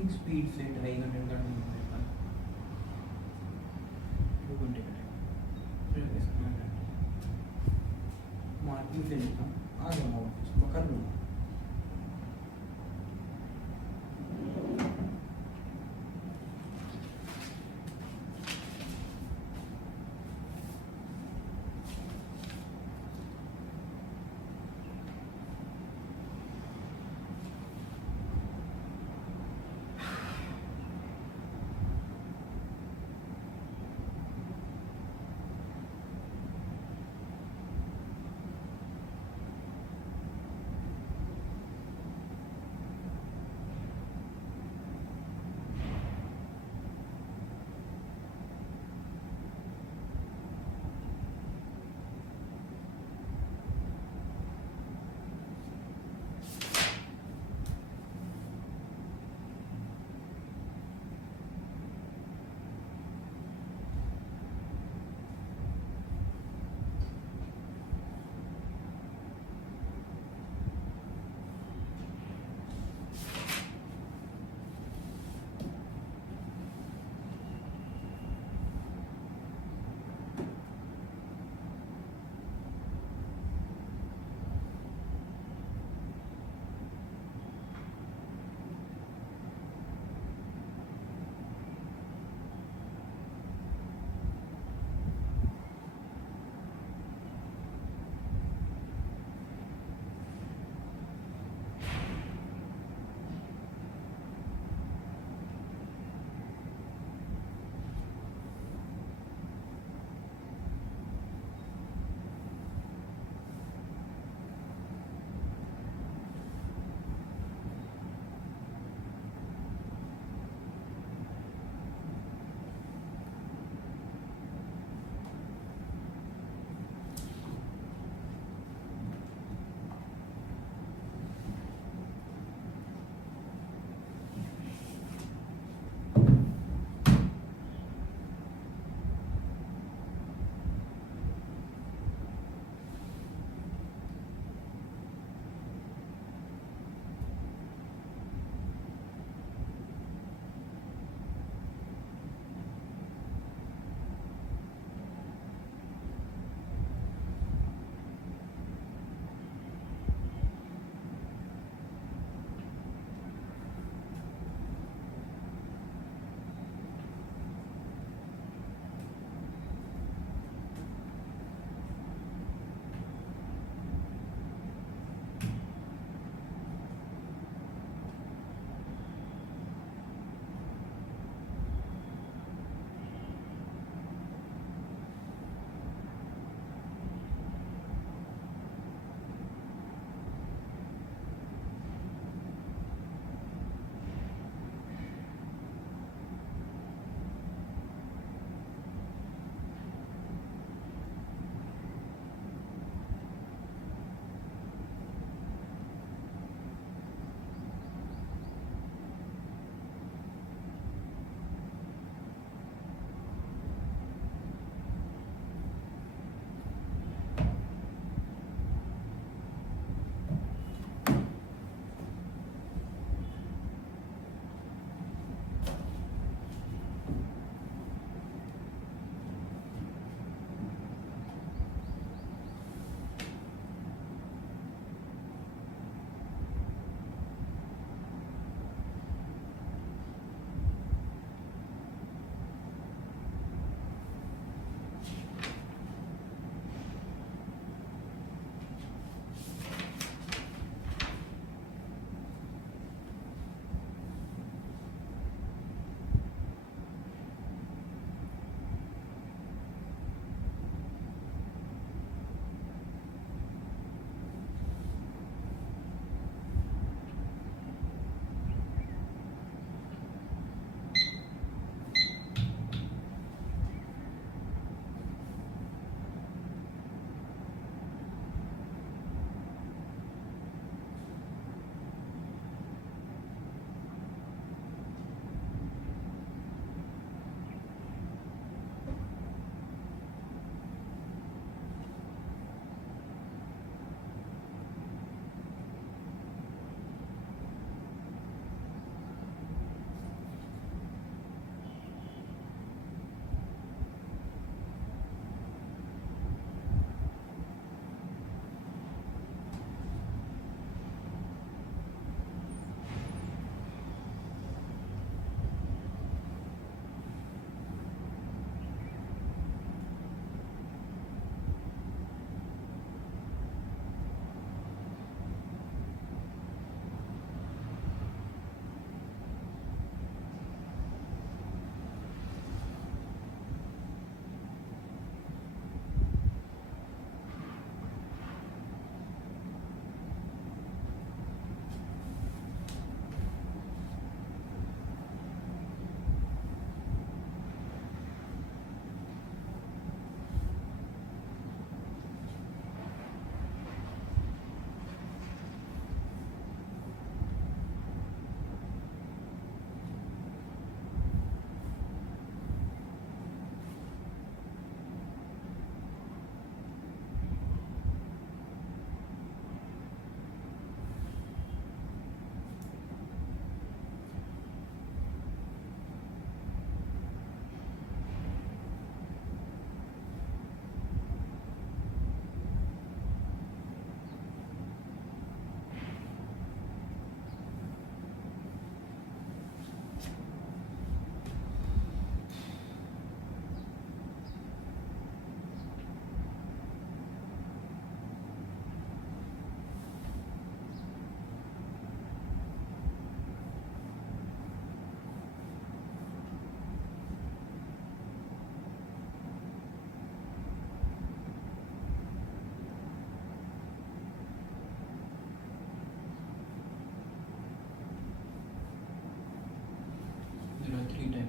एक स्पीड से ढाई घंटे का टाइम देता है, 2 घंटे का टाइम, फिर इसका मार्किंग से लेता हूँ, आ जाऊँगा वापस पकड़ लूँगा।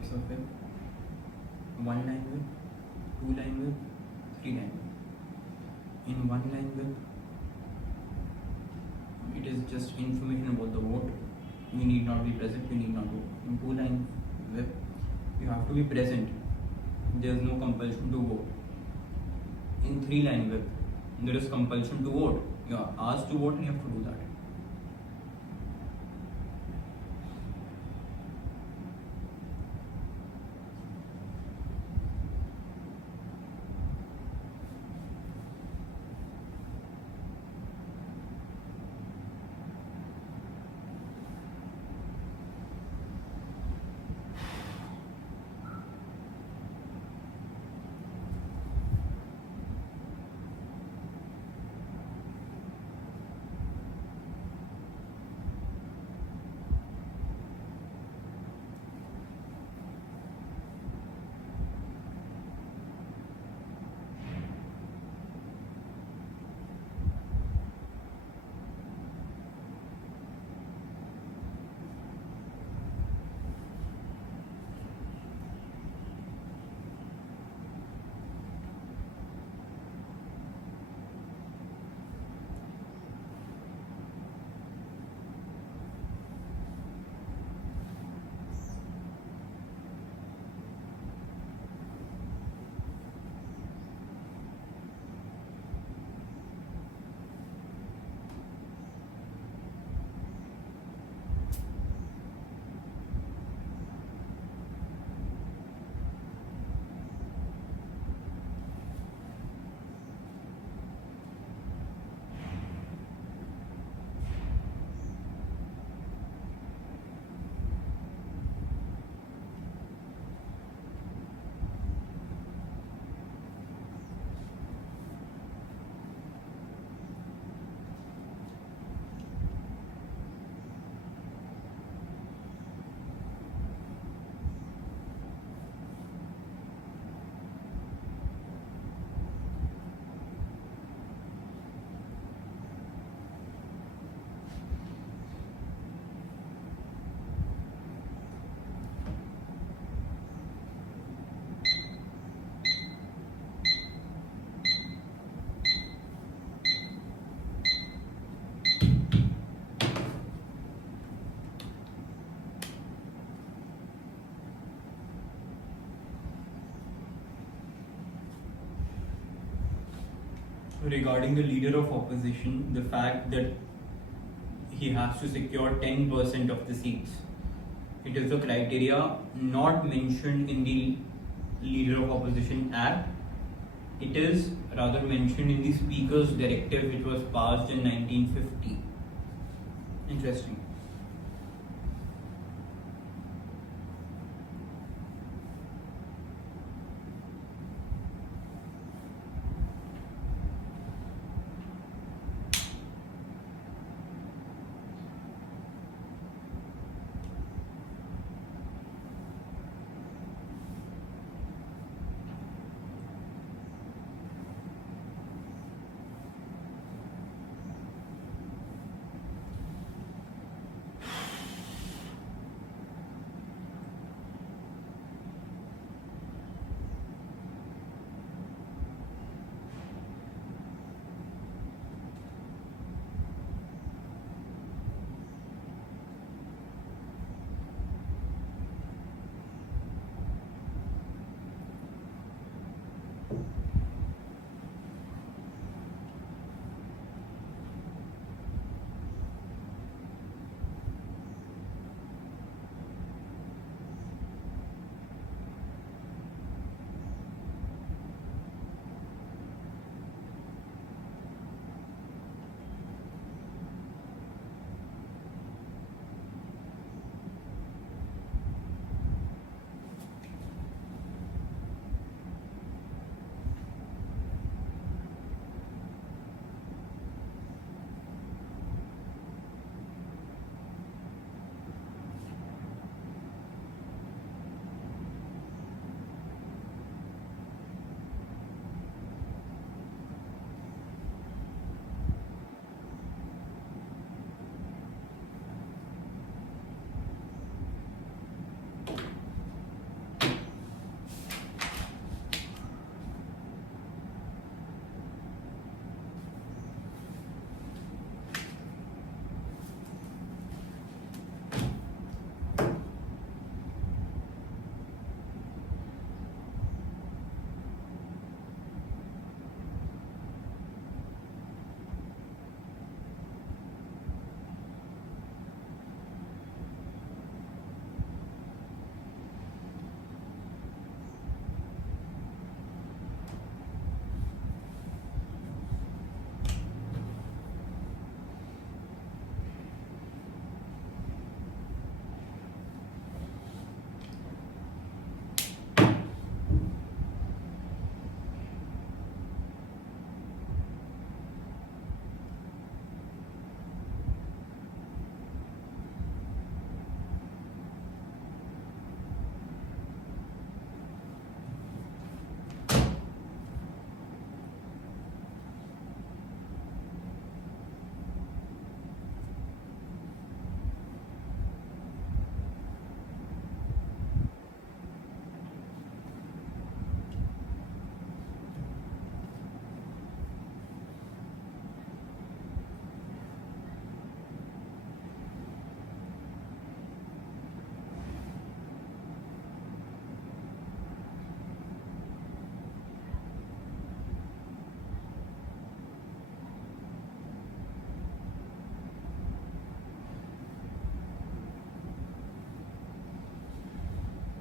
types of web: one line web, two line web, three line web. In one line web, it is just information about the vote. You need not be present, you need not vote. In two line web, you have to be present. There is no compulsion to vote. In three line web, there is compulsion to vote. You are asked to vote and you have to do that. Regarding the leader of opposition, the fact that he has to secure 10% of the seats. It is a criteria not mentioned in the Leader of Opposition Act. It is rather mentioned in the Speaker's Directive, which was passed in 1950. Interesting.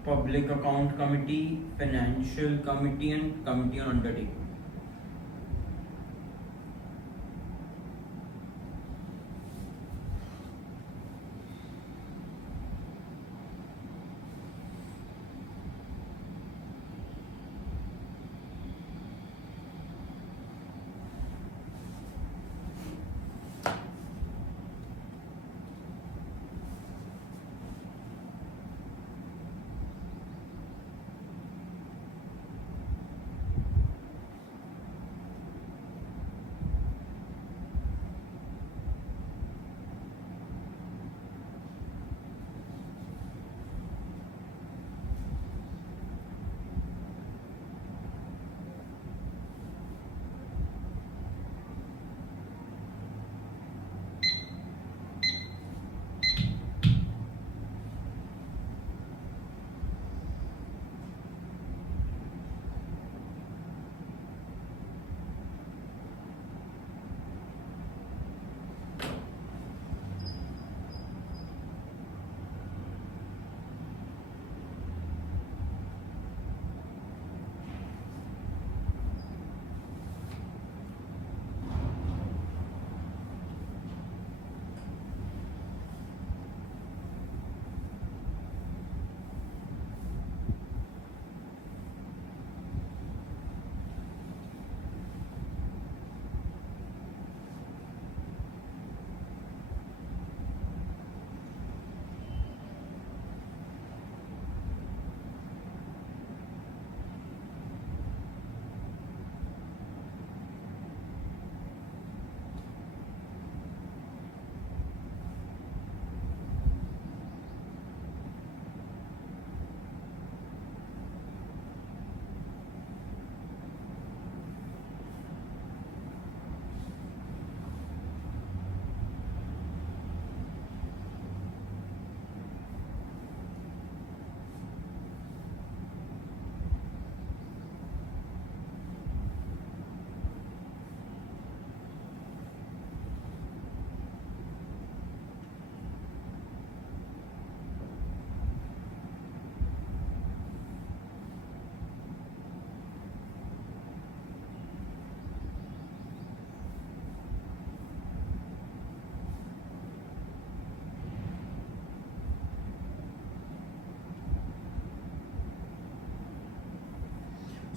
Public Account Committee, Financial Committee, and Committee on Undertaking.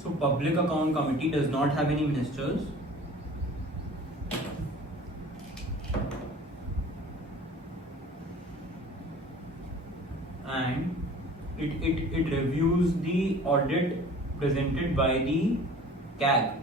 So Public Account Committee does not have any ministers. And it reviews the audit presented by the CAG.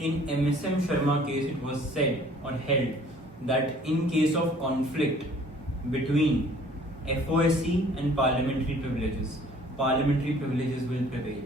In MSM Sharma case, it was said or held that in case of conflict between FOSC and parliamentary privileges will prevail.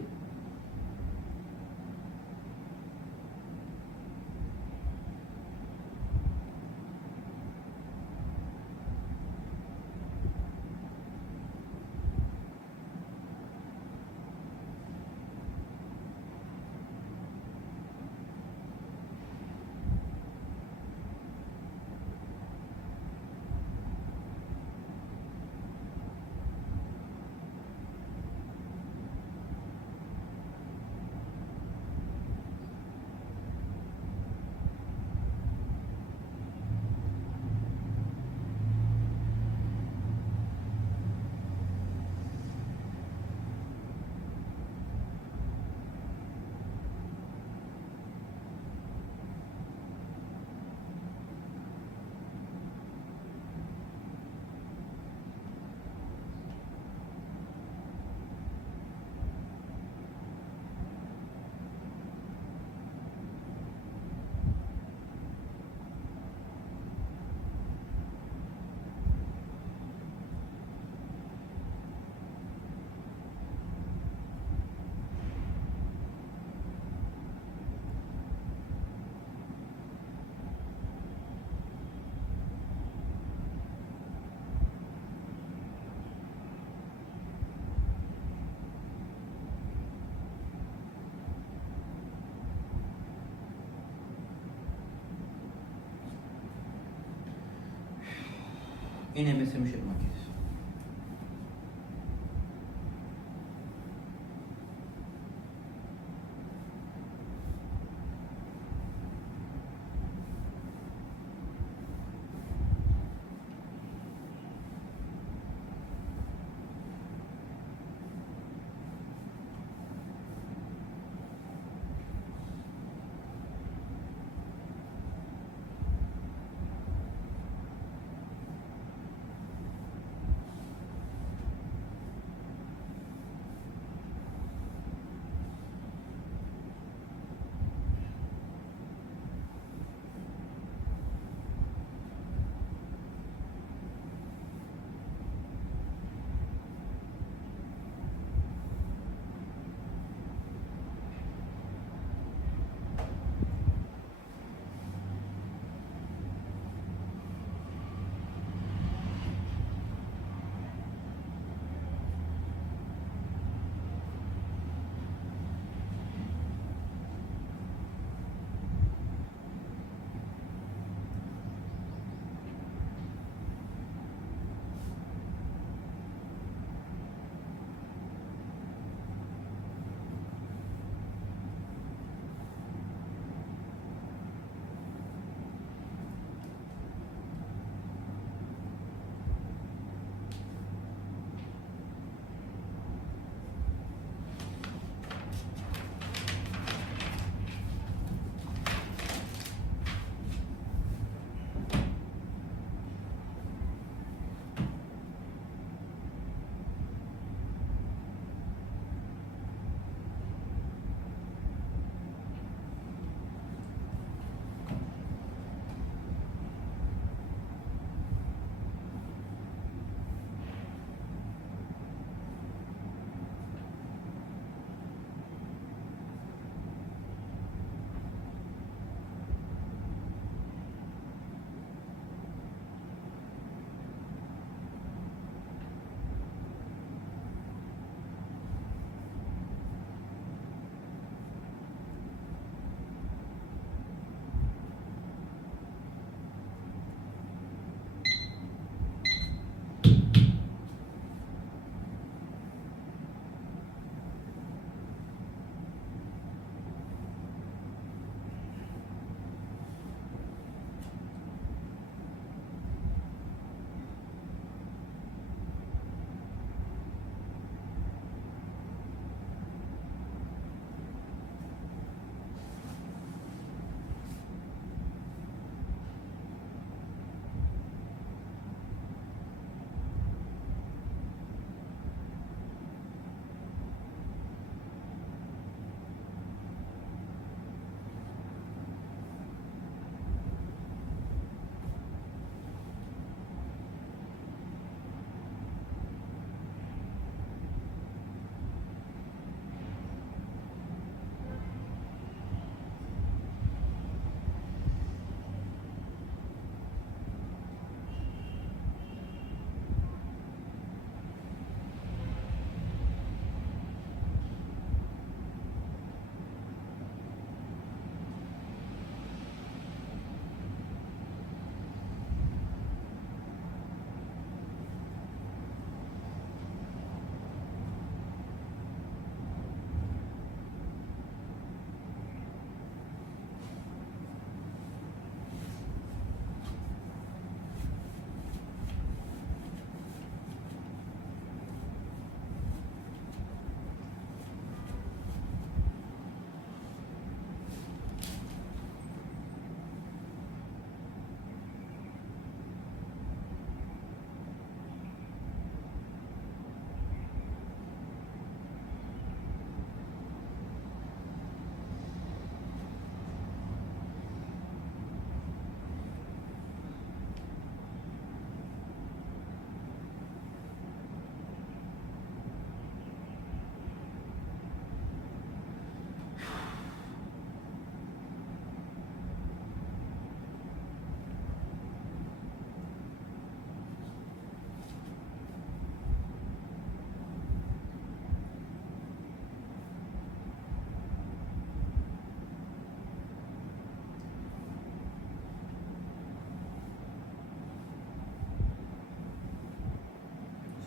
In MSM Sharma case.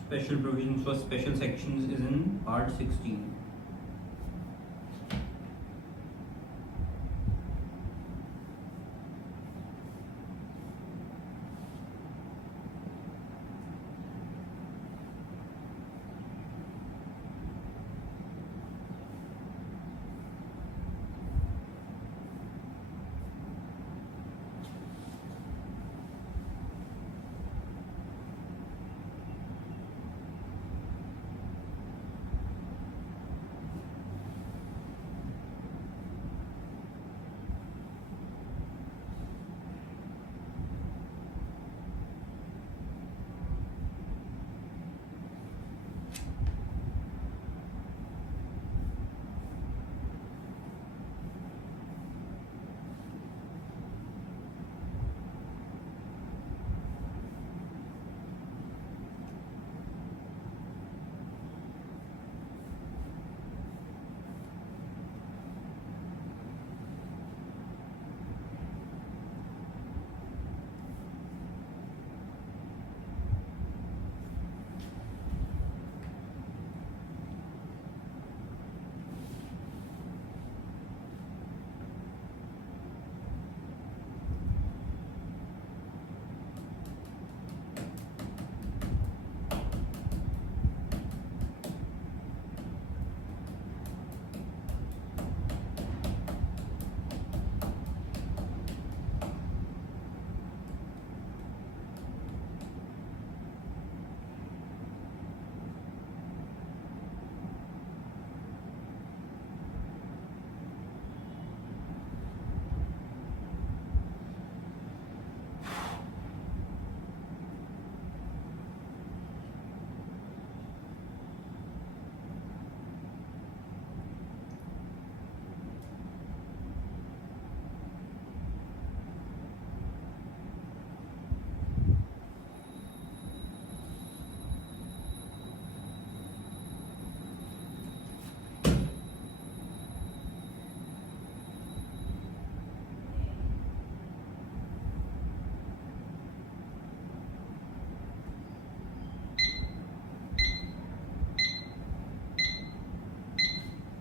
special provisions for special sections is in part 16.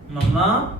Mama?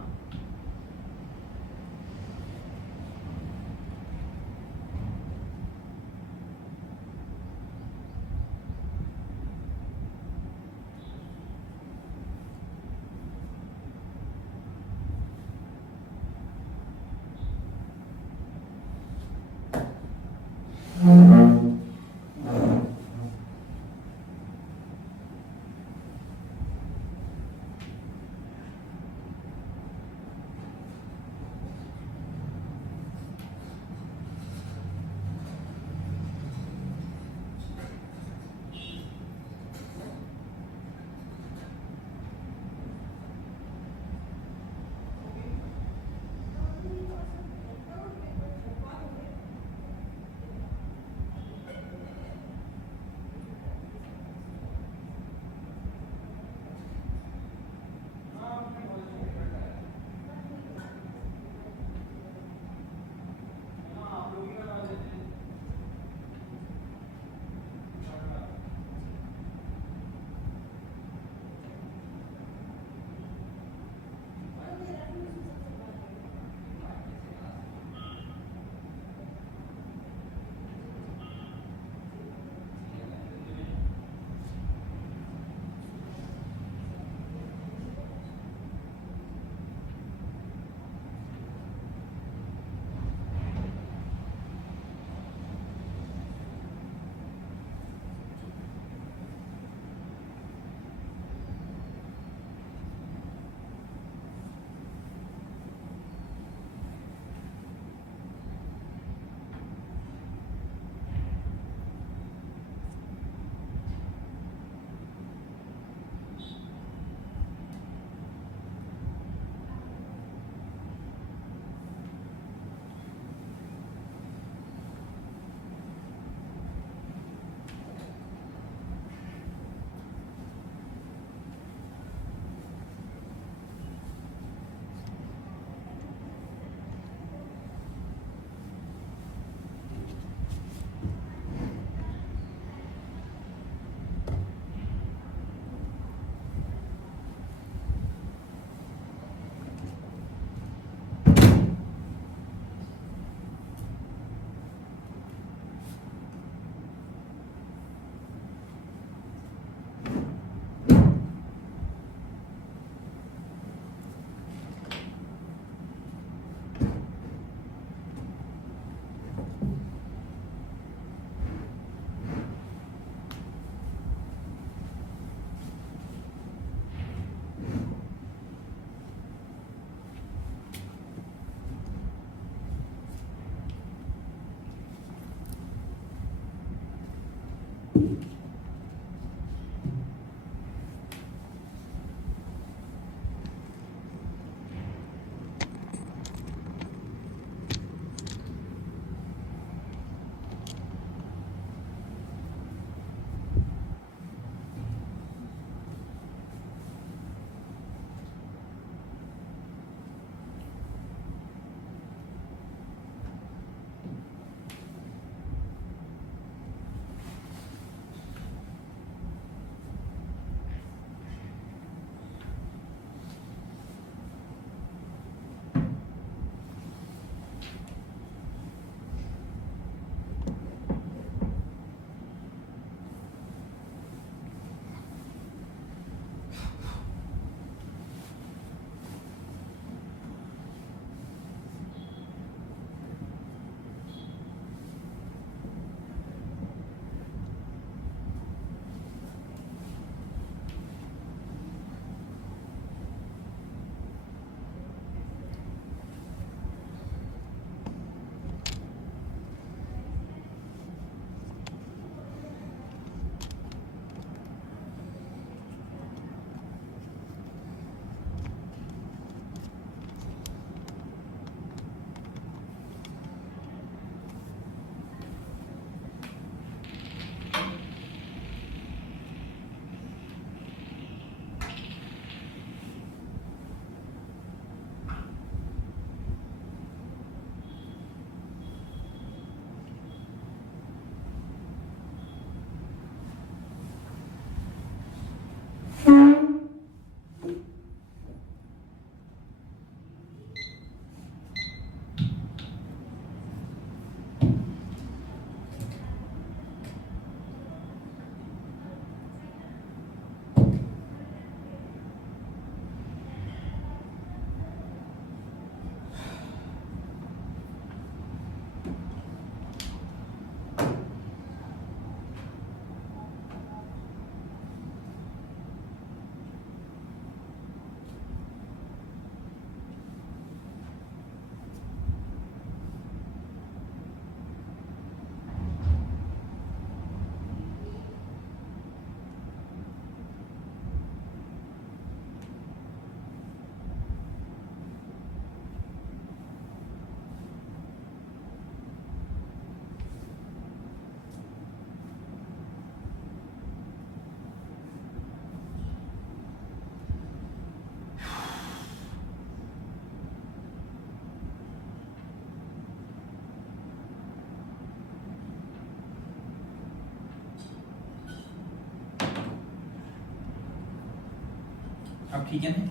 अब ठीक है ना?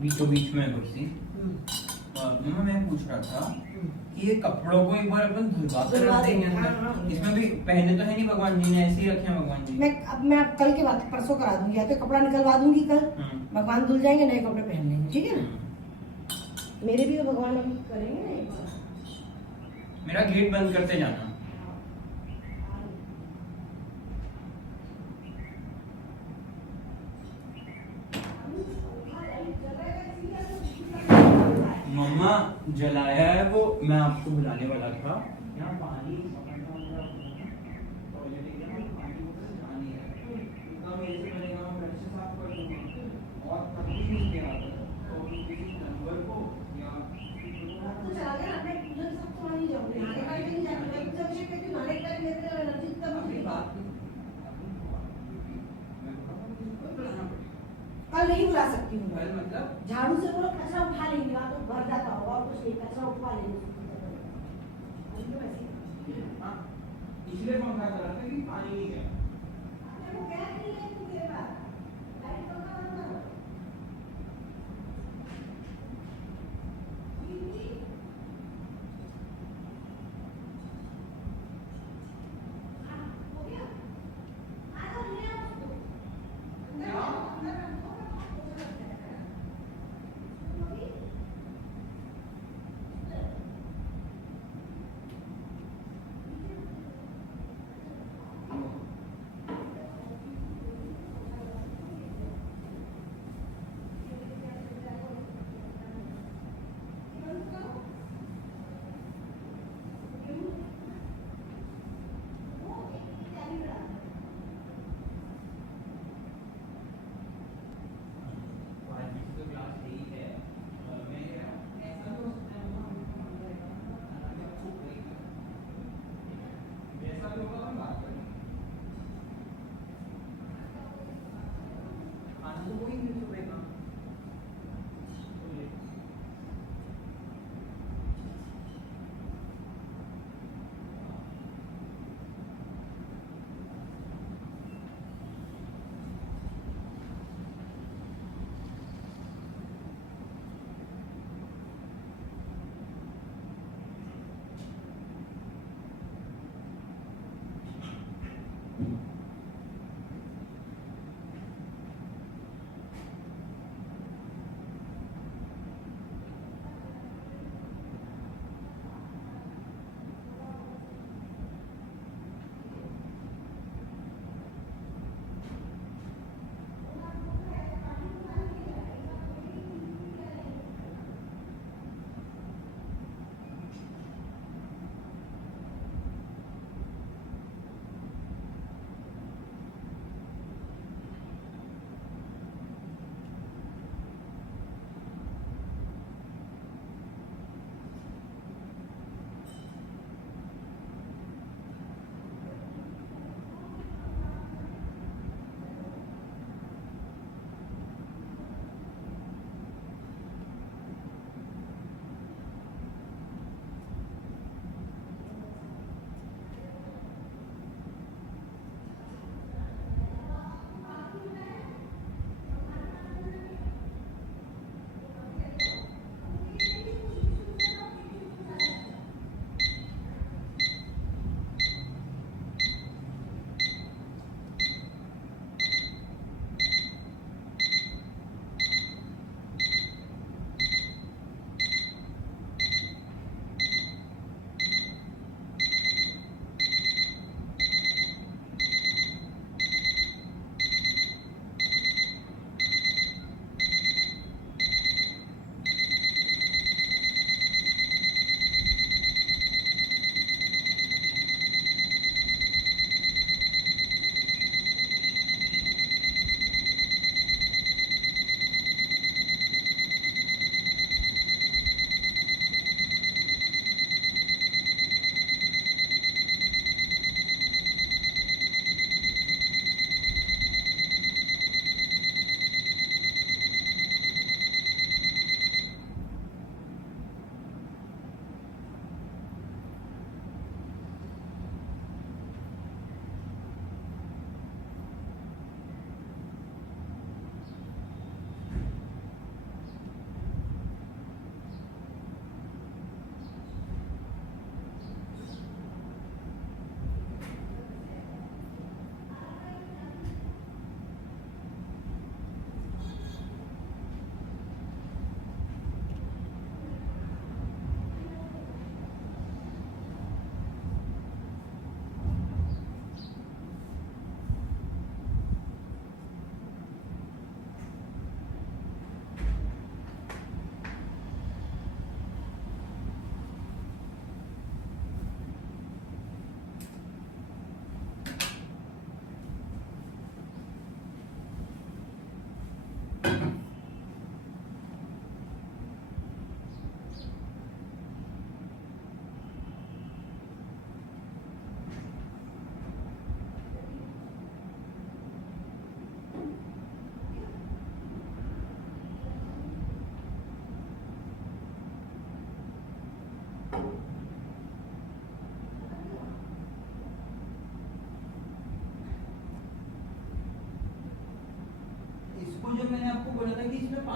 बीचों बीच में कुर्सी। मम्मा मैं पूछ रहा था कि ये कपड़ों को एक बार अपन धुलवा कर रख देंगे अंदर। इसमें भी पहने तो है नहीं भगवान जी ने, ऐसे ही रखे हैं भगवान जी। मैं कल के बाद परसों करा दूंगी, या तो कपड़ा निकलवा दूंगी कल, भगवान धुल जाएंगे, नए कपड़े पहन लेंगे, ठीक है ना? मेरे भी तो भगवान अभी करेंगे ना एक बार। मेरा गेट बंद करते जाना। मम्मा जलाया है वो, मैं आपको बुलाने वाला था। यहाँ पानी कल नहीं बुला सकती हूँ, मतलब झाड़ू से बोलो कचरा उठा लेंगे, वहाँ तो भर जाता होगा, कुछ नहीं, कचरा उठा लेंगे। इसलिए पंखा चला था कि पानी नहीं गया।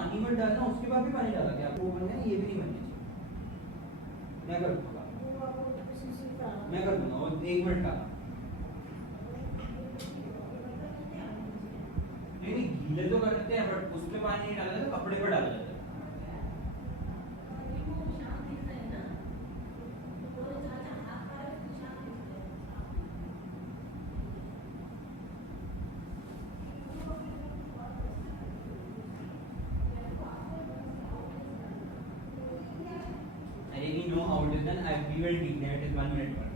पानी मत डालना, उसके बाद भी पानी डाला क्या आपको बनना है, ये भी नहीं बनना चाहिए। मैं कर दूंगा, मैं कर दूंगा, और 1 मिनट का। नहीं नहीं, गीले तो करते हैं बट उसमें पानी नहीं डाला तो कपड़े पर डाला जाता है। I really know how it is done. We will teach them. It is 1 minute work.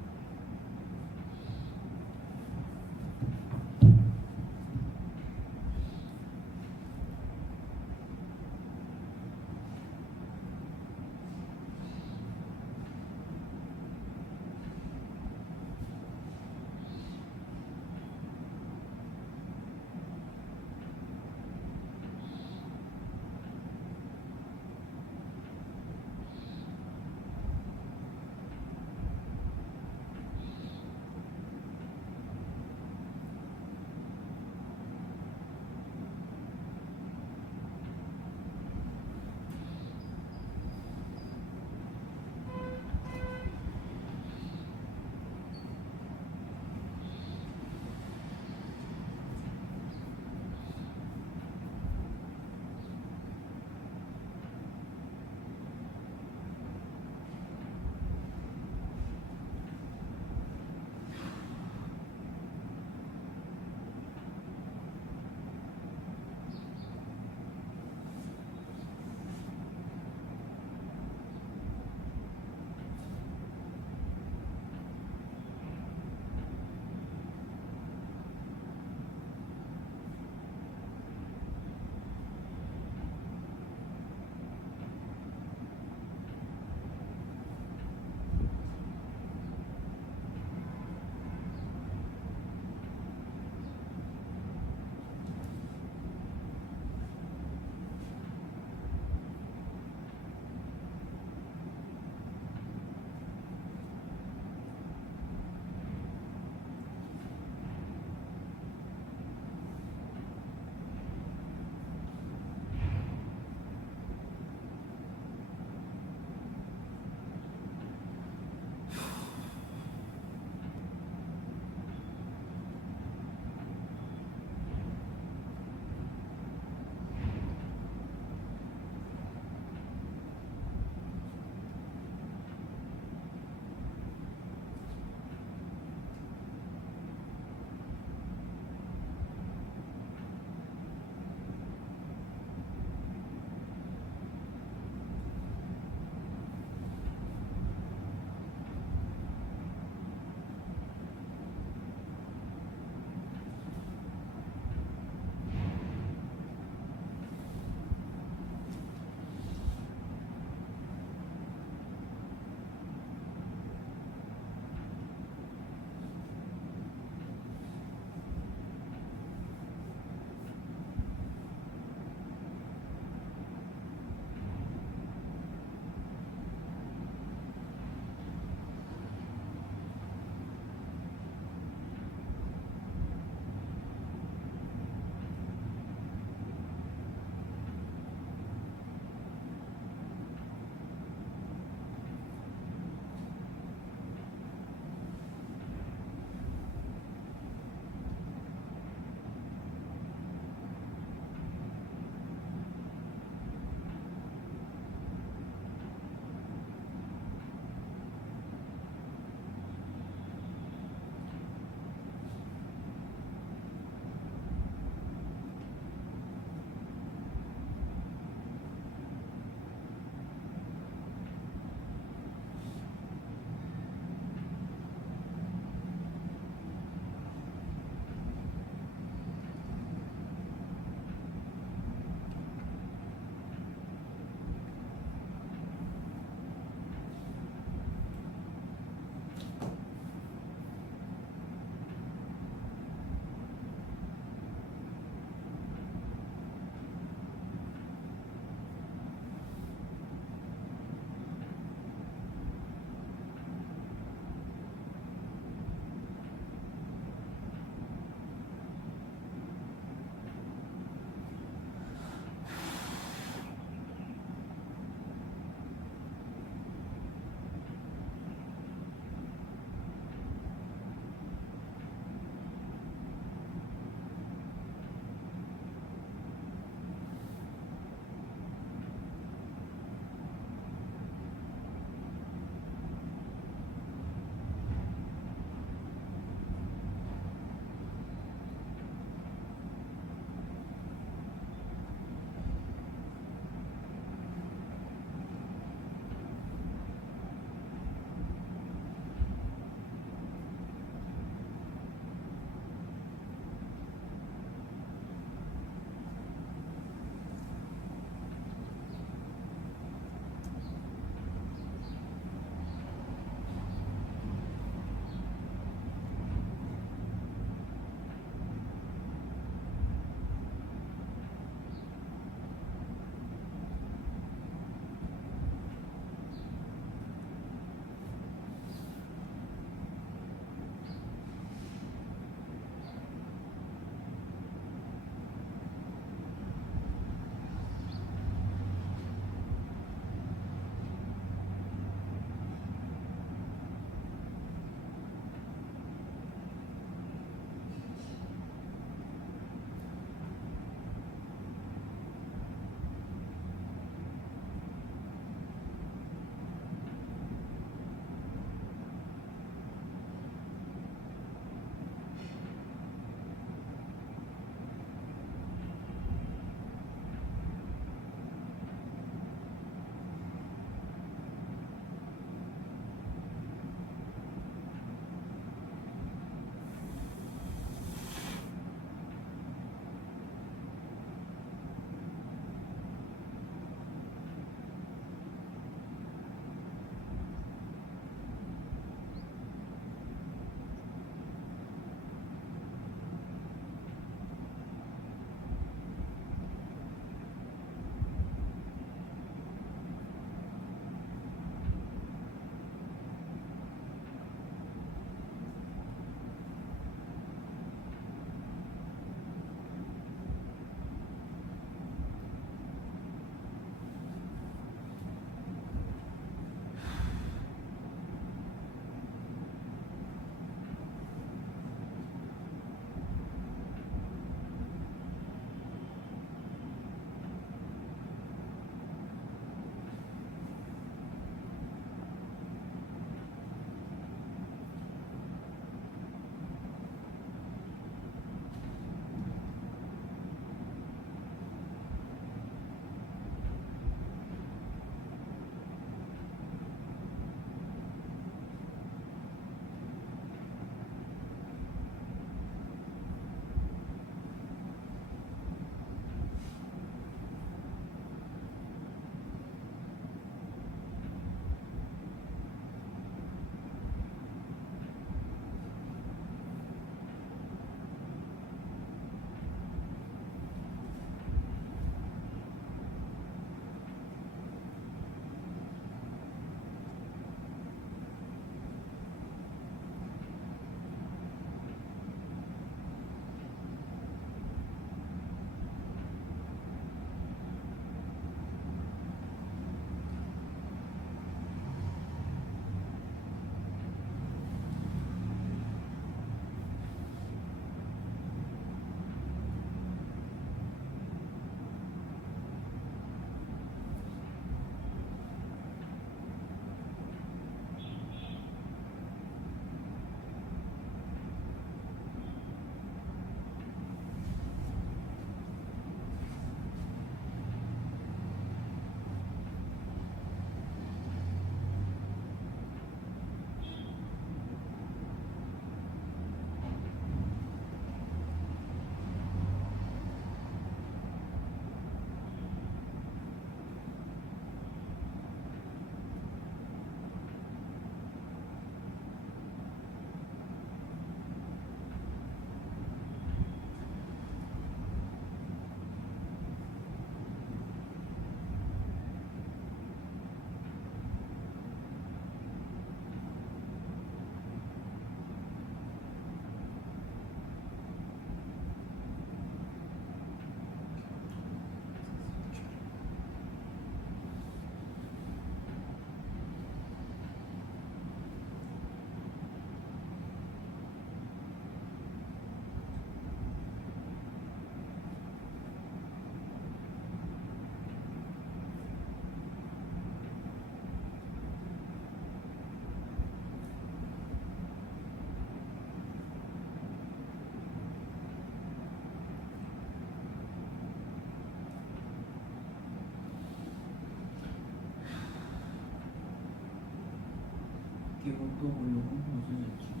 Photo बोलो मुझे अच्छी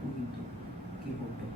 कोई तो की फोटो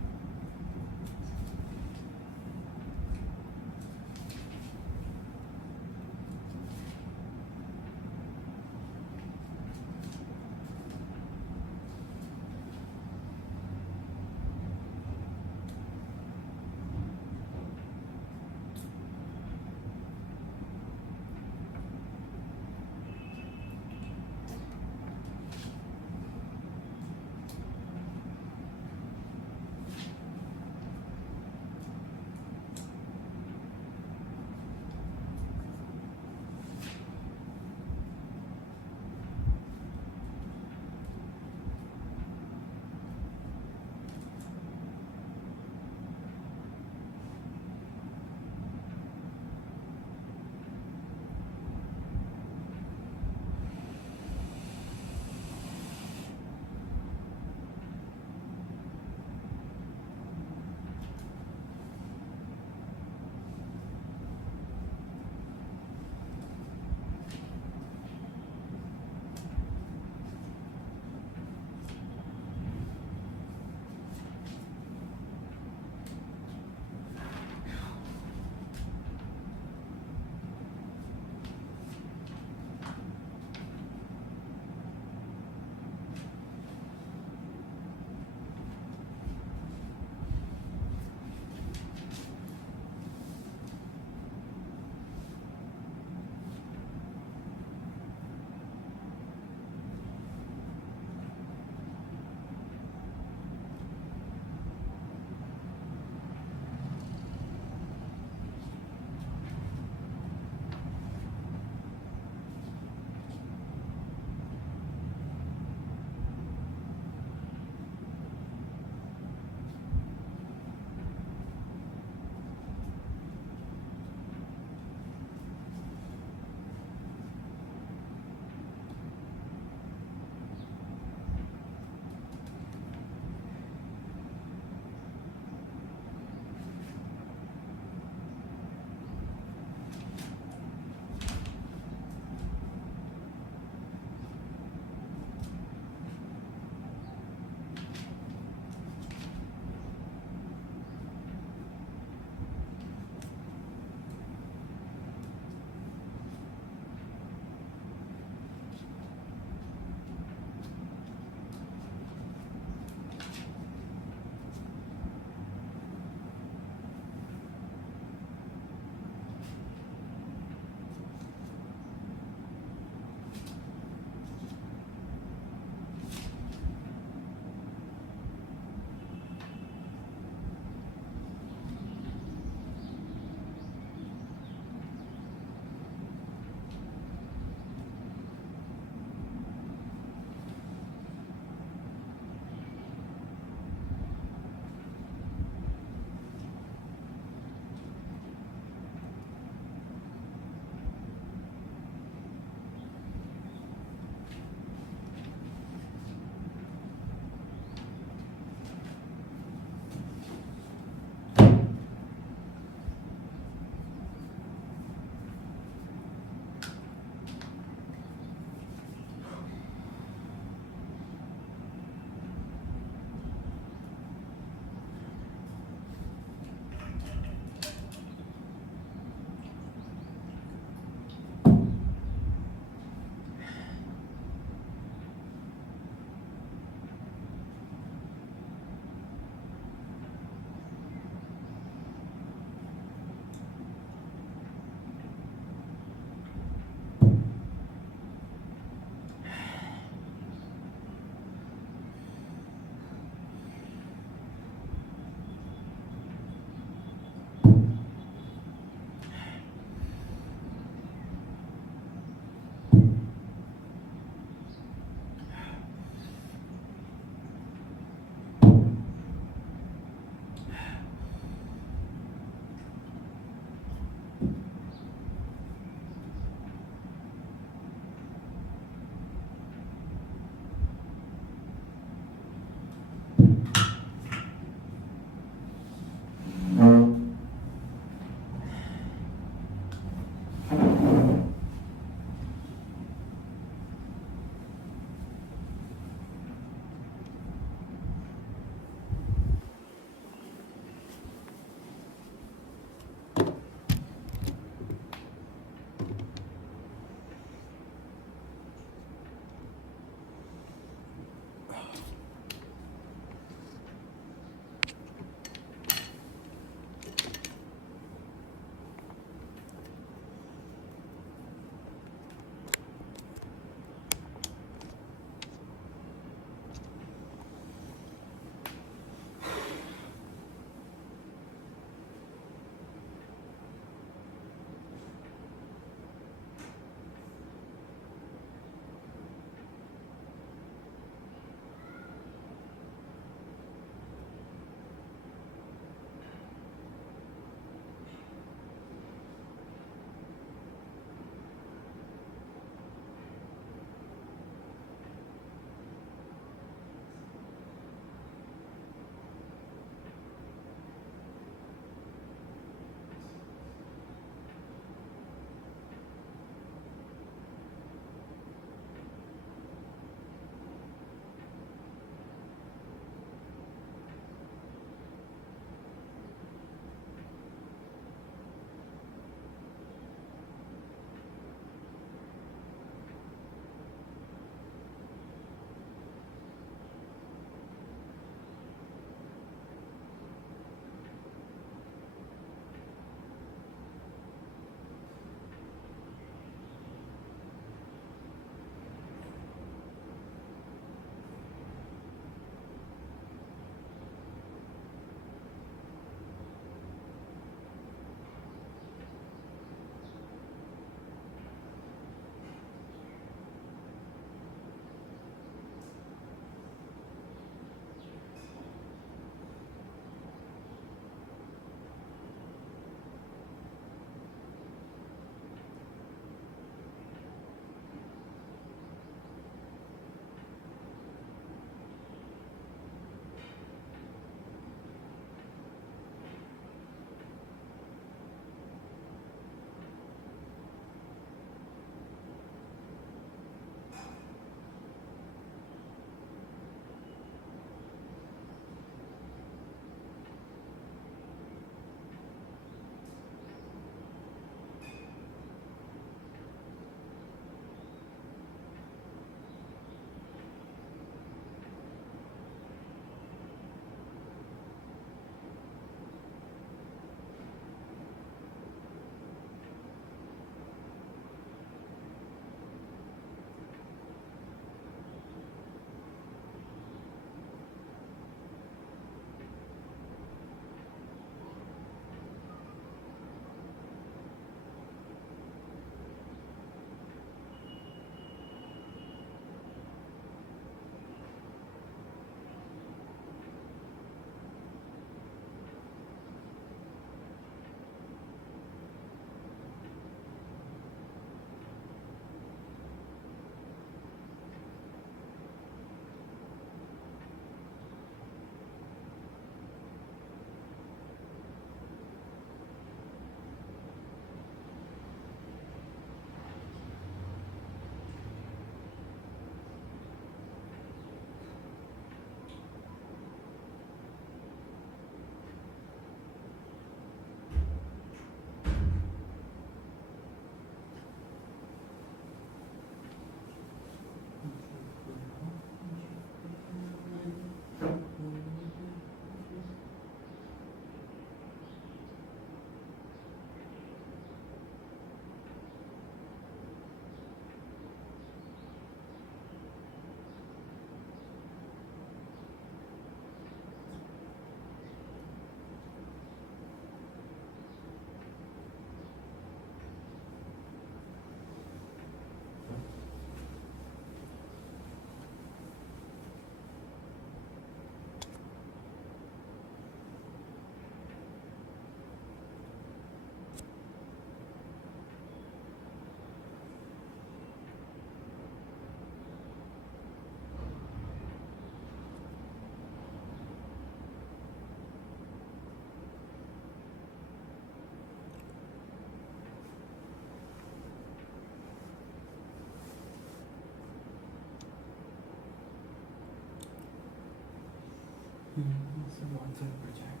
इससे बहुत फर्क पड़ जाएगा।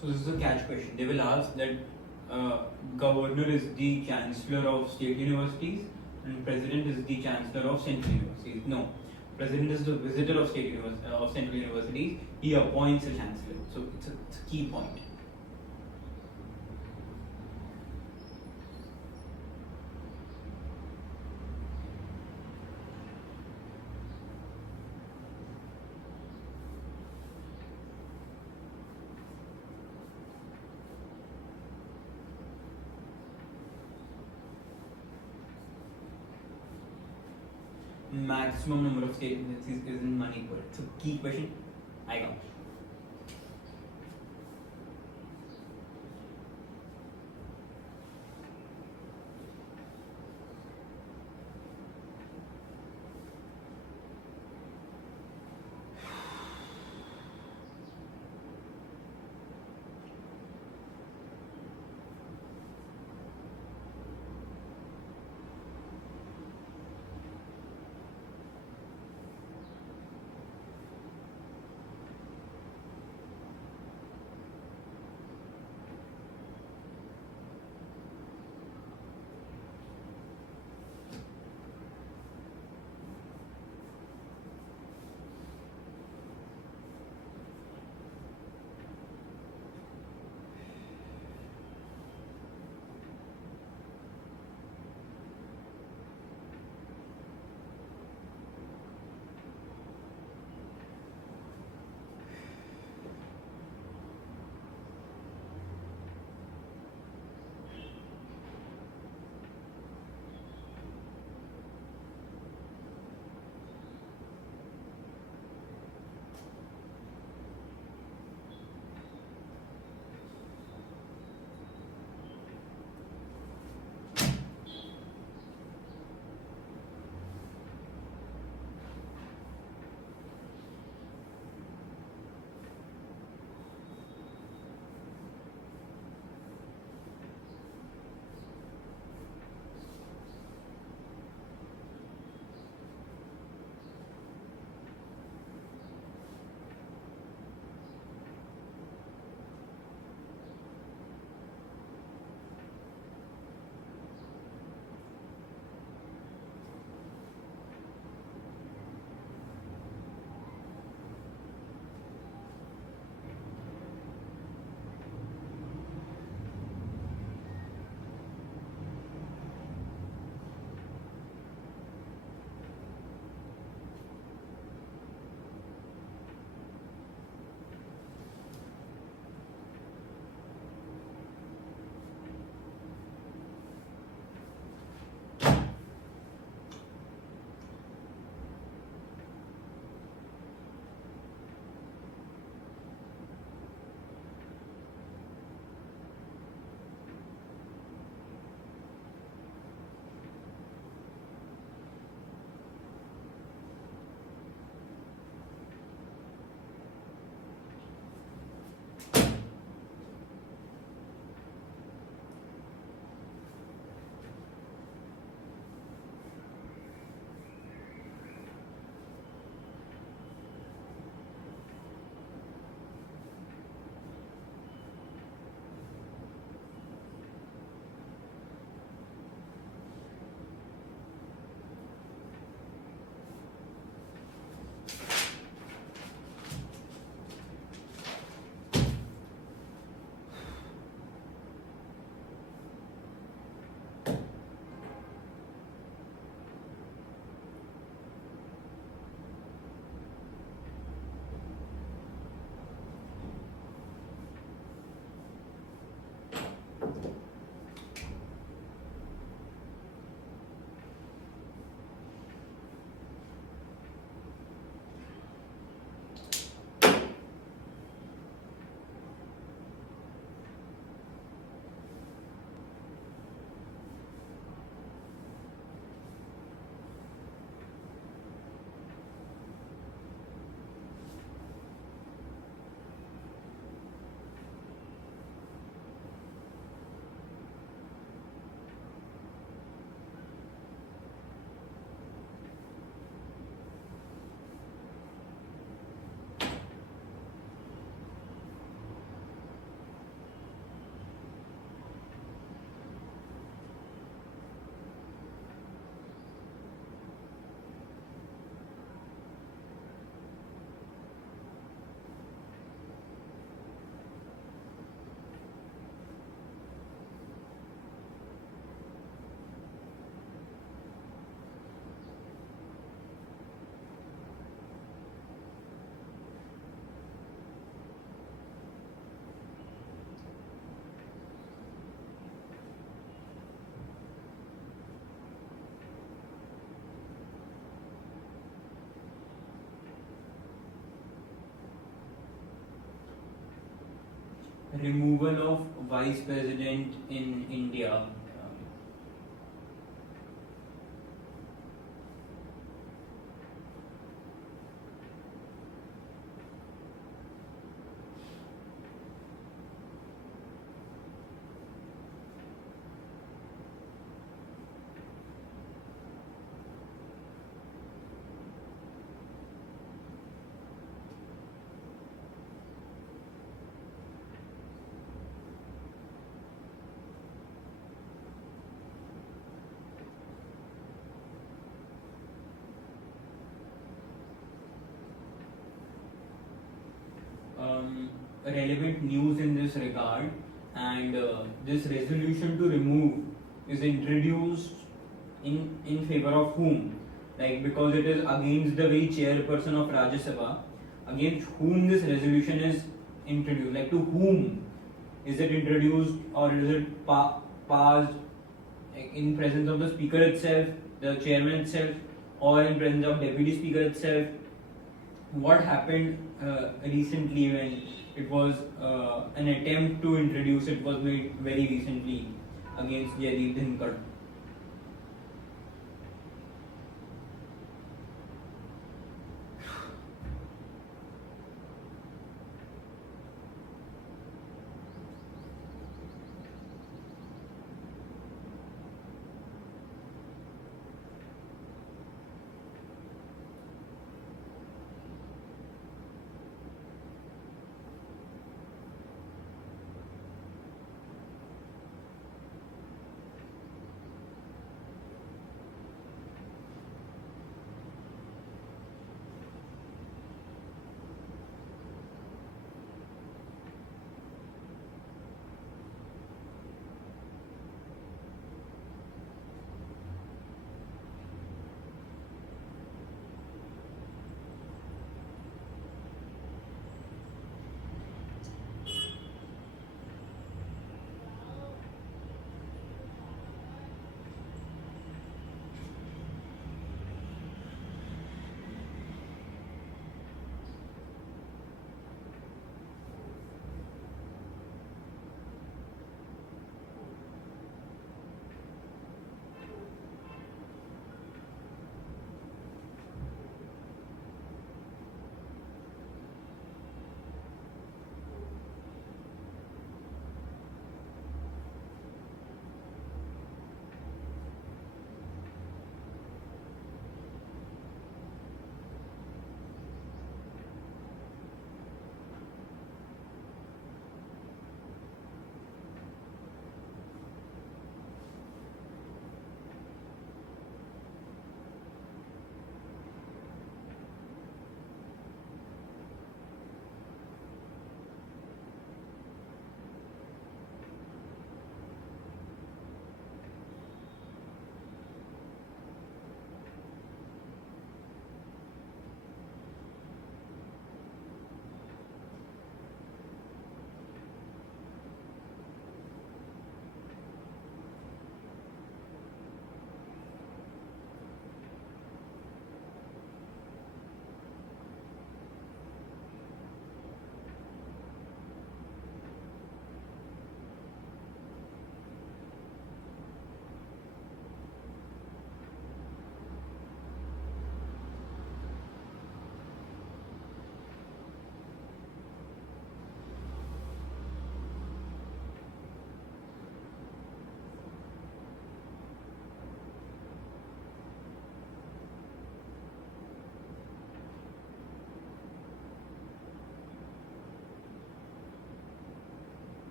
So this is a catch question. They will ask that governor is the chancellor of state universities and president is the chancellor of central universities. No, president is the visitor of of central universities. He appoints a chancellor. So it's a key point. Maximum number of state universities is in Manipur. It's a key question. I got. removal of vice president in India. Relevant news in this regard, and this resolution to remove is introduced in favor of whom? Like, because it is against the very chairperson of Rajya Sabha, against whom this resolution is introduced. Like, to whom is it introduced, or is it passed, like, in presence of the speaker itself, the chairman itself, or in presence of deputy speaker itself? What happened recently when it was an attempt to introduce it was made very recently against Jaideep Dhinkar.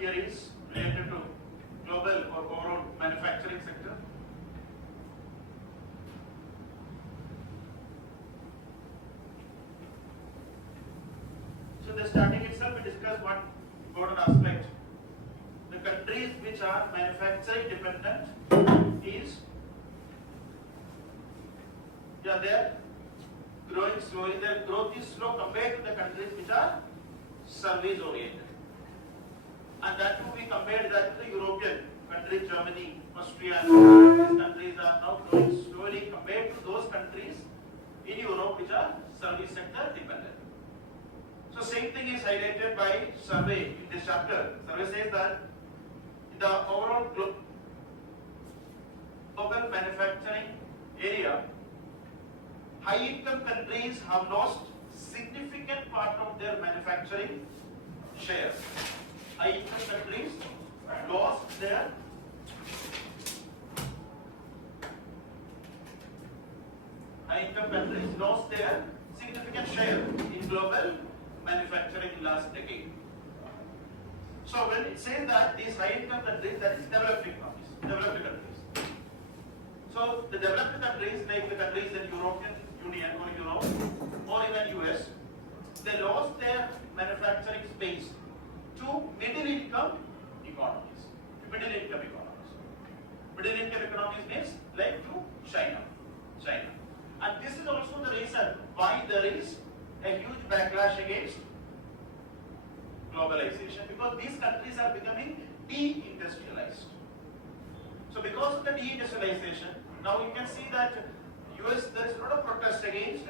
here is related to global or overall manufacturing sector. So the starting itself we discussed one important aspect. The countries which are manufacturing dependent is they're growing slowly. Their growth is slow compared to the countries which are service oriented. And that too we compared that to the European countries, Germany, Austria, these countries are now growing slowly compared to those countries in Europe which are service sector dependent. So same thing is highlighted by survey in this chapter. Survey says that in the overall global manufacturing area, high income countries have lost significant part of their manufacturing share. High income countries lost their significant share in global manufacturing in last decade. So when it says that these high income countries, that is developed countries. So the developed countries like the countries in European Union or Europe or even US, they lost their manufacturing space to middle income economies. Middle income economies means like to China. And this is also the reason why there is a huge backlash against globalization, because these countries are becoming de-industrialized. So because of the de-industrialization, now you can see that US, there is a lot of protest against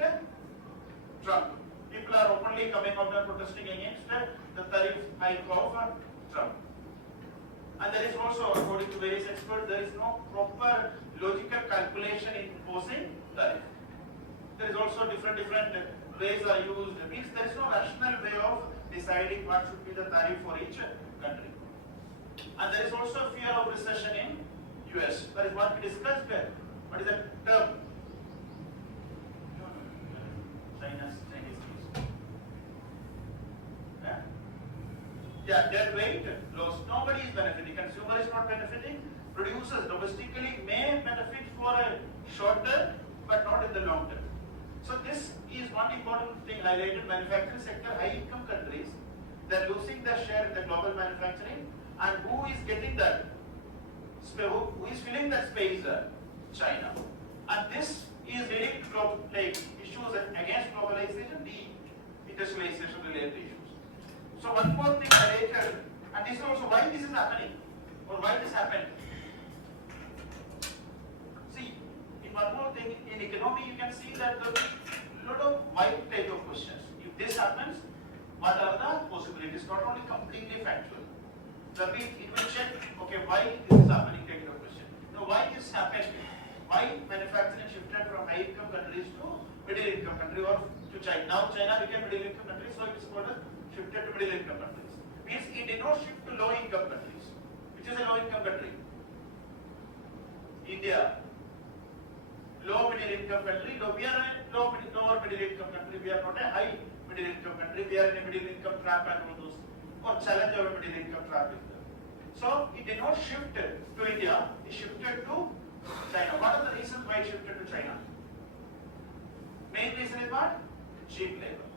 Trump. People are openly coming out and protesting against the tariff hike of Trump. And there is also, according to various experts, there is no proper logical calculation in imposing tariff. There is also different ways are used. It means there is no rational way of deciding what should be the tariff for each country. And there is also a fear of recession in US. That is what we discussed there. What is the term? Chinese piece. Dead weight loss. Nobody is benefiting. Consumer is not benefiting. Producers domestically may benefit for a short term, but not in the long term. So this is one important thing highlighted. Manufacturing sector, high income countries, they are losing their share in the global manufacturing, and who is getting that? Who is filling that space? China. And this is leading to issues against globalization, de-industrialization related issues. So one more thing highlighted, and this is also why this is happening, or why this happened. See, in one more thing, in economy you can see that there are a lot of wide type of questions. If this happens, what are the possibilities? Not only completely factual. It will check, okay, why this is happening kind of question. Now, why this happened? Why manufacturing shifted from high income countries to middle income country or to China? Now China became middle income country, so it is called shifted to middle income countries. Means it did not shift to low income countries. Which is a low income country? India. Low middle income country. We are a lower middle income country. We are not a high middle income country. We are in a middle income trap and all those. Or challenge our middle income trap. So it did not shift to India. It shifted to China. What are the reasons why it shifted to China? Main reason is what? Cheap labor.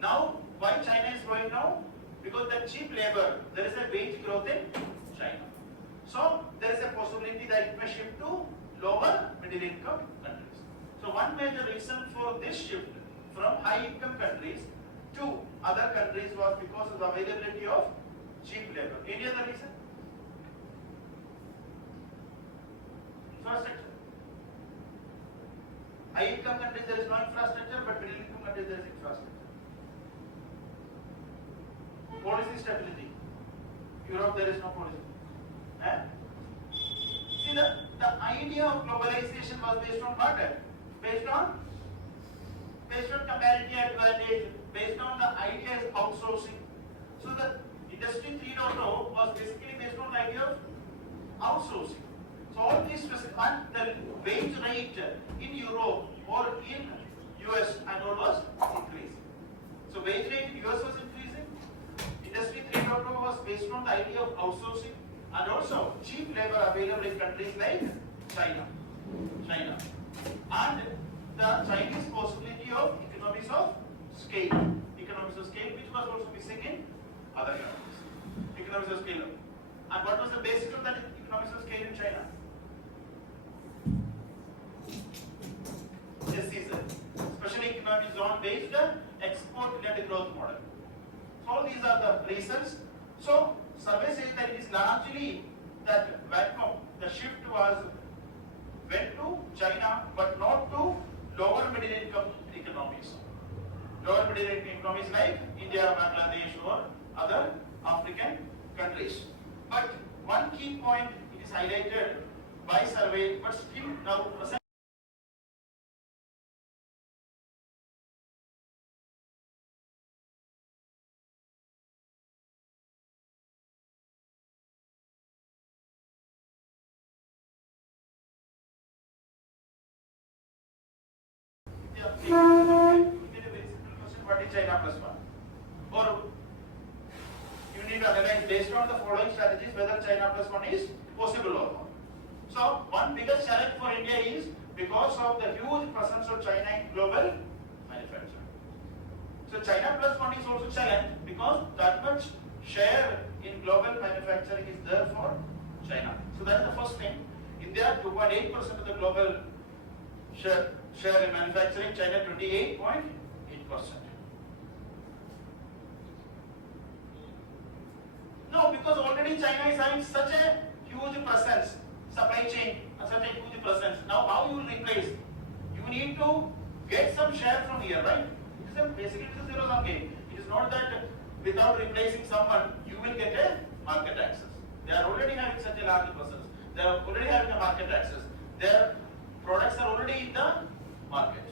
Now, why China is growing now? Because the cheap labor, there is a wage growth in China. So there is a possibility that it may shift to lower middle income countries. So one major reason for this shift from high income countries to other countries was because of the availability of cheap labor. Any other reason? Infrastructure. High income countries there is no infrastructure, but middle income countries there is infrastructure. Policy stability. Europe there is no policy. See, the idea of globalization was based on what? Based on comparative advantage, based on the idea of outsourcing. So the Industry 3.0 was basically based on the idea of outsourcing. So all these the wage rate in Europe or in US and all was increasing. So wage rate in US was increasing. Industry 3.0 was based on the idea of outsourcing and also cheap labor available in countries like China. And the Chinese possibility of economies of scale. Economies of scale which was also missing in other countries. Economies of scale. And what was the basis of that economies of scale in China? SEZ. Special economic zone based export-led growth model. So these are the reasons. So survey says that it is largely that vacuum, the shift went to China but not to lower middle income economies. Lower middle income economies like India, Bangladesh or other African countries. But one key point it is highlighted by survey but still now present. What is China plus one? Or you need to analyze based on the following strategies whether China plus one is possible or not. So one biggest challenge for India is because of the huge presence of China in global manufacturing. So China plus one is also challenge because that much share in global manufacturing is there for China. So that is the first thing. India 2.8% of the global share in manufacturing, China 28.8%. No, because already China is having such a huge presence, supply chain, such a huge presence. Now how you will replace? You need to get some share from here, right? Basically it is a zero-sum game. It is not that without replacing someone, you will get a market access. They are already having such a large presence. They are already having a market access. Their products are already in the market.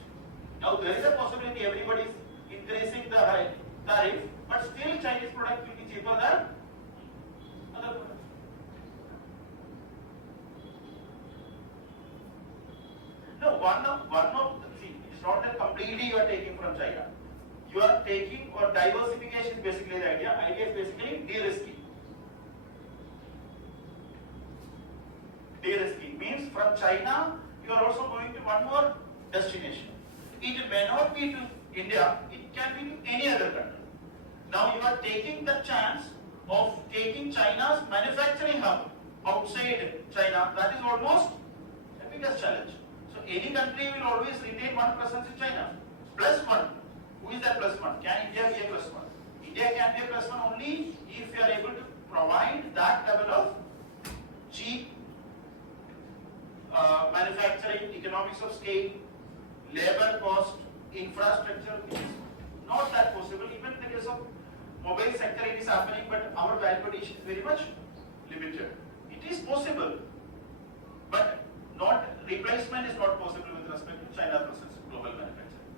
Now there is a possibility everybody is increasing the tariff, but still Chinese product will be cheaper than other products. No, one of see, it's not that completely you are taking from China. You are taking or diversification is basically the idea. Idea is basically de-risking. De-risking means from China you are also going to one more destination. It may not be to India, it can be to any other country. Now you are taking the chance of taking China's manufacturing hub outside China. That is almost the biggest challenge. So any country will always retain one presence in China. Plus one. Who is that plus one? Can India be a plus one? India can be a plus one only if you are able to provide that level of cheap manufacturing, economics of scale, labor cost, infrastructure. It is not that possible. Even in the case of mobile sector it is happening, but our value addition is very much limited. It is possible, but not replacement is not possible with respect to China presence in global manufacturing.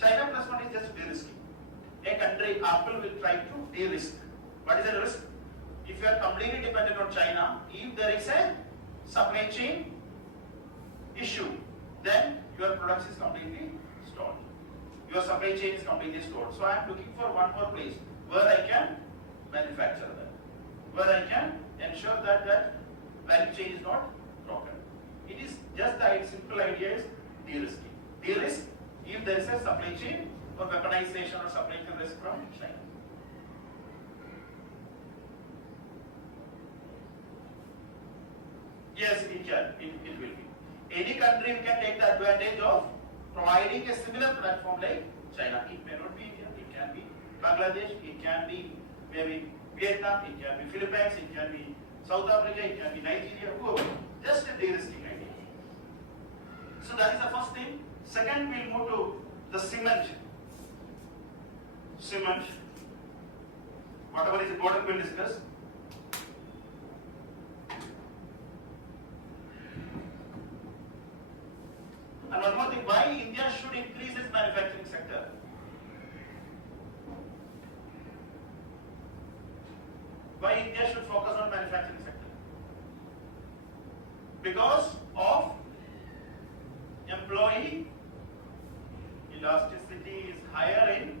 China plus one is just de-risking. A country, Apple will try to de-risk. What is the risk? If you are completely dependent on China, if there is a supply chain issue, then your product is completely stalled. Your supply chain is completely stalled. So I am looking for one more place where I can manufacture that, where I can ensure that that value chain is not broken. It is just the simple idea is de-risking. De-risk if there is a supply chain or weaponization or supply chain risk from China. Yes, it can. It will be. Any country can take the advantage of providing a similar platform like China. It may not be India, it can be Bangladesh, it can be maybe Vietnam, it can be Philippines, it can be South Africa, it can be Nigeria, whoever. Just a de-risking idea. So that is the first thing. Second, we'll move to the cement. Cement. Whatever is important, we'll discuss. And one more thing, why India should increase its manufacturing sector? Why India should focus on manufacturing sector? Because of employee elasticity is higher in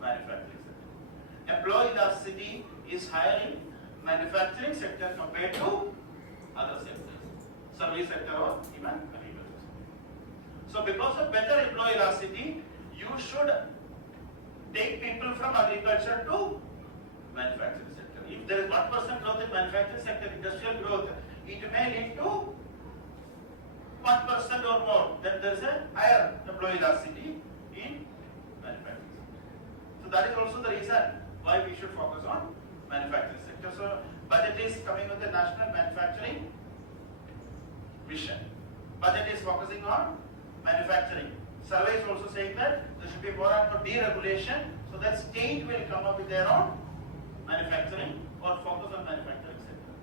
manufacturing sector. Employee manufacturing sector compared to other sectors, service sector or even agriculture. So because of better employee elasticity, you should take people from agriculture to manufacturing sector. If there is 1% growth in manufacturing sector, industrial growth, it may lead to 1% or more. Then there is a higher employee elasticity in manufacturing sector. So that is also the reason why we should focus on manufacturing sector. So budget is coming with the national manufacturing vision. Budget is focusing on manufacturing. Survey is also saying that there should be more and more deregulation so that state will come up with their own manufacturing or focus on manufacturing sector.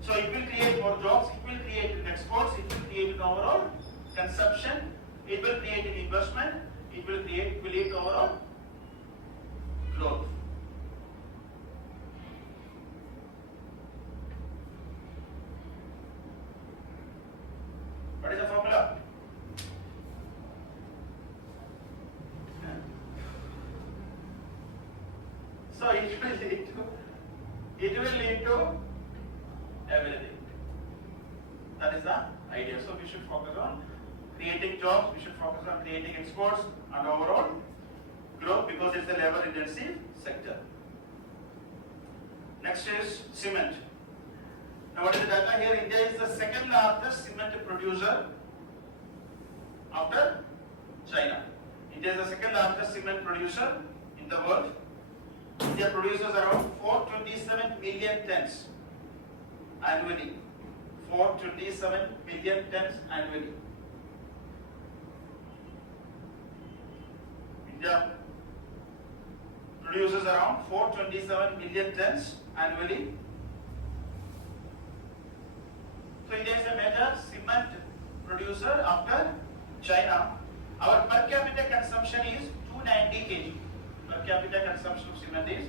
So it will create more jobs, it will create in exports, it will create in overall consumption, it will create in investment, it will lead to overall growth. What is the formula? So it will lead to everything. That is the idea. So we should focus on creating jobs, we should focus on creating exports and overall growth because it's a labor intensive sector. Next is cement. Now what is the data here? India is the second largest cement producer after China. India is the second largest cement producer in the world. India produces around 427 million tons annually. 427 million tons annually. India produces around 427 million tons annually. So India is a major cement producer after China. Our per capita consumption is 290 kg. Per capita consumption of cement is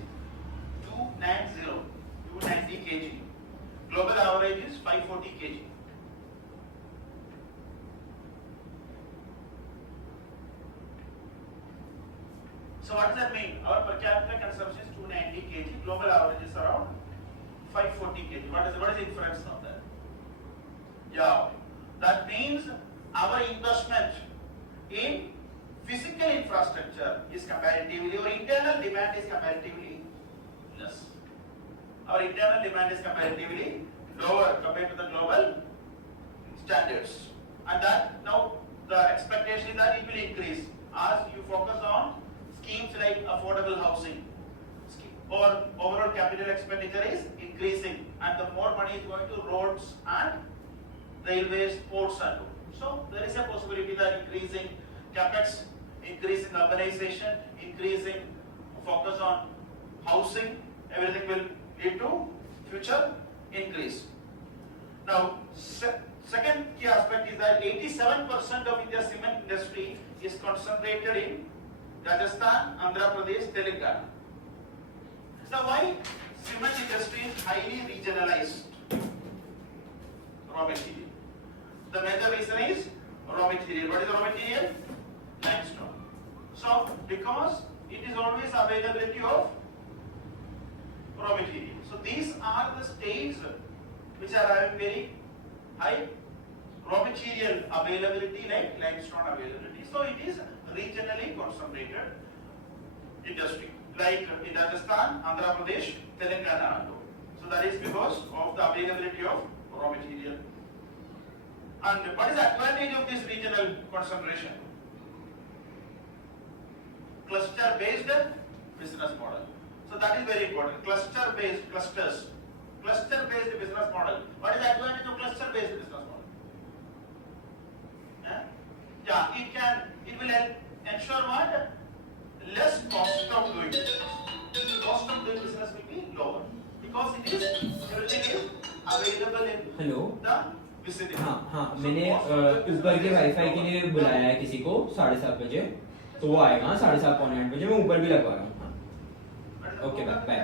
290 kg. Global average is 540 kg. So what does that mean? Our per capita consumption is 290 kg. Global average is around 540 kg. What is the inference of that? Yeah, that means our investment in physical infrastructure is comparatively, or internal demand is comparatively less. Our internal demand is comparatively lower compared to the global standards. And that now the expectation is that it will increase as you focus on schemes like affordable housing or overall capital expenditure is increasing and the more money is going to roads and railways, ports and all. So there is a possibility that increasing capex, increasing urbanization, increasing focus on housing, everything will lead to future increase. Now, second key aspect is that 87% of India's cement industry is concentrated in Rajasthan, Andhra Pradesh, Telangana. So why cement industry is highly regionalized raw material? The major reason is raw material. What is the raw material? Limestone. So because it is always availability of raw material. So these are the states which are having very high raw material availability like limestone availability. So it is regionally concentrated industry like in Rajasthan, Andhra Pradesh, Telangana. So that is because of the availability of raw material. And what is the advantage of this regional concentration? Cluster-based business model. So that is very important. Cluster-based clusters. Cluster-based business model. What is the advantage of cluster-based business model? It will ensure what? Less cost of doing business. Cost of doing business will be lower because everything is available in the vicinity. हाँ मैंने ऊपर के wifi के लिए बुलाया है किसी को 7:30 बजे तो वो आएगा 7:30 पौने 8 बजे मैं ऊपर भी लगवा रहा हूँ हाँ okay bye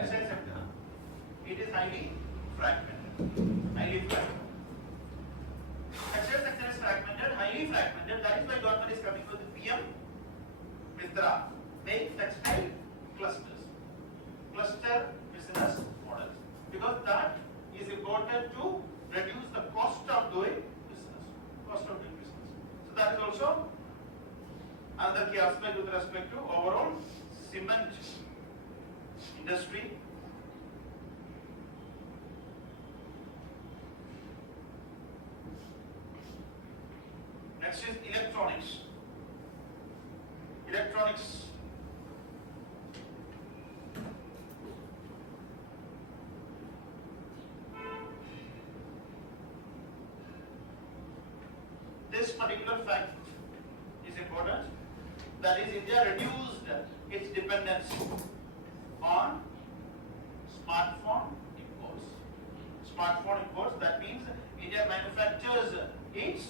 It is highly fragmented. Highly fragmented. Textile sector is fragmented, highly fragmented. That is why government is coming with PM Mitra. Make textile clusters, cluster business models, because that to reduce the cost of doing business. Cost of doing business. So that is also another key aspect with respect to overall cement industry. Next is electronics. Electronics. This particular fact is important. That is, India reduced its dependence on smartphone imports. Smartphone imports, that means India manufactures its,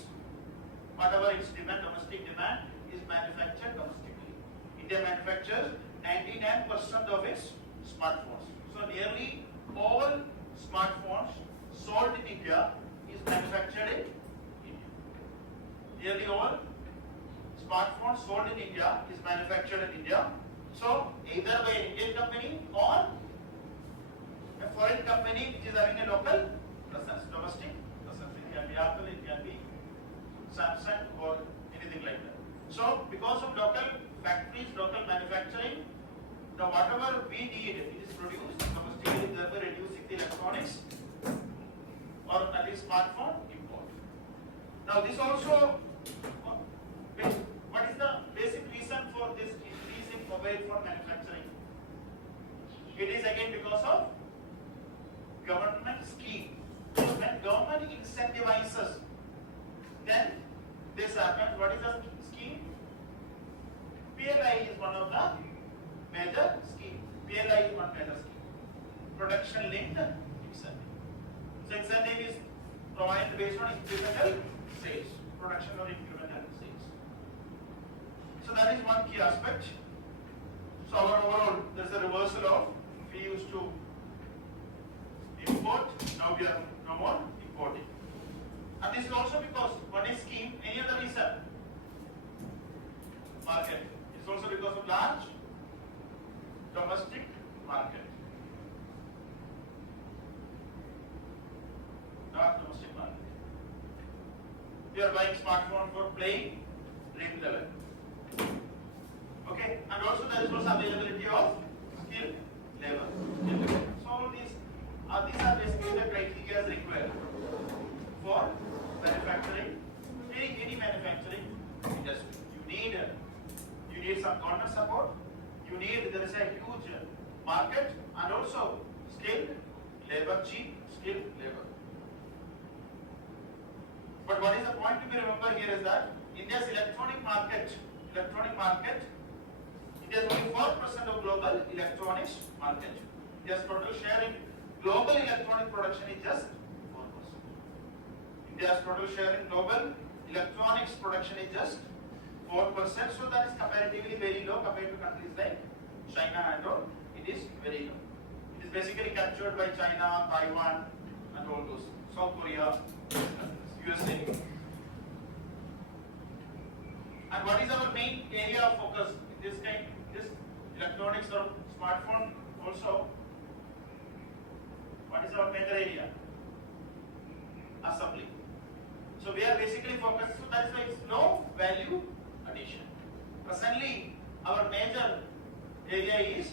whatever its demand, domestic demand is manufactured domestically. India manufactures 99% of its smartphones. So nearly all smartphones sold in India is manufactured in India. Nearly all smartphones sold in India is manufactured in India. So either by an Indian company or a foreign company which is having a local presence, domestic presence. It can be Apple, it can be Samsung or anything like that. So because of local factories, local manufacturing, now whatever we need, it is produced domestically, thereby reducing the electronics or at least smartphone import. Now this also, what is the basic reason for this increase in mobile phone manufacturing? It is again because of government scheme. So when government incentivizes, then this happens. What is the scheme? PLI is one of the major scheme. PLI is one major scheme. Production linked incentive. So incentive is provided based on incremental sales. Production or incremental sales. So that is one key aspect. So our overall, there is a reversal of, we used to import, now we are no more importing. And this is also because, what is scheme? Any other reason? Market. It's also because of large domestic market. Large domestic market. We are buying smartphone for playing dream level. Okay, and also there is also availability of skilled labor. So all these are basically the criteria required for manufacturing, any manufacturing industry. You need some government support. There is a huge market and also skilled labor, cheap skilled labor. But what is the point to be remembered here is that India's electronic market, India is only 4% of global electronics market. India's total share in global electronic production is just 4%. India's total share in global electronics production is just 4%. So that is comparatively very low compared to countries like China and all. It is very low. It is basically captured by China, Taiwan, and all those. South Korea, USA. And what is our main area of focus in this electronics or smartphone also? What is our major area? Assembly. So we are basically focused, so that is why it's low value addition. Presently, our major area is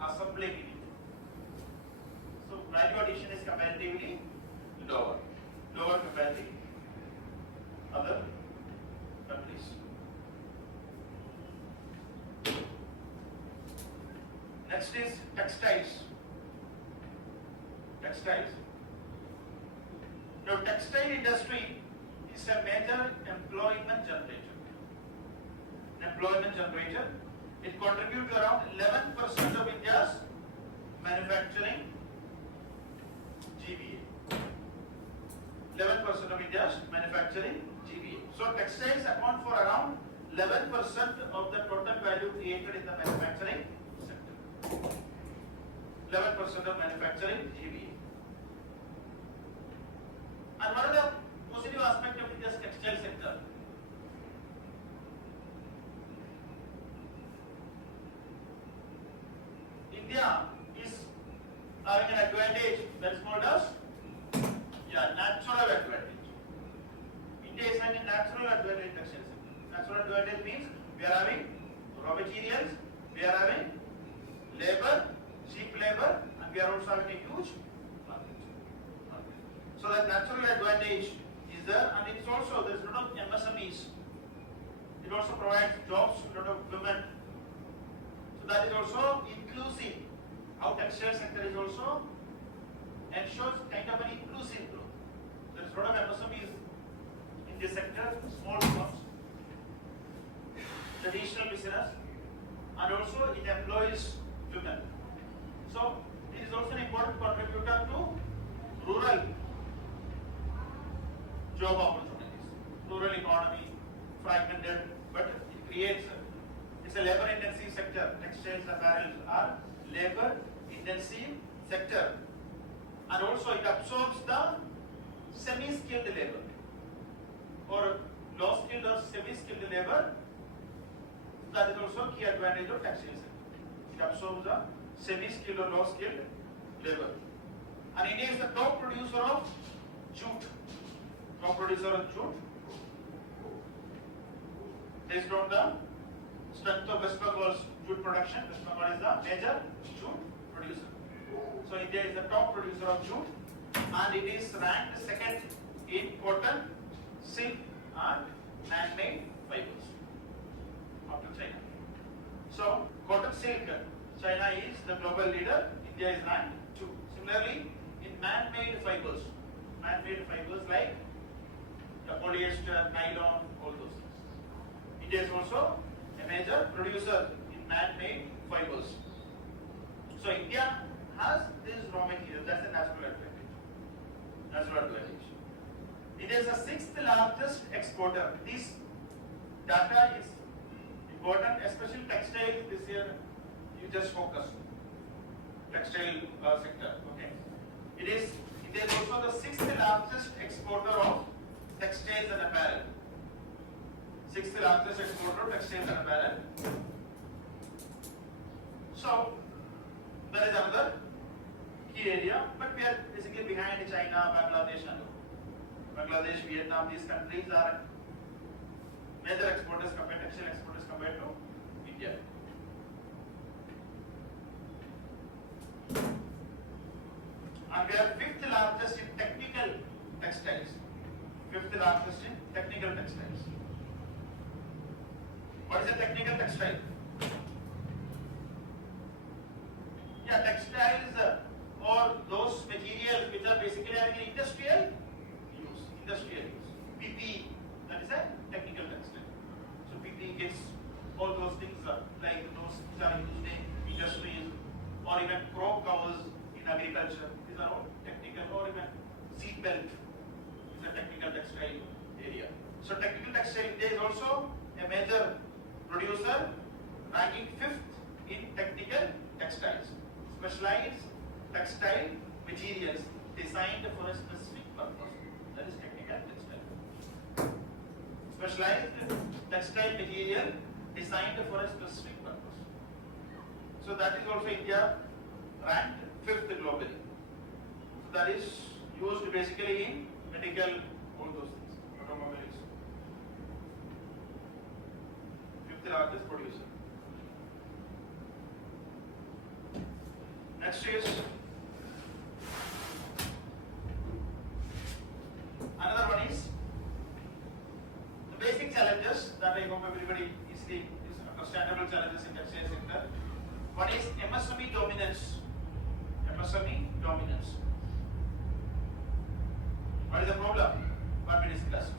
assembling unit. So value addition is comparatively lower compared to other countries. Next is textiles. Now, textile industry is a major employment generator. It contributes to around 11% of India's manufacturing GVA. 11% of India's manufacturing GVA. So textiles account for around 11% of the total value created in the manufacturing sector. 11% of manufacturing GVA. And what are the positive aspects of India's textile sector? India is having an advantage advantage that is called as natural advantage. India is having a natural advantage in textile sector. Natural advantage means we are having raw materials, we are having labor, cheap labor, and we are also having a huge market. So that natural advantage is there, and it's also there is a lot of MSMEs. It also provides jobs to a lot of women. So that is also inclusive. Our textile sector is also ensures kind of an inclusive growth. There is a lot of MSMEs in this sector, small firms, traditional business, and also it employs women. So it is also an important contributor to rural job opportunities, rural economy, fragmented, but it creates. It's a labor-intensive sector. Textiles, apparel are labor-intensive sector, and also it absorbs the semi-skilled labor or low-skilled or semi-skilled labor. That is also a key advantage of textile sector. It absorbs the semi-skilled or low-skilled labor. And India is the top producer of jute. Top producer of jute. Based on the strength of West Bengal's jute production, West Bengal is the major jute producer. So India is the top producer of jute, and it is ranked second in cotton, silk, and man-made fibers after China. So cotton silk, China is the global leader. India is ranked 2. Similarly, in man-made fibers like the polyester, nylon, all those things. India is also a major producer in man-made fibers. So India has this raw material. That's a natural advantage. India is the 6th largest exporter. This data is important, especially textile. This year, you just focus textile sector. Okay, India is also the 6th largest exporter of textiles and apparel. 6th largest exporter of textiles and apparel. So that is another key area, but we are basically behind China, Bangladesh, and Bangladesh, Vietnam. These countries are major exporters textile exporters compared to India. And we are 5th largest in technical textiles. 5th largest in technical textiles. What is a technical textile? Textiles or those materials which are basically having industrial use. PP, that is a technical textile. So PP gets all those things like those which are used in industries, or even crop covers in agriculture. These are all technical, or even seat belt is a technical textile area. So technical textile India is also a major producer, ranking 5th in technical textiles. Specialized textile materials designed for a specific purpose. That is technical textile. Specialized textile material designed for a specific purpose. So that is also India ranked 5th globally. So that is used basically in medical, all those things, automobiles. 5th largest producer. Next is another one is the basic challenges that I hope everybody is understandable challenges in textile sector. One is MSME dominance. What is the problem? What we discussed.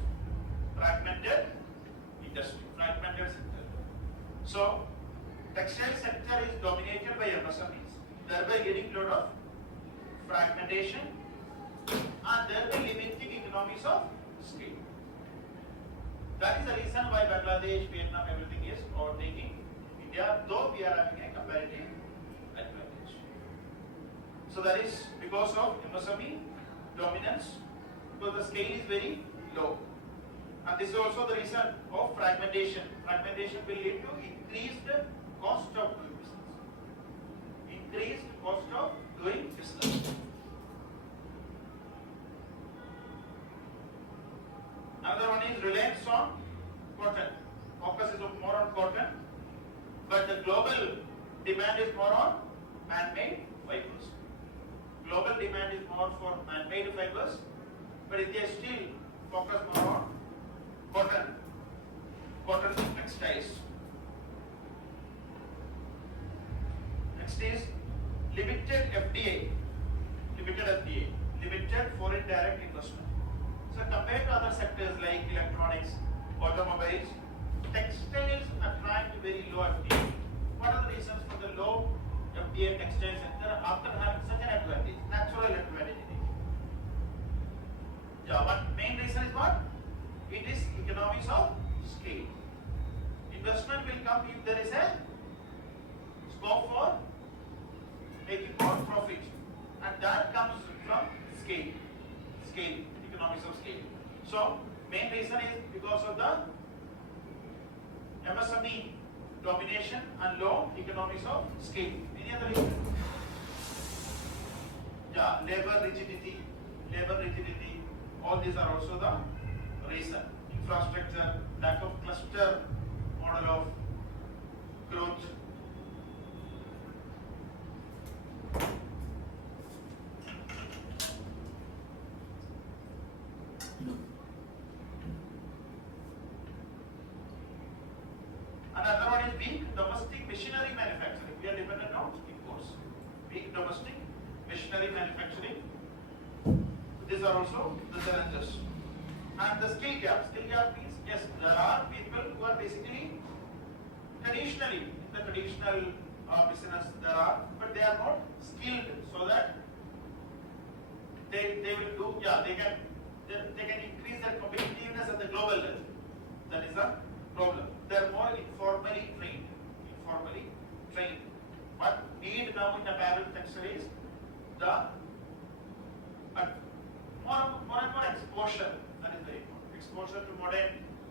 Fragmented industry, fragmented sector. So textile sector is dominated by MSMEs, thereby leading to a lot of fragmentation and thereby limiting economies of scale. That is the reason why Bangladesh, Vietnam, everything is overtaking India, though we are having a comparative advantage. So that is because of MSME dominance, because the scale is very low. And this is also the reason of fragmentation. Fragmentation will lead to increased cost of doing business. Another one is reliance on cotton. Focus is more on cotton, but the global demand is more on man-made fibers. Global demand is more for man-made fibers, but India still focus more on cotton textiles. Next is limited FDI, limited foreign direct investment. So compared to other sectors like electronics, automobiles, textiles attract very low FDI. What are the reasons for the low FDI textile sector after having such an advantage, natural advantage in it? Yeah, one main reason is what? It is economies of scale. Investment will come if there is a scope for making more profit, and that comes from scale, economies of scale. So main reason is because of the MSME domination and low economies of scale. Any other reason? Yeah, labor rigidity. All these are also the reason. Infrastructure, lack of cluster model of growth. Another one is weak domestic machinery manufacturing. We are dependent on imports. Weak domestic machinery manufacturing. These are also the challenges. And the skill gap. Skill gap means, yes, there are people who are basically traditionally in the traditional business there are, but they are not skilled, so that they will do, they can increase their competitiveness at the global level. That is a problem. They are more informally trained. But need now in apparel textile is the more and more exposure. That is very important. Exposure to modern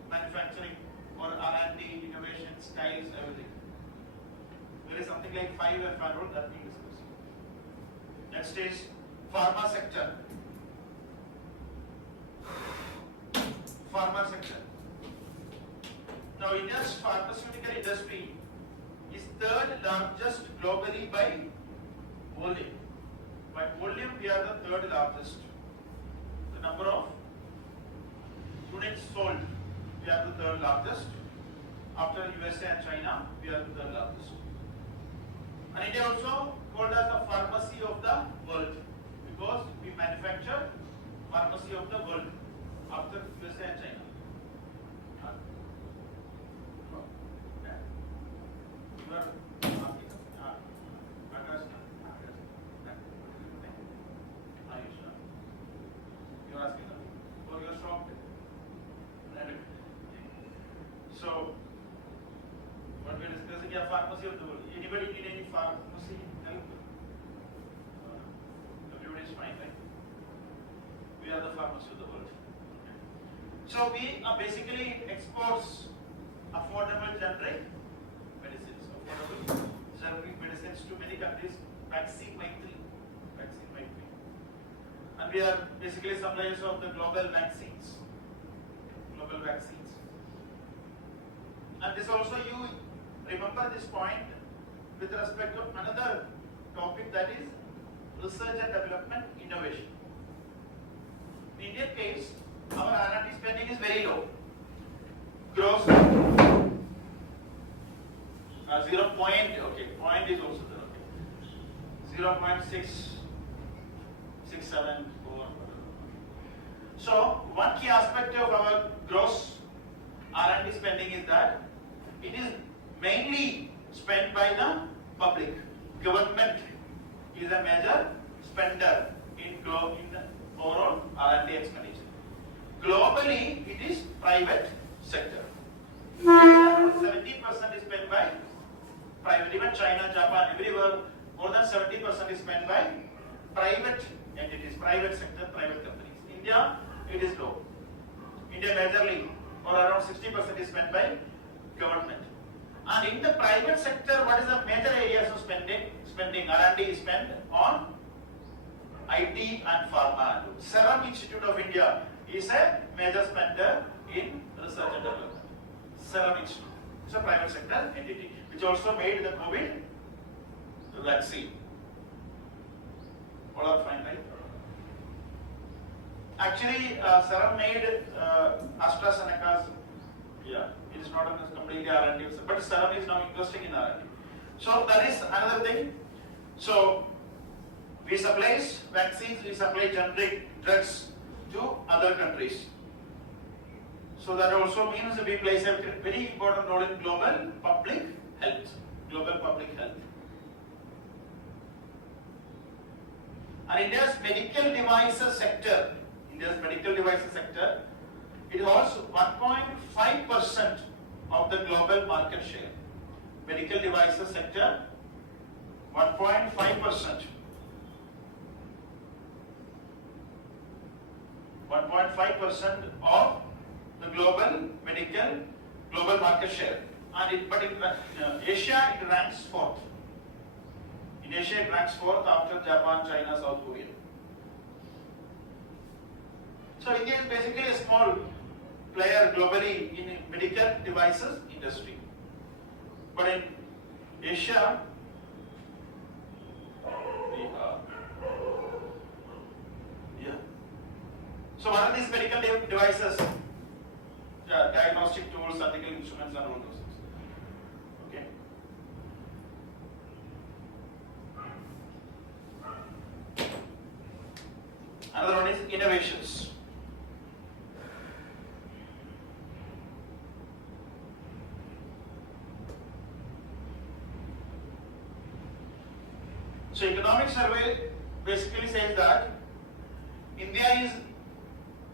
manufacturing or R&D, innovation, styles, everything. There is something like 5 F rule that we discussed. Next is pharma sector. Now India's pharmaceutical industry is third largest globally by volume. By volume we are the third largest. The number of units sold, we are the third largest. After USA and China, we are the third largest. And India also called as the pharmacy of the world because we manufacture pharmacy of the world after USA and China. You are asking you are asking or you are shocked. So what we are discussing is pharmacy of the world. Anybody need any pharmacy help? Everybody is fine, right? We are the pharmacy of the world. So we are basically exports affordable generic medicines. To many countries. Vaccine might be. And we are basically suppliers of the global vaccines. And this also, you remember this point with respect to another topic, that is research and development innovation. In Indian case, our R&D spending is very low. Gross 0. Point is also there. 0.667. So one key aspect of our gross R&D spending is that it is mainly spent by the public. Government is a major spender in overall R&D expenditure. Globally, it is private sector. Around 70% is spent by private. Even China, Japan, everywhere, more than 70% is spent by private entities, private sector, private companies. India, it is low. India majorly, or around 60% is spent by government. And in the private sector, what is the major areas of spending? R&D is spent on IT and pharma. Serum Institute of India is a major spender in research and development. Serum Institute. It's a private sector entity which also made the COVID vaccine. All are fine, right? Actually, Serum made AstraZeneca's, yeah, it is not a completely R&D, but Serum is now investing in R&D. So that is another thing. So we supply vaccines, we supply generic drugs to other countries. So that also means we play a very important role in global public health. Global public health. And India's medical devices sector, it holds 1.5% of the global market share. Medical devices sector, 1.5%. 1.5% of the global market share. And but in Asia it ranks fourth. In Asia it ranks fourth after Japan, China, South Korea. So India is basically a small player globally in medical devices industry. But in Asia, we are, yeah. So what are these medical devices? Yeah, diagnostic tools, surgical instruments, and all those things. Okay. Another one is innovations. So economic survey basically says that India is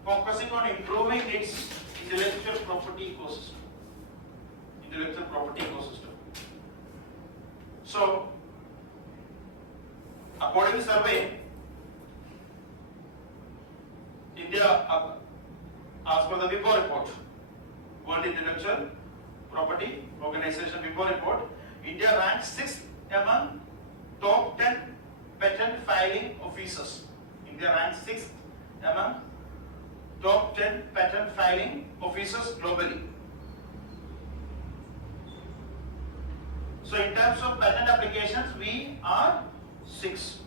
focusing on improving its intellectual property ecosystem. So according to survey, India, as per the WIPO report, World Intellectual Property Organization WIPO report, India ranks 6th among top 10 patent filing officers. India ranks 6th among top 10 patent filing officers globally. So in terms of patent applications, we are 6.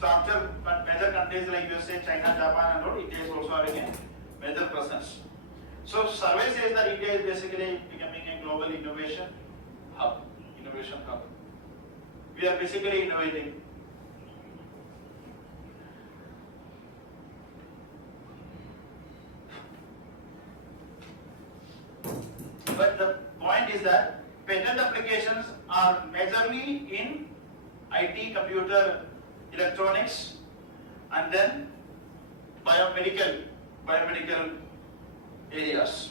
So after major countries like USA, China, Japan and all, India is also having a major presence. So survey says that India is basically becoming a global innovation hub. We are basically innovating. But the point is that patent applications are majorly in IT, computer, electronics, and then biomedical areas.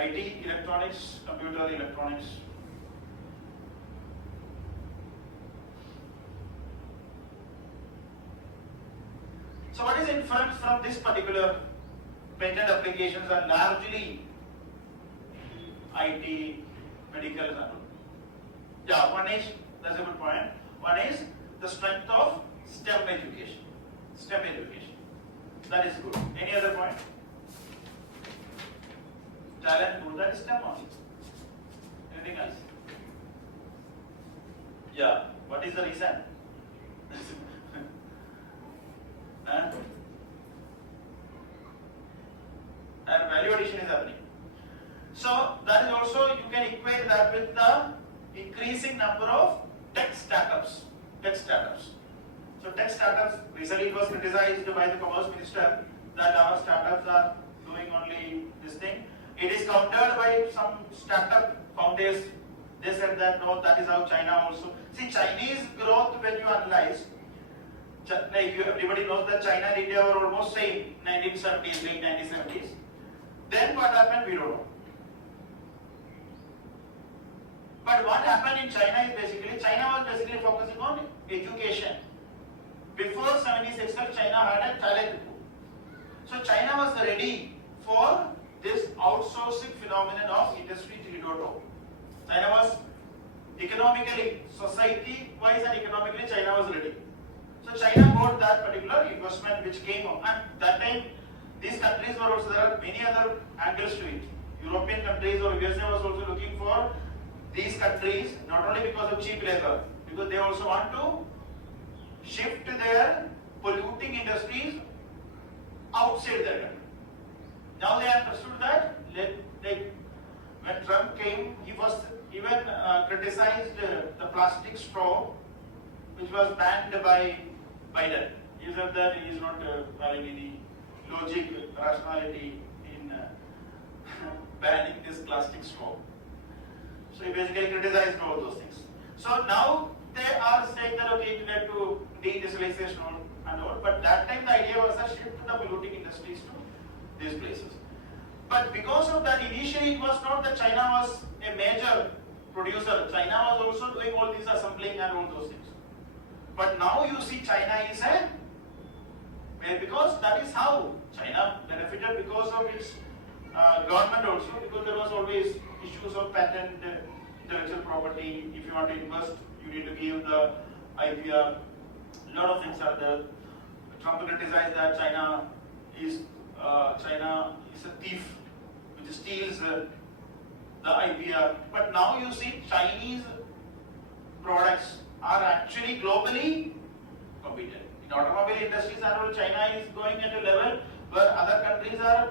IT, electronics, computer, electronics. So what is inference from this particular patent applications are largely IT, medical and all. Yeah, one is, that's a good point. One is the strength of STEM education. That is good. Any other point? Talent good, that is STEM only. Anything else? Yeah, what is the reason? And value addition is happening. So that is also, you can equate that with the increasing number of tech startups. So tech startups, recently it was criticized by the Commerce Minister that our startups are doing only this thing. It is countered by some startup founders. They said that no, that is how China also. See, Chinese growth, when you analyze, like everybody knows that China and India were almost same 1970s, late 1970s. Then what happened, we don't know. But what happened in China is China was basically focusing on education. Before 76, China had a talent pool. So China was ready for this outsourcing phenomenon of Industry 3.0. China was economically, society-wise and economically, China was ready. So China bought that particular investment which came up, and that time these countries were also, there are many other angles to it. European countries or USA was also looking for these countries, not only because of cheap labor, because they also want to shift their polluting industries outside their country. Now they understood that, when Trump came, he was even criticized the plastic straw, which was banned by Biden. He said that he is not having any logic, rationality in banning this plastic straw. So he basically criticized all those things. So now they are saying that okay, it led to deindustrialization and all, but that time the idea was a shift the polluting industries to these places. But because of that, initially it was not that China was a major producer. China was also doing all this assembling and all those things. But now you see China is a, because that is how China benefited because of its government also, because there was always issues of patent, intellectual property. If you want to invest, you need to give the IPR. A lot of things are there. Trump criticized that China is a thief which steals the IPR. But now you see Chinese products are actually globally competed. In automobile industries, China is going at a level where other countries are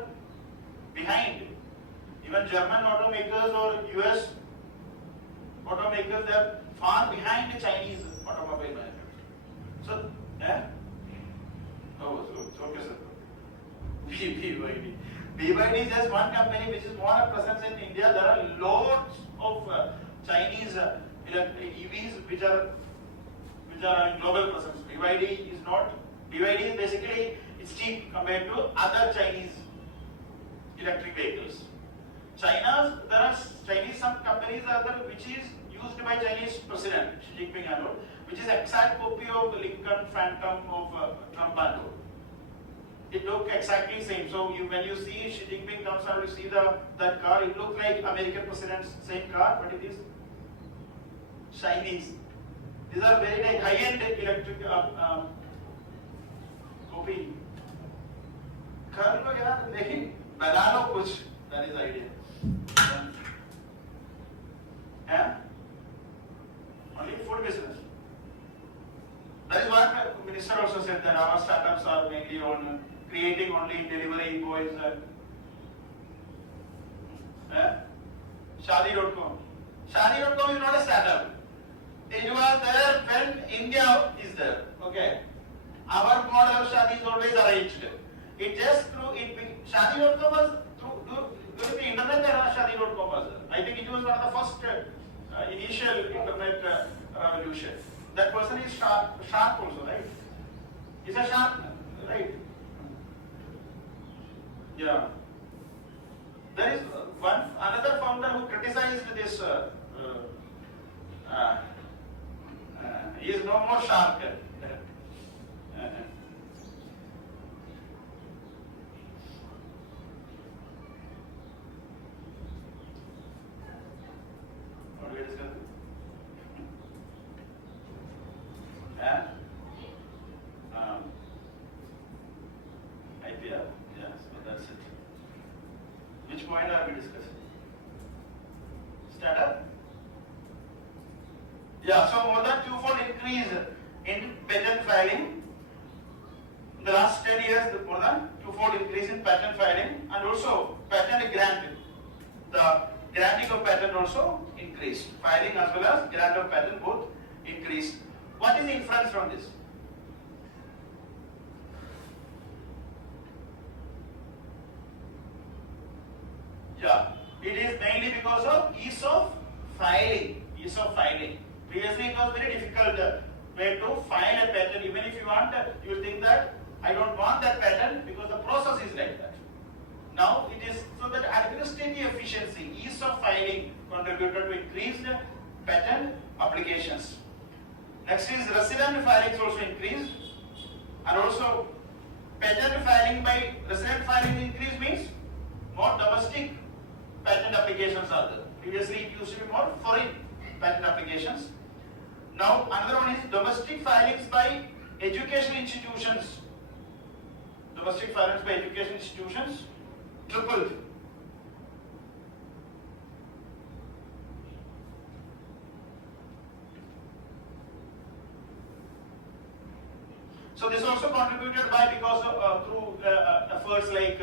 behind. Even German automakers or US automakers, they are far behind the Chinese automobile manufacturers. So, oh, so it's okay, sir. BYD is just one company which is more a presence in India. There are loads of Chinese EVs which are in global presence. BYD is not. BYD is basically, it's cheap compared to other Chinese electric vehicles. There are Chinese some companies are there which is used by Chinese President Xi Jinping and all, which is exact copy of the Lincoln Phantom of Trump and all. It look exactly same. So when you see Xi Jinping comes out, you see that car, it look like American President's same car, but it is Chinese. These are very like high-end electric copy. कर लो यार, लेकिन बना लो कुछ. That is the idea. Yeah? Only food business. That is what the minister also said, that our startups are mainly on creating only delivery boys. Shadi.com. Shadi.com is not a startup. It was there when India is there. Okay. Our model of Shadi is always arranged. It just through it. Shadi.com was during the internet era. Shadi.com was there. I think it was one of the first initial internet revolution. That person is sharp also, right? He's a sharp, right? Yeah. There is another founder who criticized this. He is no more sharp. What do we discuss? IPR. Yeah, so that's it. Which point are we discussing? Startup? Yeah, so more than twofold increase in patent filing. In the last 10 years, more than twofold increase in patent filing, and also patent grant. The granting of patent also increased. Filing as well as grant of patent both increased. What is the inference from this? Yeah, it is mainly because of ease of filing. Ease of filing. Previously, it was very difficult way to file a patent. Even if you want, you will think that I don't want that patent because the process is like that. Now it is so that administrative efficiency, ease of filing contributed to increased patent applications. Next is resident filings also increased, and also patent filing by resident filing increase means more domestic patent applications are there. Previously it used to be more foreign patent applications. Now another one is domestic filings by Education institutions, domestic violence by education institutions, tripled. So this also contributed by because of through efforts like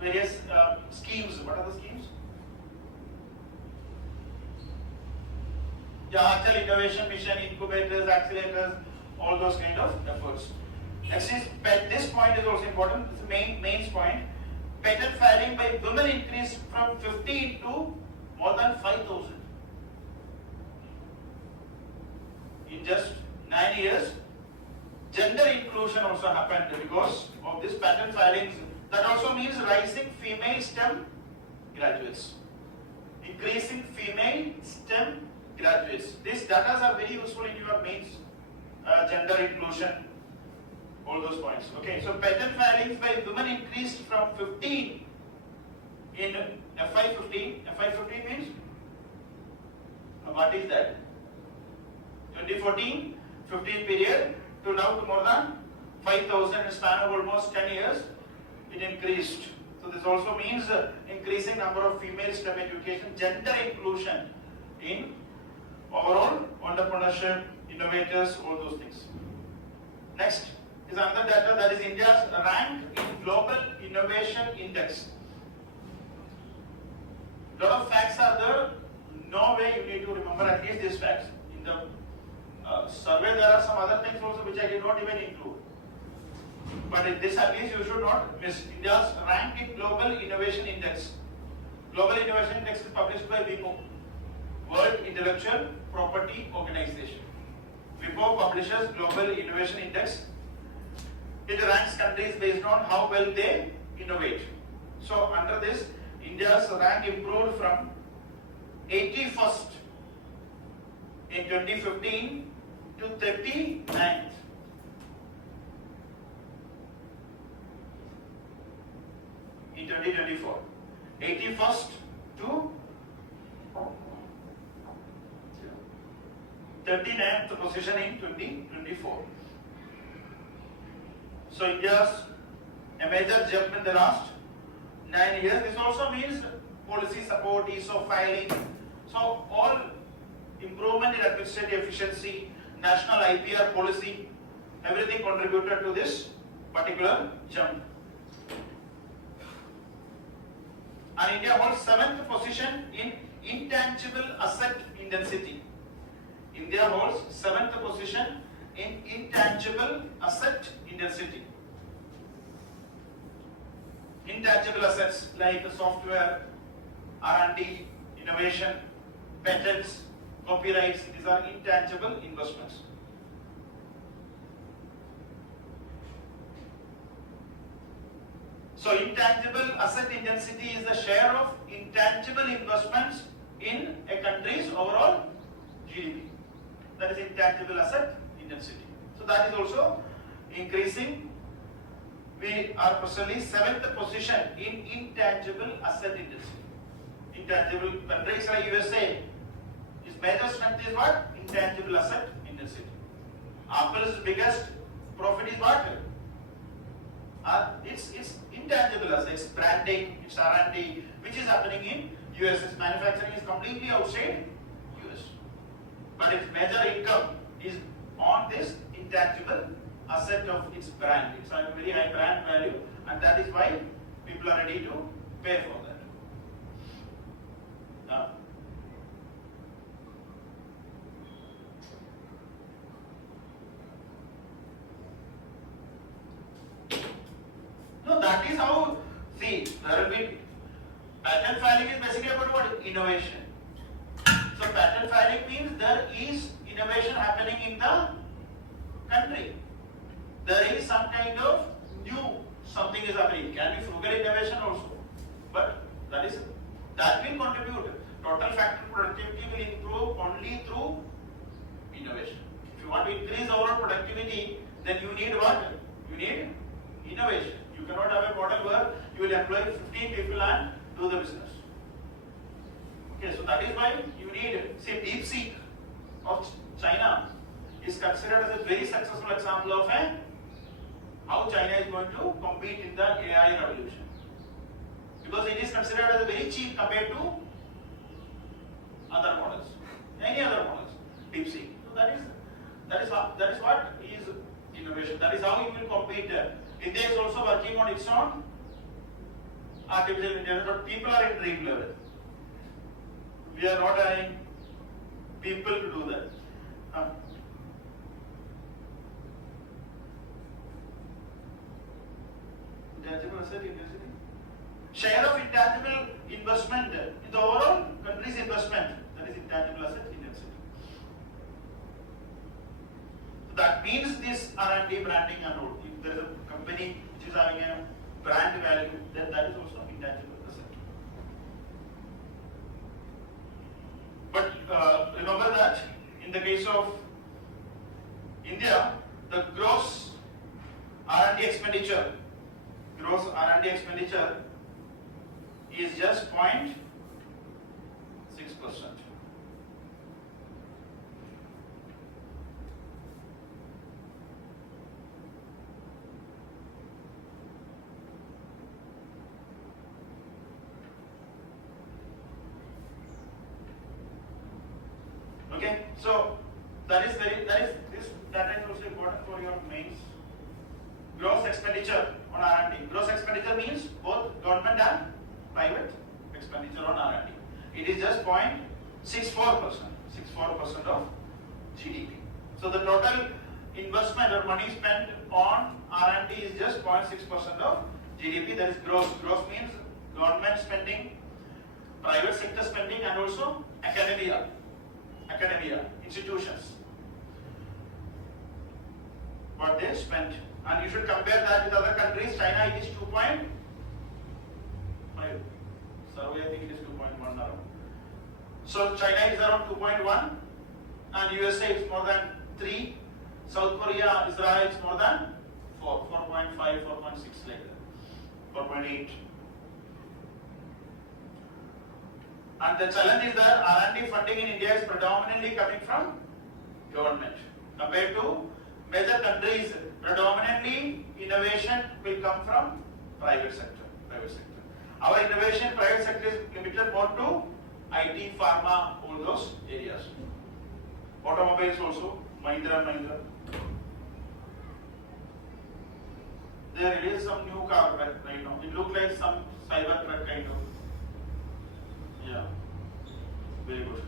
various schemes. What are the schemes? Yeah, Achal Innovation Mission, incubators, accelerators, all those kind of efforts. Next is this point is also important. This is the main point. Patent filing by women increased from 50 to more than 5,000 in just 9 years. Gender inclusion also happened because of this patent filings. That also means rising female STEM graduates, increasing female STEM graduates. These data are very useful in your mains, gender inclusion, all those points. Okay, so patent filings by women increased from 15 in FY15. FY15 means what is that? 2014, 15 period to now to more than 5,000 in a span of almost 10 years. It increased. So this also means increasing number of female STEM education, gender inclusion in overall entrepreneurship, innovators, all those things. Next is another data, that is India's rank in Global Innovation Index. Lot of facts are there. No way you need to remember at least these facts. In the survey there are some other things also which I did not even include. But in this at least you should not miss. India's rank in Global Innovation Index. Global Innovation Index is published by WIPO, World Intellectual Property Organization. WIPO publishes Global Innovation Index. It ranks countries based on how well they innovate. So under this, India's rank improved from 81st in 2015 to 39th. In 2024, 81st to 39th position in 2024. So India's a major jump in the last 9 years. This also means policy support, ease of filing. So all improvement in administrative efficiency, national IPR policy, everything contributed to this particular jump. And India holds 7th position in intangible asset intensity. India holds 7th position in intangible asset intensity. Intangible assets like software, R&D, innovation, patents, copyrights, these are intangible investments. So intangible asset intensity is the share of intangible investments in a country's overall GDP. That is intangible asset intensity. So that is also increasing. We are presently 7th position in intangible asset intensity. Intangible countries like USA, its major strength is what? Intangible asset intensity. Apple's biggest profit is what? It's intangible assets, branding, it's R&D, which is happening in US. Its manufacturing is completely outside US. But its major income is on this intangible asset of its brand. It's a very high brand value, and that is why people are ready to pay for that. No, that is how, see, there will be, patent filing is basically about what? Innovation. So patent filing means there is innovation happening in the country. There is some kind of new something is happening. It can be frugal innovation also, but that will contribute. Total factor productivity will improve only through innovation. If you want to increase overall productivity, then you need what? You need innovation. You cannot have a model where you will employ 15 people and do the business. Okay, so that is why you need, say, DeepSeek of China is considered as a very successful example of how China is going to compete in the AI revolution. Because it is considered as very cheap compared to other models, any other models, DeepSeek. So that is what is innovation. That is how it will compete. India is also working on its own artificial intelligence, but people are in dream level. We are not having people to do that. Intangible asset intensity. Share of intangible investment in the overall country's investment, that is intangible asset intensity. So that means this R&D branding and all. If there is a company which is having a brand value, then that is also intangible asset. But remember that in the case of India, the gross R&D expenditure is just 0.6%. Okay, so that is also important for your mains. Gross expenditure on R&D. Gross expenditure means both government and private expenditure on R&D. It is just 0.64%, 64% of GDP. So the total investment or money spent on R&D is just 0.6% of GDP. That is gross. Gross means government spending, private sector spending, and also academia, institutions. What they spent. And you should compare that with other countries. China, it is 2.5. Survey, I think it is 2.1 around. So China is around 2.1, and USA is more than 3. South Korea, Israel is more than 4, 4.5, 4.6 like that, 4.8. And the challenge is that R&D funding in India is predominantly coming from government. Compared to major countries, predominantly innovation will come from private sector. Our innovation private sector is limited more to IT, pharma, all those areas. Automobiles also, Mahindra. They released some new car right now. It looks like some cyber truck kind of. Yeah, very good.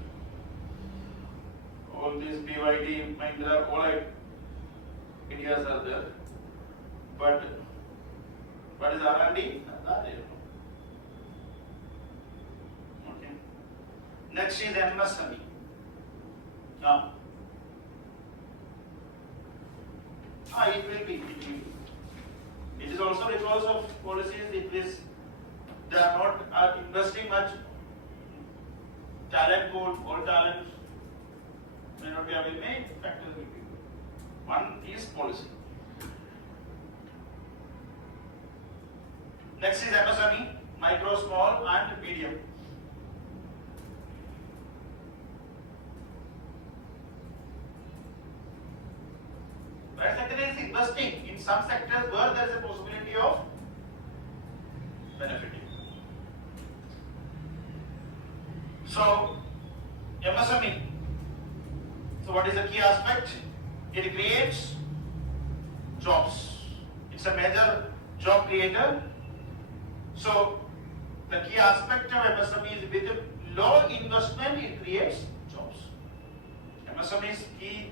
All these BYD, Mahindra, all ideas are there. But what is R&D? Not there. Okay. Next is MSME. Now, it will be. It is also because of policies. They are not investing much. Talent pool, all talent may not be available. Main factors will be. One is policy. Next is MSME, micro, small, and medium. Private sector is investing in some sectors where there is a possibility of benefiting. So, MSME. So, what is the key aspect? It creates jobs. It's a major job creator. So, the key aspect of MSME is with low investment, it creates jobs. MSME's key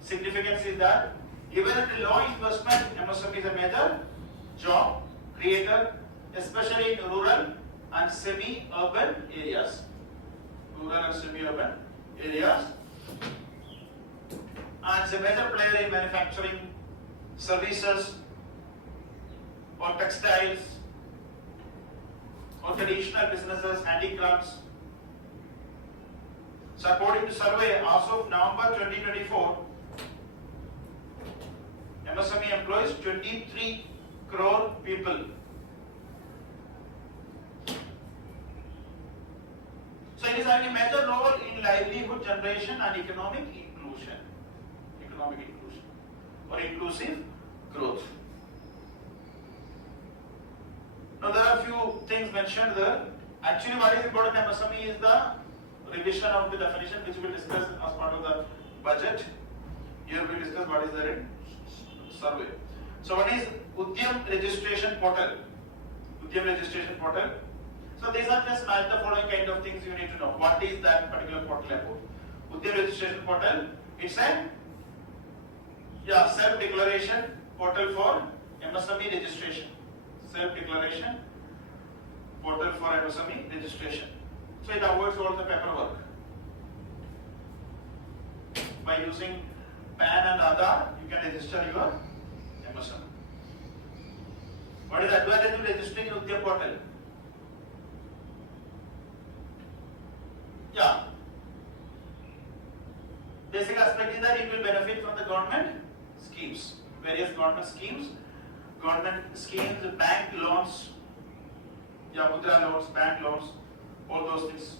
significance is that even at low investment, MSME is a major job creator, especially in rural and semi-urban areas. Rural and semi-urban areas. And it's a major player in manufacturing, services, or textiles, or traditional businesses, handicrafts. So according to survey, as of November 2024, MSME employs 23 crore people. So it is having a major role in livelihood generation and economic inclusion. economic inclusion or inclusive growth. Now there are a few things mentioned there. Actually, what is important in MSME is the revision of the definition, which we will discuss as part of the budget. Here we will discuss what is there in survey. So what is Udyam registration portal? Udyam registration portal. So these are just the following kind of things you need to know. What is that particular portal about? Udyam registration portal. It's a self-declaration portal for MSME registration. Self-declaration portal for MSME registration. So it avoids all the paperwork. By using PAN and Aadhaar, you can register your MSME. What is the advantage of registering in Udyam portal? Yeah. Basic aspect is that it will benefit from the government schemes, various government schemes, bank loans, mudra loans, bank loans, all those things.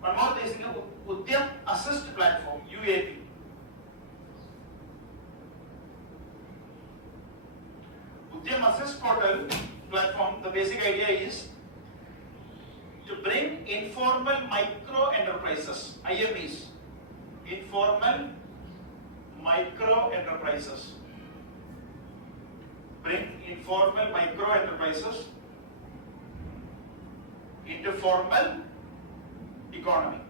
One more thing, Udyam Assist Platform, UAP. Udyam Assist Portal platform, the basic idea is to bring informal micro enterprises, IMEs, informal micro enterprises. Bring informal micro enterprises into formal economy.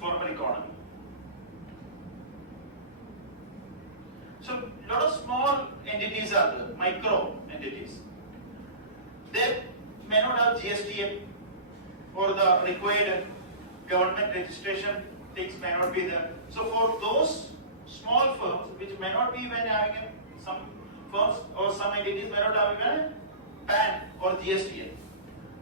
Formal economy. So, lot of small entities are there, micro entities. They may not have GSTN or the required government registration things may not be there. So, for those small firms which may not be even having some firms or some entities may not have even PAN or GSTN.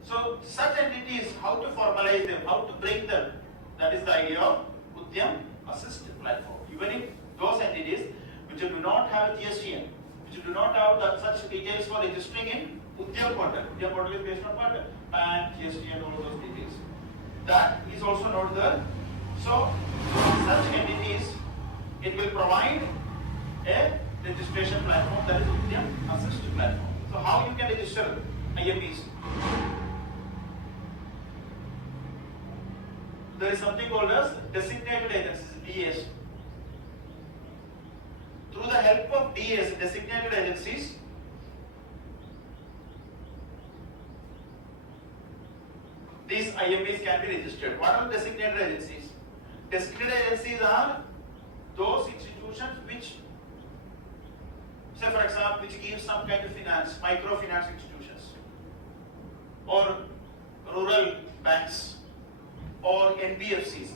So, such entities, how to formalize them, how to bring them, that is the idea of Udyam Assist Platform. Even if those entities which do not have GSTN, which do not have such details for registering in Udyam portal. Udyam portal is based on what? PAN, GSTN, all those details. That is also not there. So, such entities, it will provide a registration platform, that is Udyam Assist Platform. So, how you can register IMEs? There is something called as designated agencies, DAs. Through the help of DAs, designated agencies, these IMEs can be registered. What are designated agencies? Designated agencies are those institutions which, say for example, which give some kind of finance, microfinance institutions, or rural banks, or NBFCs.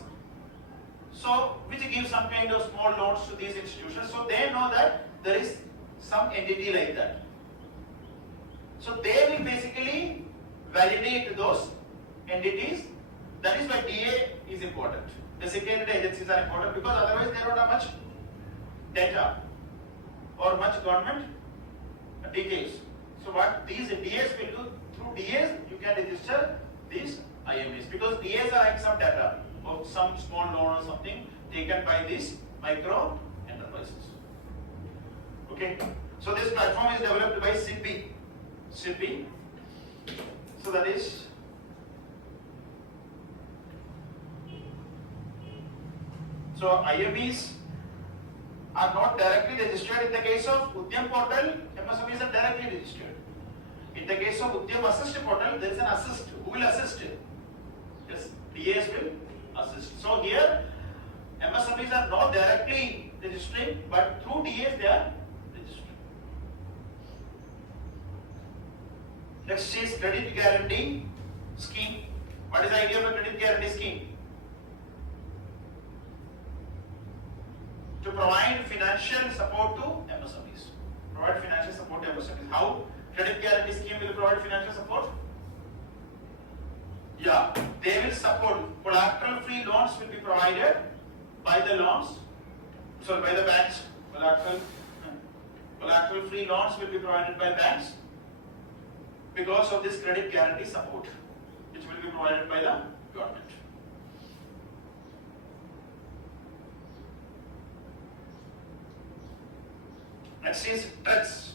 So, which give some kind of small loans to these institutions, so they know that there is some entity like that. So, they will basically validate those entities. That is why DA is important. Designated agencies are important because otherwise they don't have much data or much government details. So, what these DAs will do, through DAs you can register these IMEs because DAs are having some data of some small loan or something taken by these micro enterprises. Okay, so this platform is developed by SIDBI. So that is IMEs are not directly registered. In the case of Udyam portal, MSMEs are directly registered. In the case of Udyam Assist portal, there is an assist. Who will assist? Yes, DAs will assist. So here, MSMEs are not directly registering, but through DAs they are registering. Next is credit guarantee scheme. What is the idea of a credit guarantee scheme? To provide financial support to MSMEs. Provide financial support to MSMEs. How credit guarantee scheme will provide financial support? Yeah, they will support. Collateral-free loans will be provided by the banks. Collateral-free loans will be provided by banks because of this credit guarantee support, which will be provided by the government. Next is TREDS.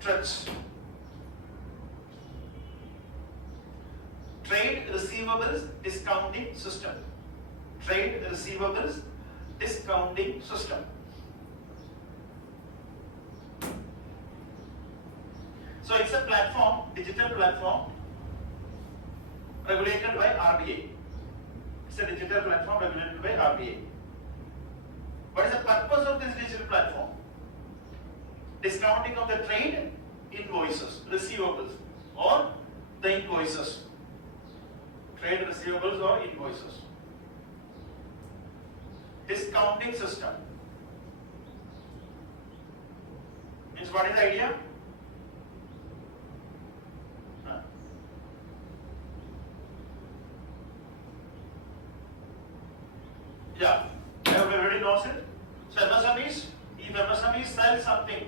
TREDS. Trade Receivables Discounting System. Trade Receivables Discounting System. So it's a platform, digital platform regulated by RBI. It's a digital platform regulated by RBI. What is the purpose of this digital platform? Discounting of the trade invoices, receivables, or the invoices. Trade receivables or invoices. Discounting system. Means what is the idea? Yeah, everybody knows it. So MSMEs, if MSMEs sell something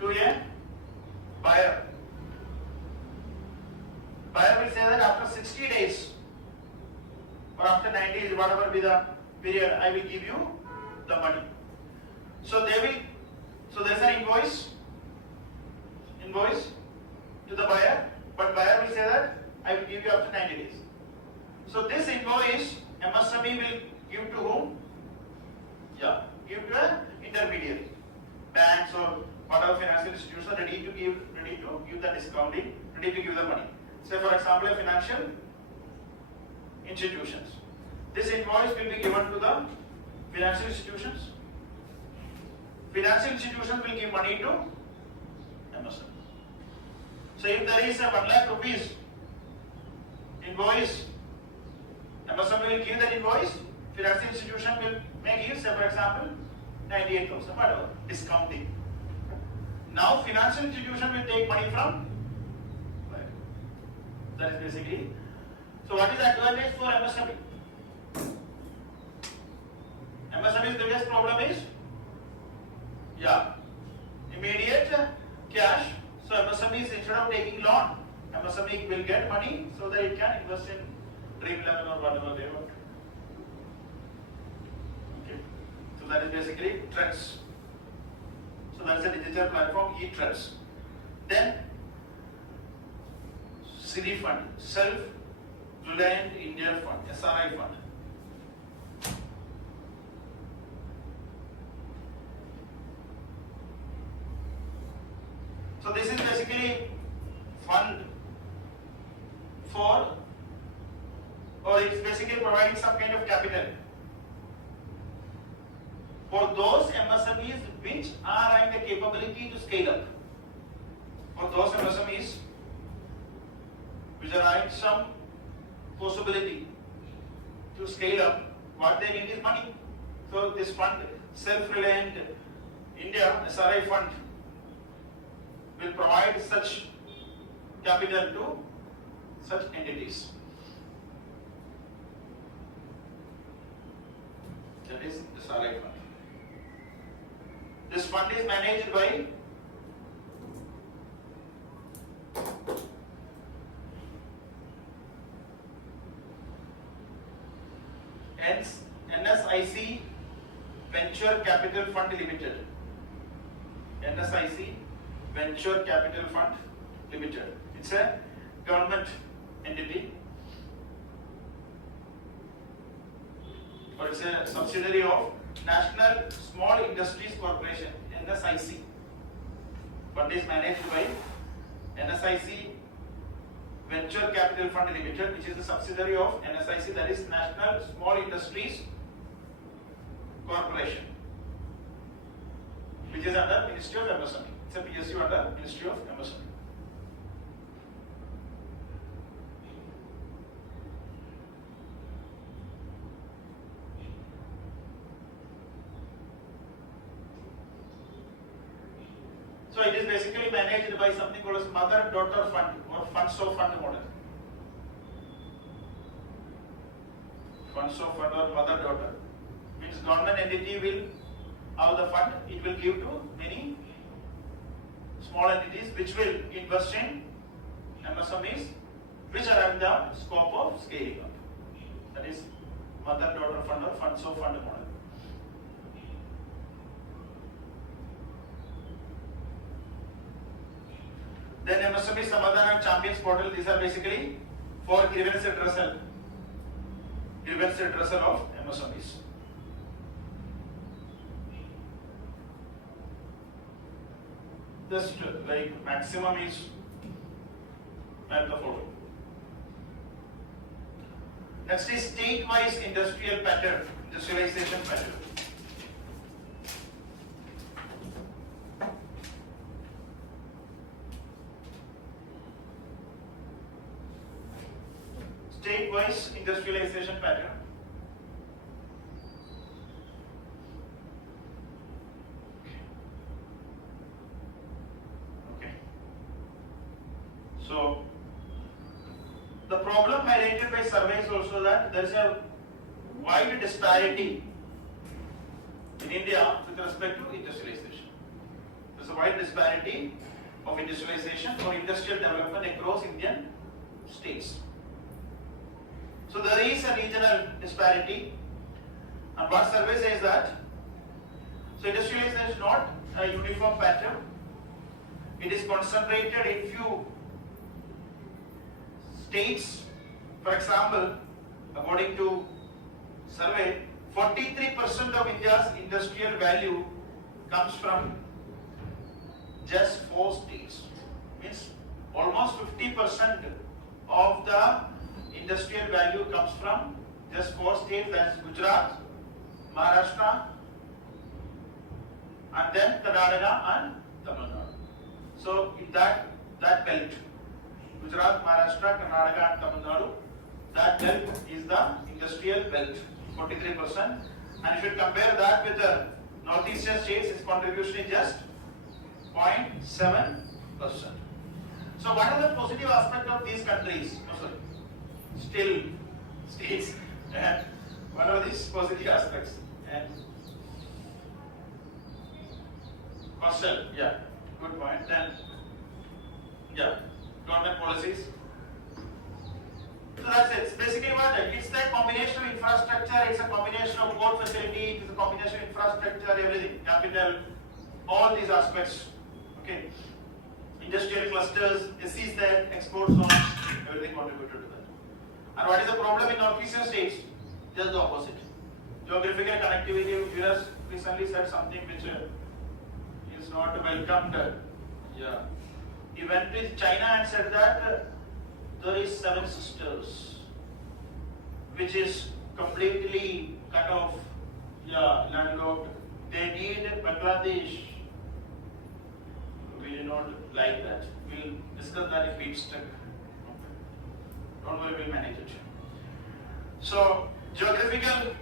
to a buyer, buyer will say that after 60 days or after 90 days, whatever be the period, I will give you the money. So they will, so there's an invoice to the buyer, but buyer will say that I will give you after 90 days. So this invoice MSME will give to whom? Yeah, give to an intermediary, banks or whatever financial institutions are ready to give the discounting, ready to give the money. Say for example, a financial institutions. This invoice will be given to the financial institutions. Financial institutions will give money to MSME. So if there is a 1 lakh rupees invoice, MSME will give that invoice, financial institution will make use, say for example, 98,000, whatever, discounting. Now financial institution will take money from, that is basically. So what is the advantage for MSME? MSME's biggest problem is, yeah, immediate cash. So MSMEs, instead of taking loan, MSME will get money so that it can invest in Dream11 or whatever they want. Okay. So that is basically TREDS. So that's a digital platform, e-TREDS. Then SRI fund, Self-Reliant India Fund, SRI fund. So this is basically fund for, or it's basically providing some kind of capital for those MSMEs which are having the capability to scale up. For those MSMEs which are having some possibility to scale up, what they need is money. So this fund, Self-Reliant India SRI fund, will provide such capital to such entities. That is SRI fund. This fund is managed by NSIC Venture Capital Fund Limited. NSIC Venture Capital Fund Limited. It's a government entity, or it's a subsidiary of National Small Industries Corporation, NSIC. Fund is managed by NSIC Venture Capital Fund Limited, which is a subsidiary of NSIC, that is National Small Industries Corporation, which is under Ministry of MSME. It's a PSU under Ministry of MSME. So it is basically managed by something called as mother-daughter fund or funds-of-fund model. Funds-of-fund or mother-daughter means government entity will have the fund, it will give to many small entities which will invest in MSMEs which are in the scope of scaling up. That is mother-daughter fund or funds-of-fund model. Then MSME Samadhan and Champions portal, these are basically for grievance redressal of MSMEs. Just like maximum is at the following. Next is state-wise industrialization pattern. State-wise industrialization pattern. Okay. So the problem highlighted by surveys also that there is a wide disparity in India with respect to industrialization. There is a wide disparity of industrialization or industrial development across Indian states. So there is a regional disparity, and what survey says that, so industrialization is not a uniform pattern, it is concentrated in few states. For example, according to survey, 43% of India's industrial value comes from just 4 states. Means almost 50% of the industrial value comes from just 4 states, that's Gujarat, Maharashtra, and then Karnataka and Tamil Nadu. So in that belt, Gujarat, Maharashtra, Karnataka and Tamil Nadu, that belt is the industrial belt, 43%. And if you compare that with the northeastern states, its contribution is just 0.7%. So what are the positive aspects of these countries? Still states, and what are these positive aspects? And coastal, yeah, good point. Then, yeah, government policies. So that's it. It's basically what it's the combination of infrastructure, it's a combination of port facility, it's a combination of infrastructure, everything, capital, all these aspects. Okay. Industrial clusters, SEZ there, export zones, everything contributed to that. And what is the problem in northeastern states? Just the opposite. Geographical connectivity. Viras recently said something which is not welcomed. Yeah. He went to China and said that there is 7 sisters, which is completely cut off. Yeah, landlocked. They need Bangladesh. We do not like that. We'll discuss that if it's stuck. Don't worry, we'll manage it. So, geographical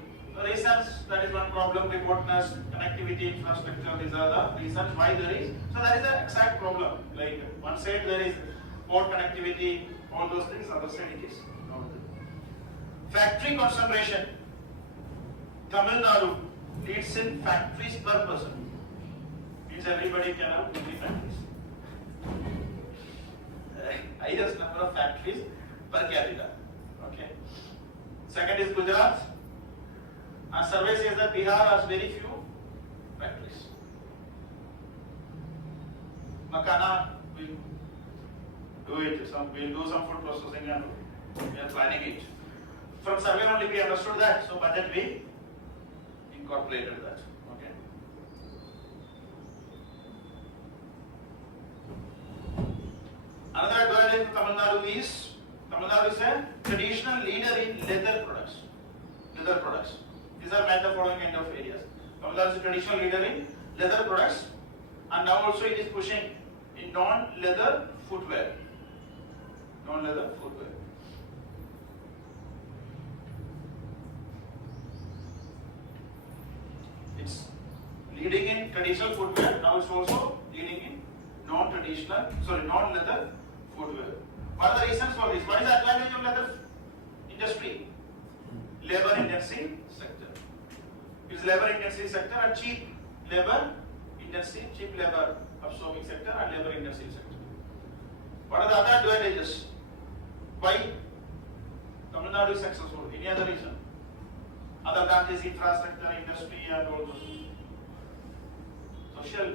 reasons, that is one problem, remoteness, connectivity, infrastructure, these are the reasons why there is. So, that is the exact problem. Like, one side there is port connectivity, all those things, other side it is not there. Factory concentration. Tamil Nadu leads in factories per person. Means everybody can have 2-3 factories. Highest number of factories per capita. Okay. Second is Gujarat. And survey says that Bihar has very few factories. Makana will do it. We'll do some food processing and we are planning it. From survey only we understood that. So budget we incorporated that. Okay. Another advantage of Tamil Nadu is a traditional leader in leather products. These are the following kind of areas. Tamil Nadu is a traditional leader in leather products, and now also it is pushing in non-leather footwear. It's leading in traditional footwear. Now it's also leading in non-leather footwear. What are the reasons for this? What is the advantage of leather industry? Labor intensive sector. It's labor intensive sector and cheap labor absorbing sector and labor intensive sector. What are the other advantages? Why Tamil Nadu is successful? Any other reason? Other than this infrastructure, industry and all those. Social.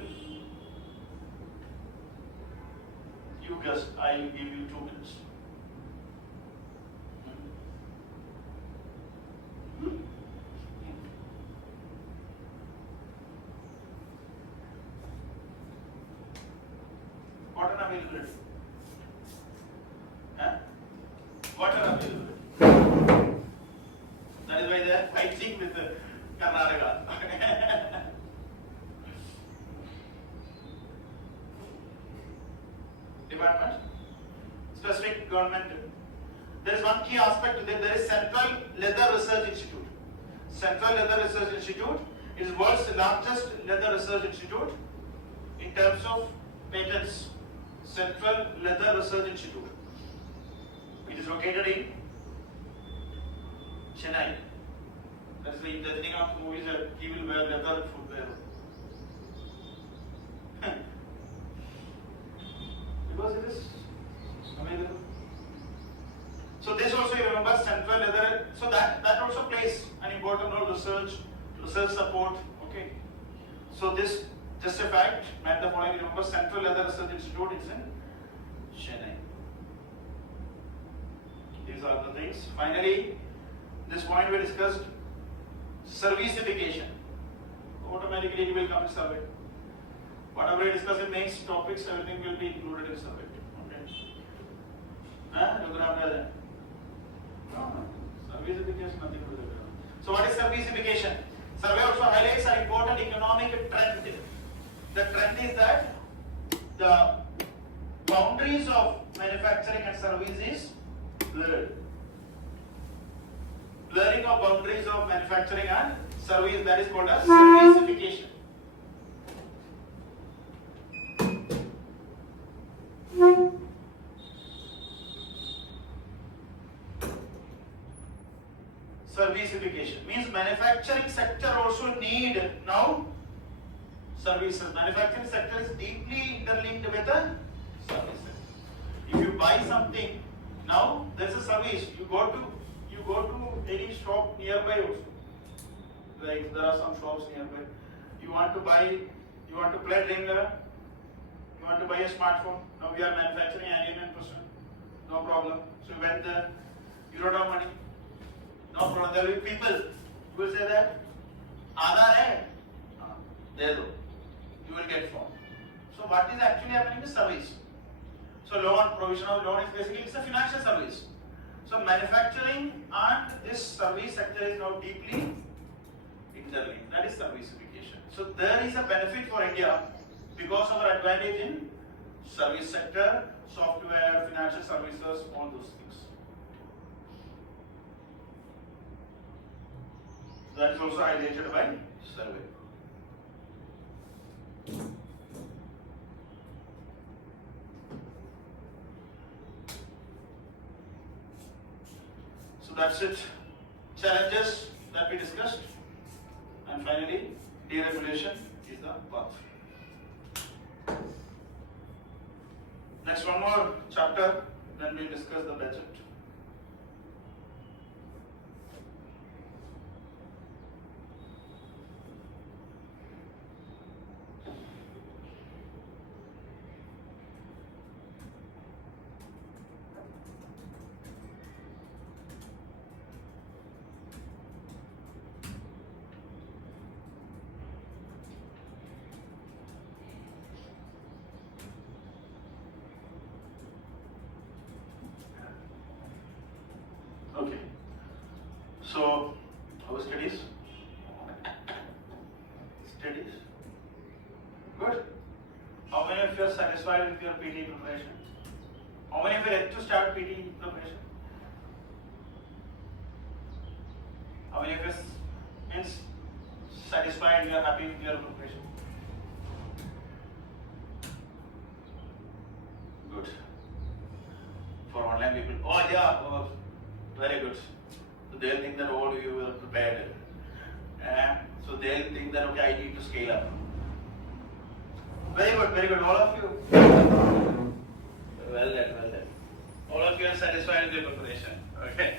You guess, I will give you 2 minutes. Water availability. Huh? Water availability. That is why they are fighting with Karnataka. Department, specific government. There is one key aspect to that. There is Central Leather Research Institute. Central Leather Research Institute is world's largest leather research institute in terms of patents. Central Leather Research Institute. It is located in Chennai. That's why the thing of the movie is that he will wear leather footwear. Because it is available. So this also you remember Central Leather. So that also plays an important role. Research support. Okay. So this just a fact. And the following remember Central Leather Research Institute is in Chennai. These are the things. Finally, this point we discussed servicification. Automatically it will come in survey. Whatever we discuss in main topics, everything will be included in survey. Okay. Servicification, nothing to do with it. So what is servicification? Survey also highlights an important economic trend. The trend is that the boundaries of manufacturing and service is blurred. Blurring of boundaries of manufacturing and service, that is called as servicification. Servicification means manufacturing sector also need now services. Manufacturing sector is deeply interlinked with the service sector. If you buy something, now there is a service. You go to any shop nearby also. Like there are some shops nearby. You want to play Dream11. You want to buy a smartphone. Now we are manufacturing 99%. No problem. So you went there. You don't have money. No problem. There will be people who will say that Aadhaar hai, de do. You will get phone. So what is actually happening is service. So loan, provision of loan is basically it's a financial service. So manufacturing and this service sector is now deeply interlinked. That is servicification. So there is a benefit for India because of our advantage in service sector, software, financial services, all those things. That is also highlighted by survey. So that's it. Challenges that we discussed. And finally, deregulation is the path. Next one more chapter, then we'll discuss the budget. Okay. So, our studies? Studies? Good. How many of you are satisfied with your PT preparation? How many of you are yet to start PT preparation? How many of you means satisfied, you are happy with your preparation? Good. For online people, oh yeah, oh, very good. So they'll think that all you were prepared. So they'll think that okay, I need to scale up. Very good, very good. All of you. Well done, well done. All of you are satisfied with your preparation. Okay.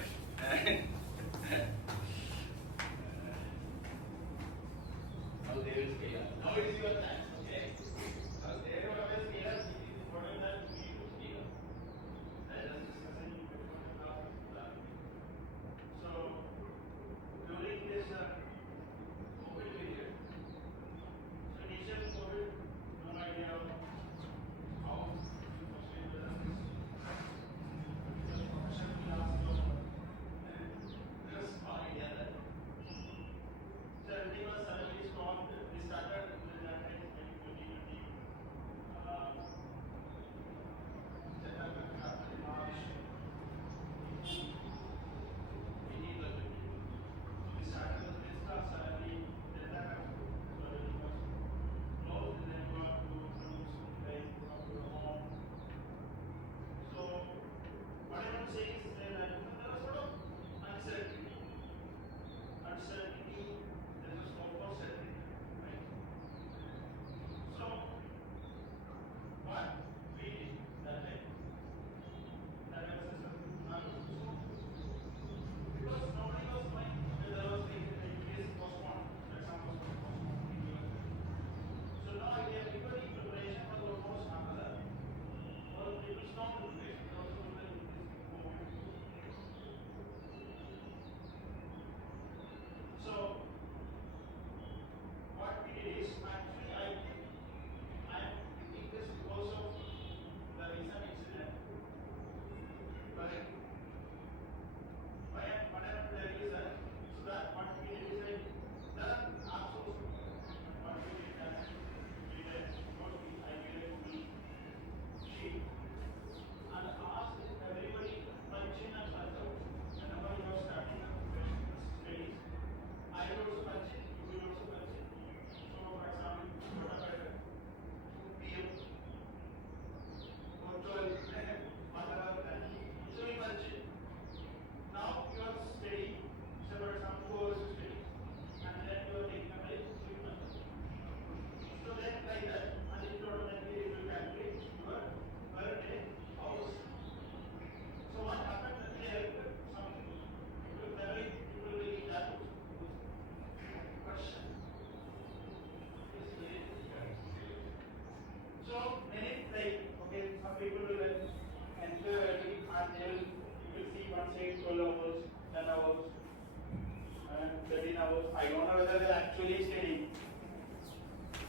I don't know whether they're actually studying.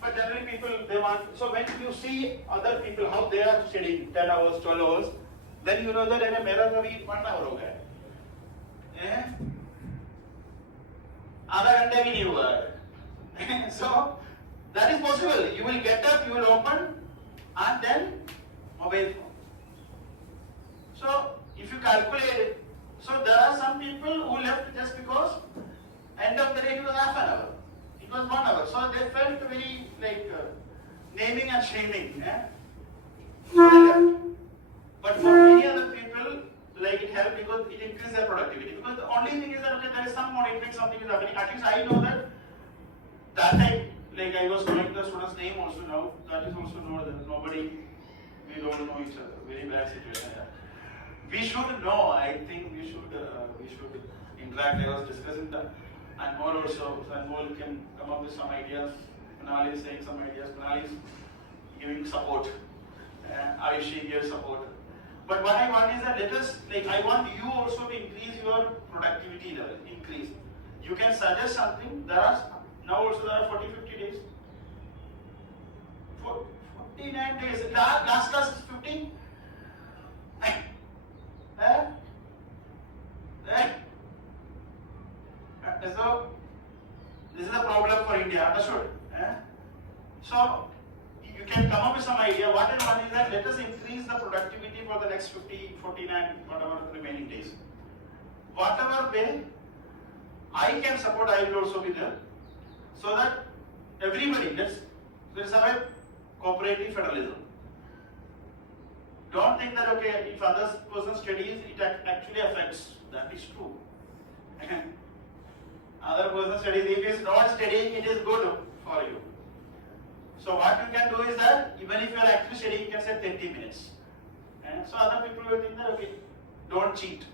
But generally people, they want, so when you see other people, how they are studying 10 hours, 12 hours, then you know that in a mirror, 1 hour ho gaya. आधा घंटे भी नहीं हुआ है. So that is possible. You will get up, you will open, and then mobile phone. So if you calculate it, so there are some people who left just because end of the day it was half an hour, it was 1 hour. So they felt very like naming and shaming. So they left. But for many other people, like it helped because it increased their productivity. Because the only thing is that okay, there is some monitoring, something is happening. At least I know that time, like I was knowing the student's name also now. That is also know that nobody, we don't know each other. Very bad situation. Yeah. We should know. I think we should interact. I was discussing that, and more also. Anmol can come up with some ideas. Kunal is saying some ideas. Kunal is giving support. Ayushi gives support. But what I want is that let us, like I want you also to increase your productivity level, increase. You can suggest something, there are, now also there are 40-50 days. 49 days, last class is 15. So, this is a problem for India, understood? So, you can come up with some idea. What I want is that let us increase the productivity for the next 50, 49, whatever remaining days. Whatever way I can support, I will also be there. So that everybody, let's have a cooperative federalism. Don't think that okay, if other person studies, it actually affects. That is true. Other person studies, if he is not studying, it is good for you. So what you can do is that even if you are actually studying, you can say 30 minutes. So other people will think that okay, don't cheat.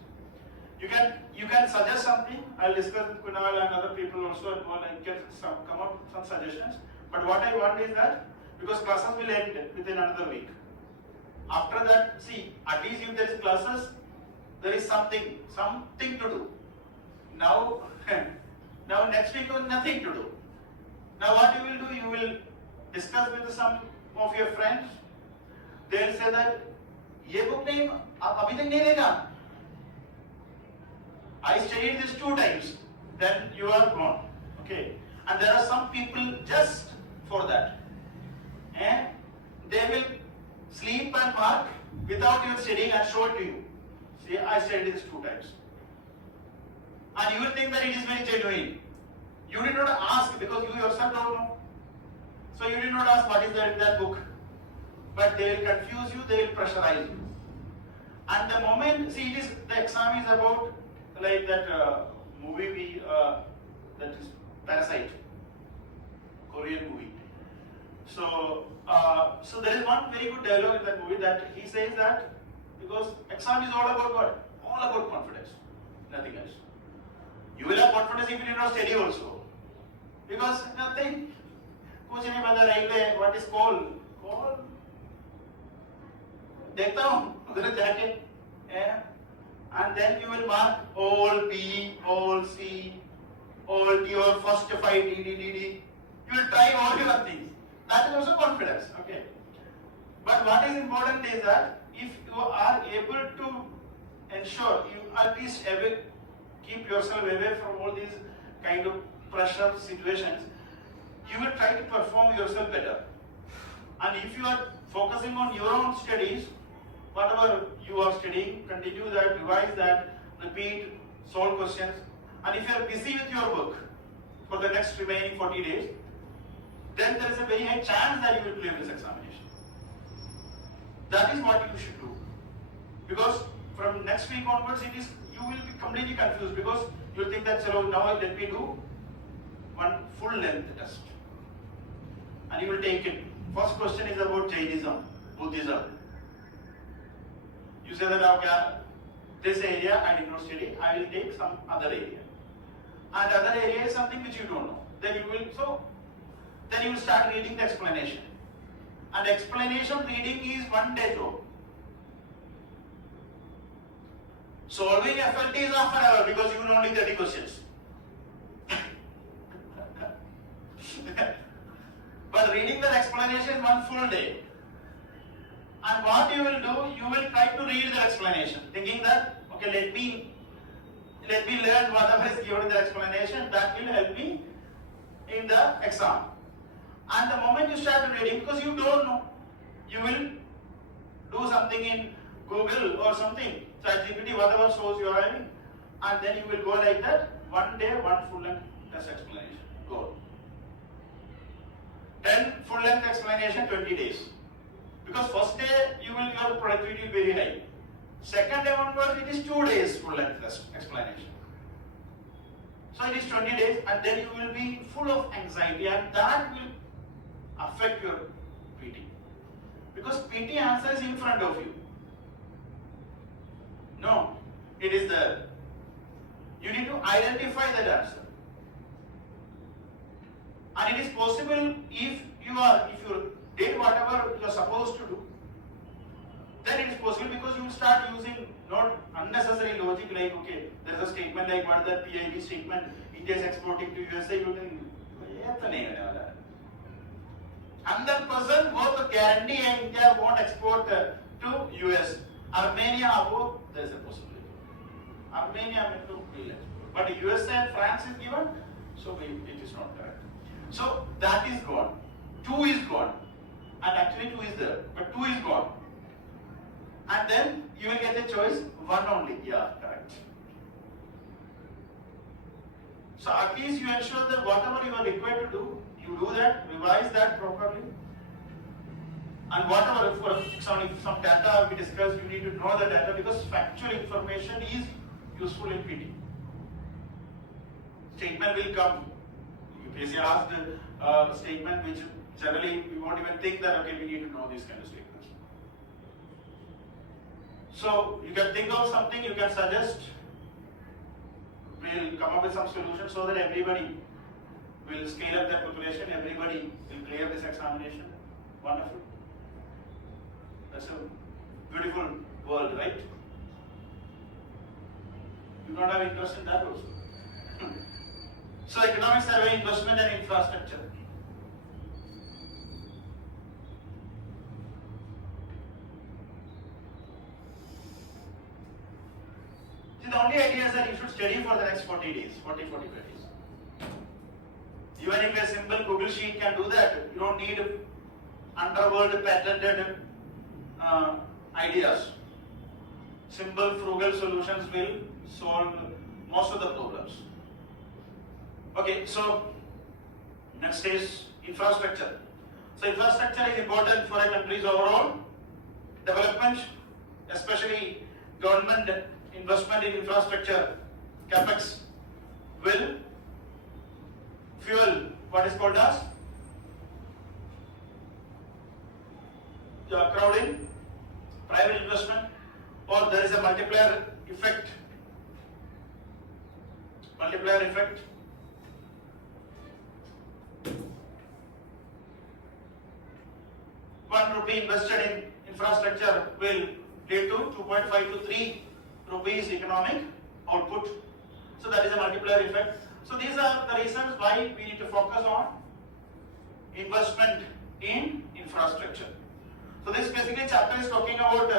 You can suggest something. I'll discuss with Kunal and other people also and get come up with some suggestions. But what I want is that because classes will end within another week. After that, see, at least if there is classes, there is something to do. Now next week was nothing to do. Now what you will do, you will discuss with some of your friends. They will say that ये book नहीं आप अभी तक नहीं देखा. I studied this 2 times. Then you are gone. Okay. And there are some people just for that. And they will sleep and mark without even studying and show it to you. See, I studied this 2 times. And you will think that it is very genuine. You did not ask because you yourself don't know. So you did not ask what is there in that book. But they will confuse you, they will pressurize you. And the moment, see, the exam is about like that movie that is Parasite, Korean movie. So there is one very good dialogue in that movie that he says that because exam is all about what? All about confidence, nothing else. You will have confidence if you did not study also. Because nothing, कुछ नहीं पता railway, what is coal? देखता हूँ उधर जाके, and then you will mark all B, all C, all D or first 5 D. You will try all your things. That is also confidence. Okay. But what is important is that if you are able to ensure you at least keep yourself away from all these kind of pressure situations, you will try to perform yourself better. And if you are focusing on your own studies, whatever you are studying, continue that, revise that, repeat, solve questions. And if you are busy with your work for the next remaining 40 days, then there is a very high chance that you will clear this examination. That is what you should do. Because from next week onwards, you will be completely confused because you will think that, now let me do one full length test. And you will take it. First question is about Jainism, Buddhism. You say that, okay, this area I did not study, I will take some other area. And other area is something which you don't know. Then you will start reading the explanation. And explanation reading is 1 day job. Solving FLT is half an hour because you know only 30 questions. reading the explanation is one full day. And what you will do, you will try to read the explanation, thinking that, okay, let me learn whatever is given in the explanation, that will help me in the exam. And the moment you start reading, because you don't know, you will do something in Google or something, ChatGPT, whatever source you are having, and then you will go like that, one day, one full length test explanation. Go. 10 full length explanation, 20 days. Because first day your productivity will be very high. Second day onwards, it is 2 days full length explanation. So it is 20 days, and then you will be full of anxiety, and that will affect your PT. Because PT answer is in front of you. No, it is there. You need to identify that answer. And it is possible if you did whatever you are supposed to do, then it is possible, because you will start using not unnecessary logic like, okay, there is a statement like what the PIB statement, India is exporting to USA, you think, 100% both guarantee and India won't export to US. Armenia, there is a possibility. Armenia will export. But USA and France is given, so it is not correct. So that is gone. 2 is gone. And actually 2 is there, but 2 is gone. And then you will get a choice, 1 only. Yeah, correct. So at least you ensure that whatever you are required to do, you do that, revise that properly. And whatever, for some data we discussed, you need to know the data, because factual information is useful in PT. Statement will come. UPSC asked a statement which generally we won't even think that, okay, we need to know these kind of statements. So you can think of something, you can suggest, we'll come up with some solution so that everybody will scale up their preparation, everybody will clear this examination. Wonderful. That's a beautiful world, right? You don't have interest in that also. So economic survey, investment and infrastructure. See, the only idea is that you should study for the next 40 days, 40-45 days. Even if a simple Google sheet can do that, you don't need underworld patented ideas. Simple, frugal solutions will solve most of the problems. Okay, so next is infrastructure. So infrastructure is important for a country's overall development, especially government investment in infrastructure, capex, will fuel what is called as crowding, private investment, or there is a multiplier effect. Multiplier effect. ₹1 invested in infrastructure will lead to 2.5 to 3 rupees economic output. So that is a multiplier effect. So these are the reasons why we need to focus on investment in infrastructure. So this basically chapter is talking about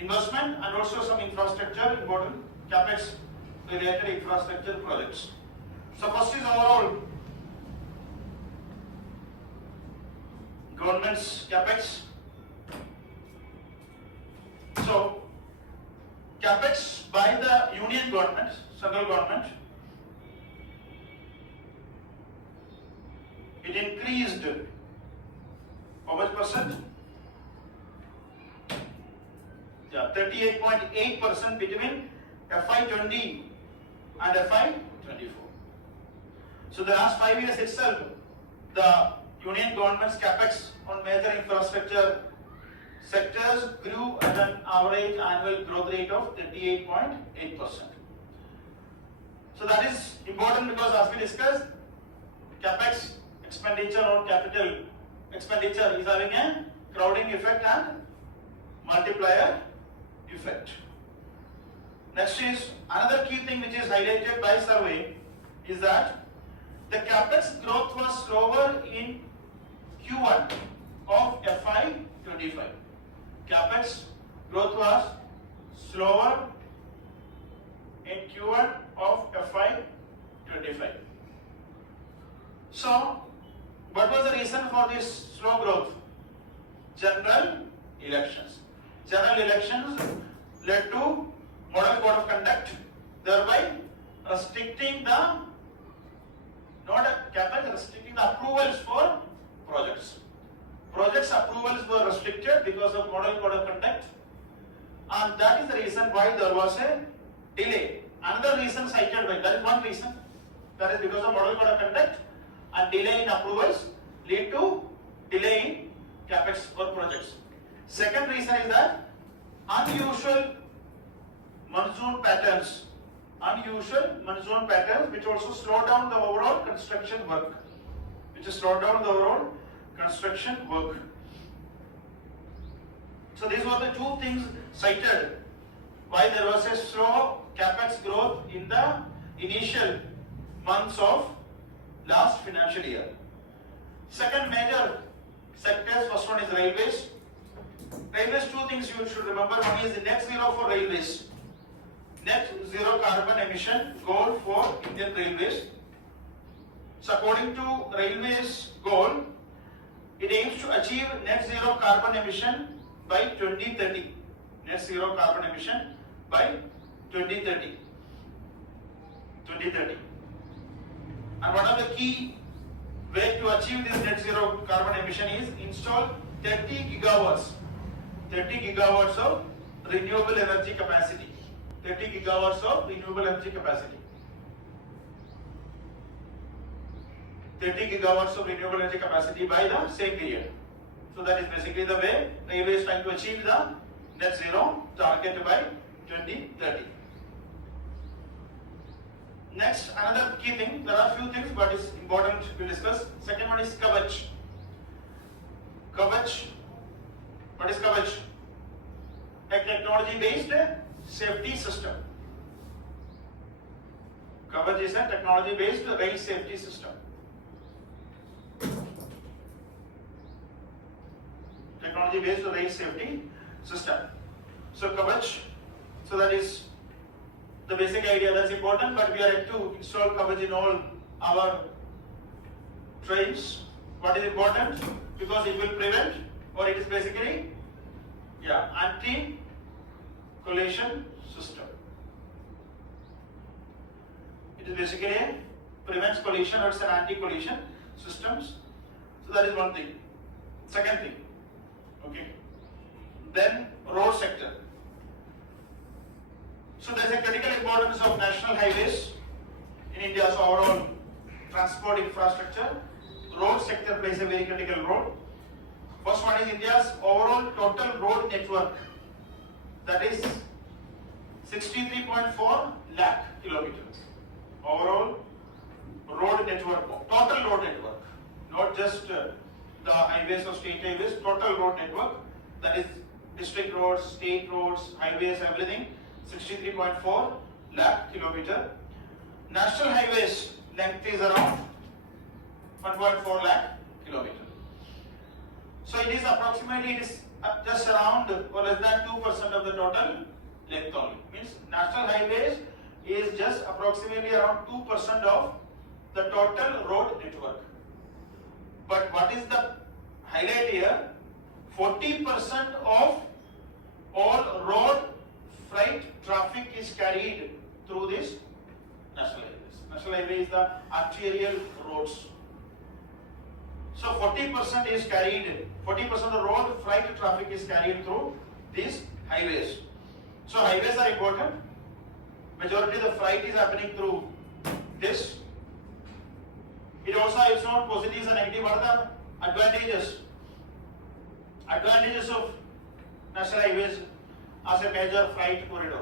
investment and also some infrastructure, important capex related infrastructure projects. So first is overall government's capex. So capex by the union government, central government, it increased how much percent? 38.8% between FY20 and FY24. So the last 5 years itself, the union government's capex on major infrastructure sectors grew at an average annual growth rate of 38.8%. So that is important because, as we discussed, capex expenditure on capital expenditure is having a crowding effect and multiplier effect. Next is another key thing which is highlighted by survey is that the capex growth was slower in Q1 of FY25. Capex growth was slower in Q1 of FY25. So, what was the reason for this slow growth? General elections. General elections led to model code of conduct, thereby restricting the restricting the approvals for projects. Projects approvals were restricted because of model code of conduct, and that is the reason why there was a delay. Another reason cited by, that is one reason, that is because of model code of conduct and delay in approvals lead to delay in capex for projects. Second reason is that unusual monsoon patterns which also slow down the overall construction work. So these were the two things cited why there was a slow capex growth in the initial months of last financial year. Second major sectors, first one is railways. Railways, two things you should remember. One is the net zero for railways. Net zero carbon emission goal for Indian Railways. So according to Railways goal, it aims to achieve net zero carbon emission by 2030. Net zero carbon emission by 2030. And one of the key way to achieve this net zero carbon emission is install 30 gigawatts of renewable energy capacity. 30 gigawatts of renewable energy capacity. 30 gigawatts of renewable energy capacity by the same period. So that is basically the way Railway is trying to achieve the net zero target by 2030. Next, another key thing, there are few things but it's important to discuss. Second one is Kavach. What is Kavach? A technology based safety system. Kavach is a technology based rail safety system. So Kavach, so that is the basic idea, that's important, but we are yet to install Kavach in all our trains. What is important? Because it will prevent, or it is basically anti-collision system. It is basically prevents collision, or it's an anti-collision systems. So that is one thing. Second thing, okay. Then road sector. So there is a critical importance of national highways in India's overall transport infrastructure. Road sector plays a very critical role. First one is India's overall total road network, that is 63.4 lakh kilometers. Overall road network, total road network, not just the highways or state highways, total road network, that is district roads, state roads, highways, everything, 63.4 lakh kilometer. National highways length is around 1.4 lakh kilometer. So it is approximately, just around or less than 2% of the total length only. Means national highways is just approximately around 2% of the total road network. But what is the highlight here? 40% of all road freight traffic is carried through this national highways. National highway is the arterial roads. So 40% is carried, 40% of the road freight traffic is carried through these highways. So highways are important. Majority of the freight is happening through this. It also has its own positives and negatives. What are the advantages? Advantages of national highways as a major freight corridor.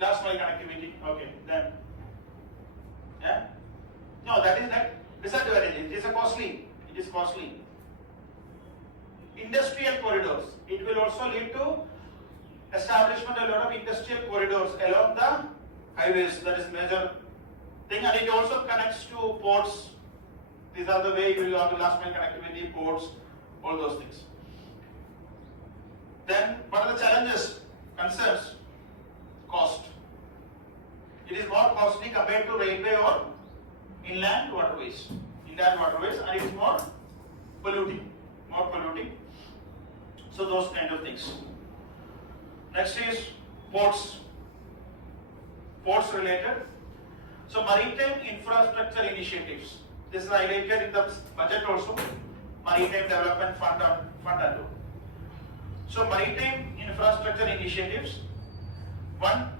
Last mile connectivity. Okay, then. Yeah. No, that is not disadvantage. It is costly. Industrial corridors. It will also lead to establishment of a lot of industrial corridors along the highways. That is major thing, and it also connects to ports. These are the way you will have last mile connectivity, ports, all those things. Then what are the challenges, concerns? Cost. It is more costly compared to railway or inland waterways. Inland waterways, and it is more polluting. So those kind of things. Next is ports. Ports related. So maritime infrastructure initiatives. This is highlighted in the budget also. Maritime Development Fund and all. So maritime infrastructure initiatives. One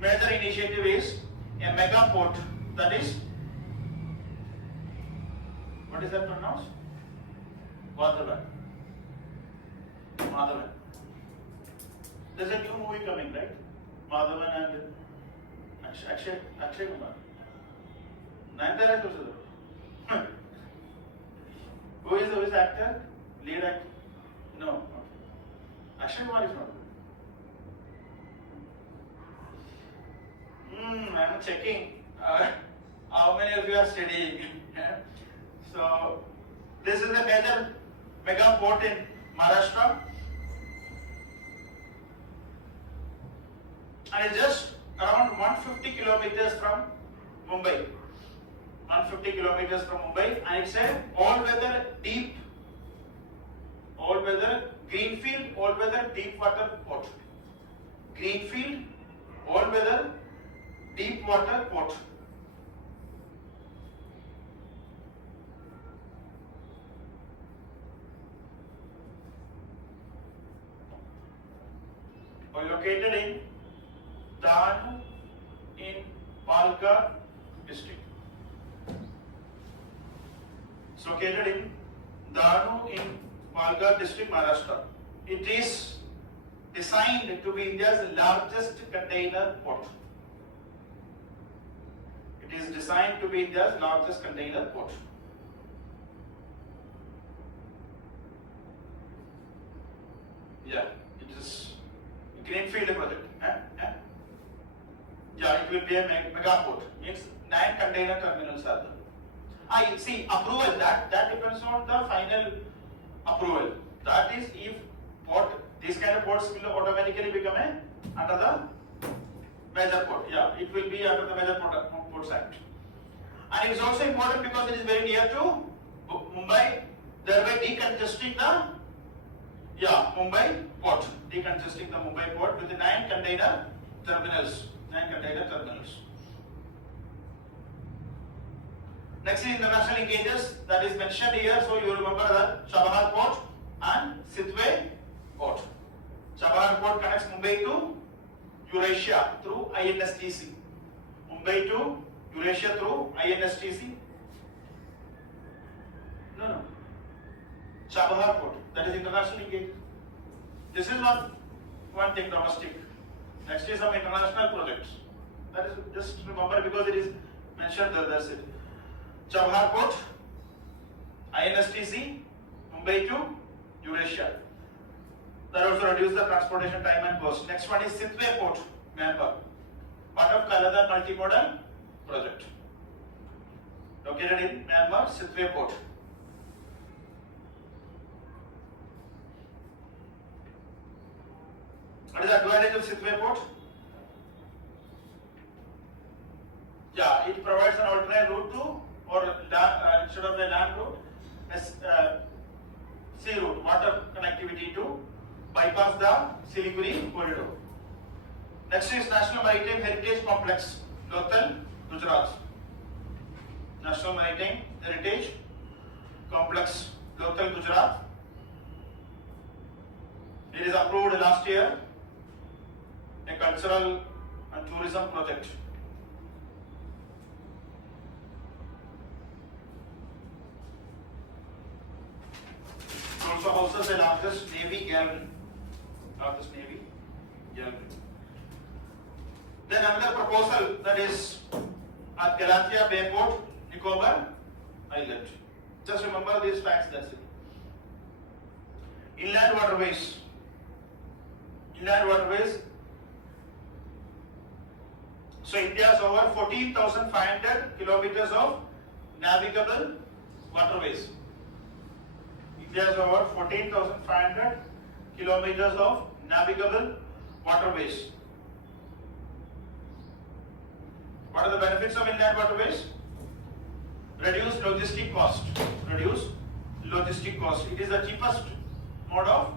major initiative is a mega port, that is, what is that pronounced? Madhavan. There's a new movie coming, right? Madhavan and Akshay Kumar. Nayantara is also there. Who is the actor? Lead actor? No. Okay. Akshay Kumar is not. I'm checking how many of you are studying. So this is a major mega port in Maharashtra, and it's just around 150 kilometers from Mumbai. 150 kilometers from Mumbai, and it's a all-weather greenfield, all-weather deep water port. Greenfield, all-weather deep water port. Located in Danu in Palka district. It's located in Danu in Palka district, Maharashtra. It is designed to be India's largest container port. It is designed to be India's largest container port. Yeah, it is a greenfield project. Yeah, it will be a mega port. Means 9 container terminals are there. I see approval. That depends on the final approval. That is, if these kind of ports will automatically become under the major port. Yeah, it will be under the Major Ports Act. And it is also important because it is very near to Mumbai, thereby decongesting the Mumbai port. Decongesting the Mumbai port with the 9 container terminals. Next is international linkages that is mentioned here. So you remember the Chabahar port and Sidway port. Chabahar port connects Mumbai to Eurasia through INSTC. Mumbai to Eurasia through INSTC. No. Chabahar port, that is international linkage. This is one thing, domestic. Next is some international projects. That is, just remember because it is mentioned there, that's it. Chabahar port, INSTC, Mumbai to Eurasia. That also reduces the transportation time and cost. Next one is Sidway port, Myanmar. Part of Kaladan multimodal project. Located in Myanmar, Sidway port. What is the advantage of Sidway port? Yeah, it provides an alternate route to, or instead of a land route, a sea route, water connectivity to bypass the Siliguri corridor. Next is National Maritime Heritage Complex, Lothal, Gujarat. National Maritime Heritage Complex, Lothal, Gujarat. It is approved last year, a cultural and tourism project. It also houses the largest Navy gallery. Then another proposal, that is at Galathea Bay Port, Nicobar Island. Just remember these facts, that's it. Inland waterways. So India has over 14,500 kilometers of navigable waterways. India has over 14,500 kilometers of navigable waterways. What are the benefits of inland waterways? Reduce logistic cost. Reduce logistic cost. It is the cheapest mode of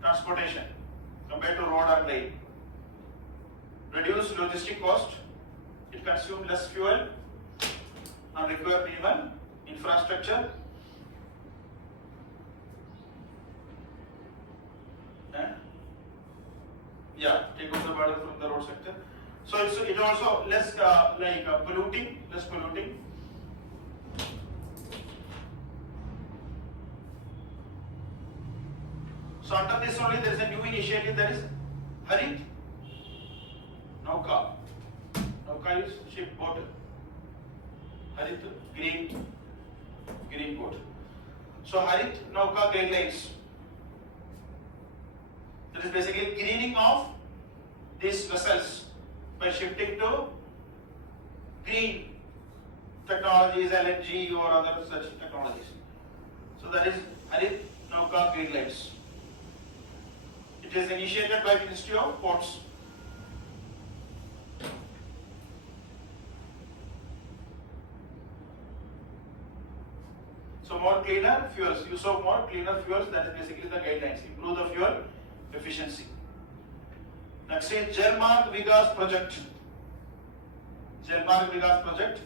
transportation compared to road or rail. Reduce logistic cost. It consumes less fuel and require minimal infrastructure. And take over the burden from the road sector. So it also less polluting, less polluting. So under this only there is a new initiative, that is Harit Nauka. Nauka is ship boat. Harit green boat. So Harit Nauka guidelines. That is basically greening of these vessels by shifting to green technologies, LNG or other such technologies. So that is Harit Nauka guidelines. It is initiated by Ministry of Ports. So more cleaner fuels, use of more cleaner fuels, that is basically the guidelines. Improve the fuel efficiency. Next is Jal Marg Vikas project. Jal Marg Vikas project.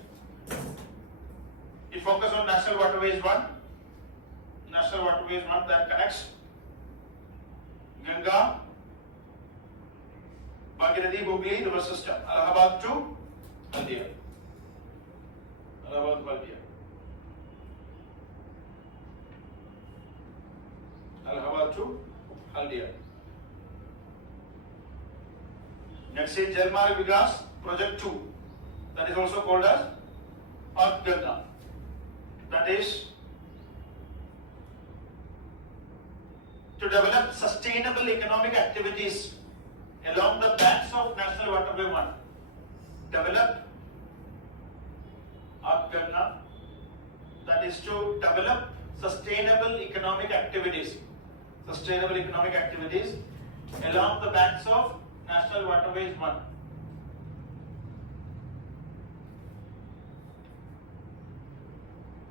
It focuses on National Waterways 1. National Waterways 1 that connects Ganga, Bhagirathi, Hooghly river system, Allahabad to Haldia. Allahabad to Haldia. Allahabad to Haldia. Next is Jal Marg Vikas Project 2. That is also called as Earth Ganga. That is to develop sustainable economic activities along the banks of National Waterway 1. Develop Earth Ganga. That is to develop sustainable economic activities. Sustainable economic activities along the banks of National Waterways 1.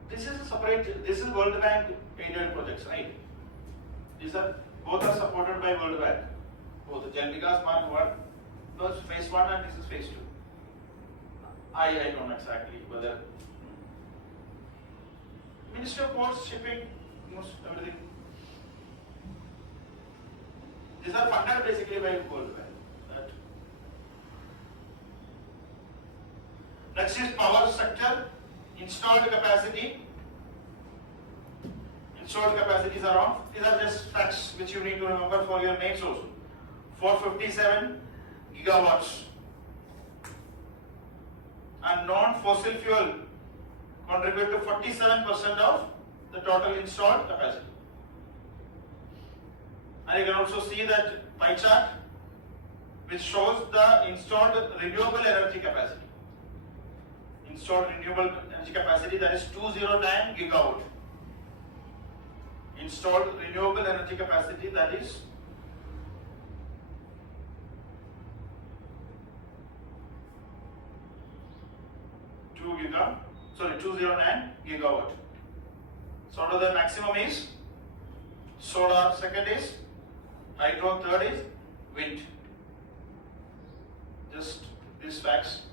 This is a separate, this is World Bank aided projects, right? These are, both are supported by World Bank. Both Jal Vikas Marg 1, those phase 1 and this is phase 2. I don't know exactly whether. Ministry of Ports, Shipping, most everything. These are funded basically by World Bank. Next is power sector, installed capacity. Installed capacities are on. These are just facts which you need to remember for your mains also. 457 gigawatts. And non-fossil fuel contribute to 47% of the total installed capacity. And you can also see that pie chart which shows the installed renewable energy capacity. Installed renewable energy capacity, that is 209 gigawatt. Installed renewable energy capacity, that is 209 gigawatt. So what the maximum is solar, second is hydro, third is wind. Just these facts.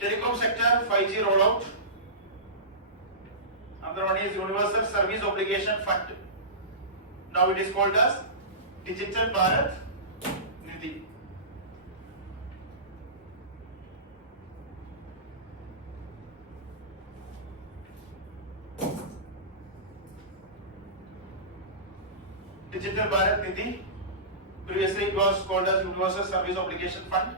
Telecom sector 5G rollout. Another one is Universal Service Obligation Fund. Now it is called as Digital Bharat Nidhi. Digital Bharat Nidhi. Previously it was called as Universal Service Obligation Fund.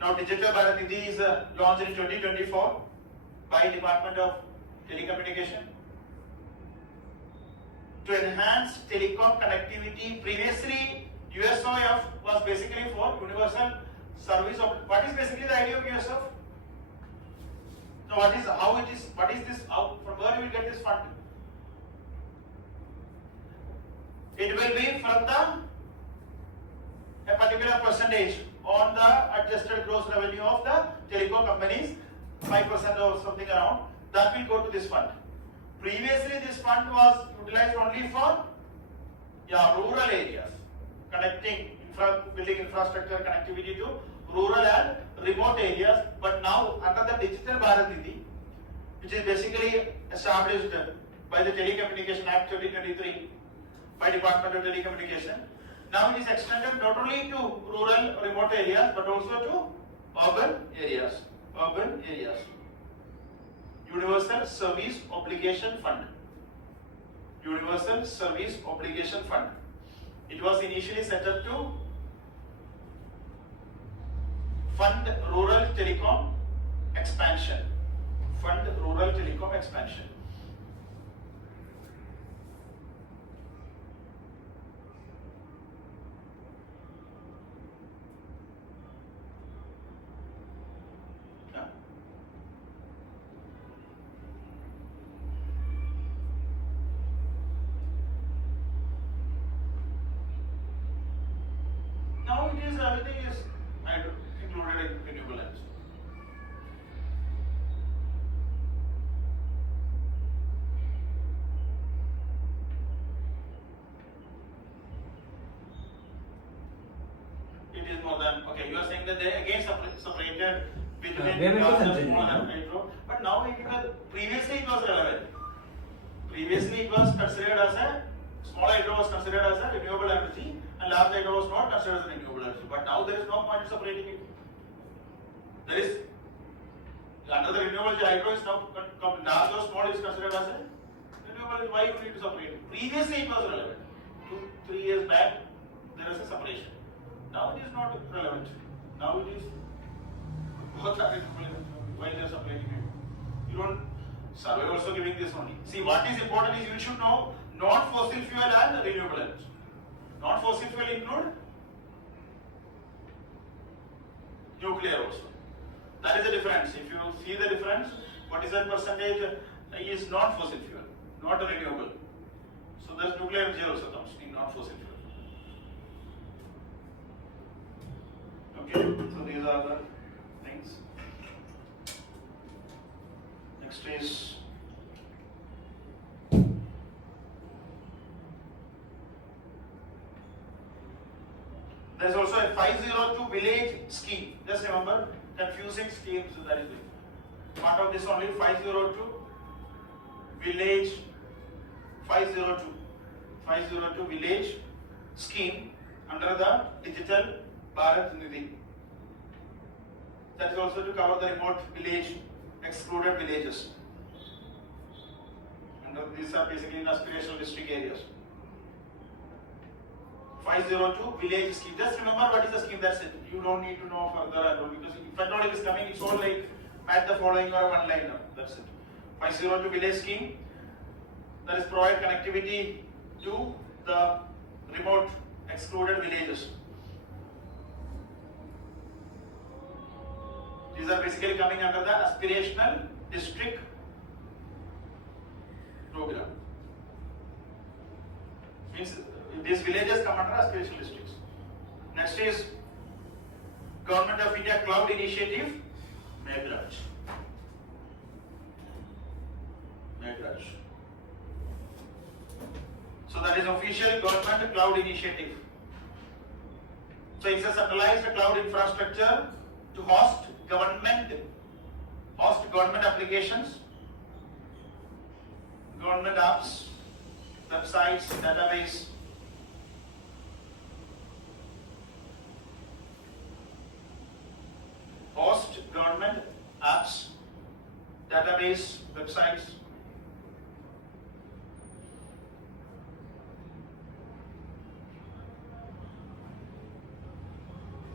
Now Digital Bharat Nidhi is launched in 2024 by Department of Telecommunication to enhance telecom connectivity. Previously USOF was basically for Universal Service of. What is basically the idea of USOF? Now what is this, from where you will get this fund? It will be from a particular percentage on the adjusted gross revenue of the telecom companies, 5% or something around, that will go to this fund. Previously this fund was utilized only for rural areas, building infrastructure connectivity to rural and remote areas, but now under the Digital Bharat Nidhi, which is basically established by the Telecommunication Act 2023 by Department of Telecommunication, now it is extended not only to rural remote areas but also to urban areas. Universal Service Obligation Fund. Universal Service Obligation Fund. It was initially set up to fund rural telecom expansion. Fund rural telecom expansion. Now it is, everything is included in renewable energy. It is more than, okay, you are saying that they again separated between large and small hydro, but now previously it was relevant. Previously it was considered as a, small hydro was considered as a renewable energy and large hydro was not considered as a renewable energy. But now there is no point in separating it. There is, under the renewable hydro is now, large or small is considered as a renewable, why you need to separate it? Previously it was relevant. 2-3 years back, there is a separation. Now it is not relevant. Now it is, both are renewable energy. Why they are separating it? You don't, survey also giving this only. See, what is important is you should know non-fossil fuel and renewable energy. Non-fossil fuel include nuclear also. That is the difference. If you see the difference, what is that percentage is non-fossil fuel, not renewable. So there's nuclear energy also comes in non-fossil fuel. Okay, so these are the things. Next is there's also a 502 village scheme. Just remember, confusing schemes, so that is it. Part of this only 502 village 502 village scheme under the Digital Bharat Nidhi. That is also to cover the remote village, excluded villages. And these are basically in aspirational district areas. 502 village scheme. Just remember what is the scheme, that's it. You don't need to know further at all, because if at all it is coming, it's all like add the following or one liner. That's it. 502 village scheme, that is provide connectivity to the remote excluded villages. These are basically coming under the aspirational district program. Means these villages come under aspirational districts. Next is Government of India Cloud Initiative, Meghraj. So that is official government cloud initiative. So it's a centralized cloud infrastructure to host government applications, government apps, websites, database. Host government apps, database, websites.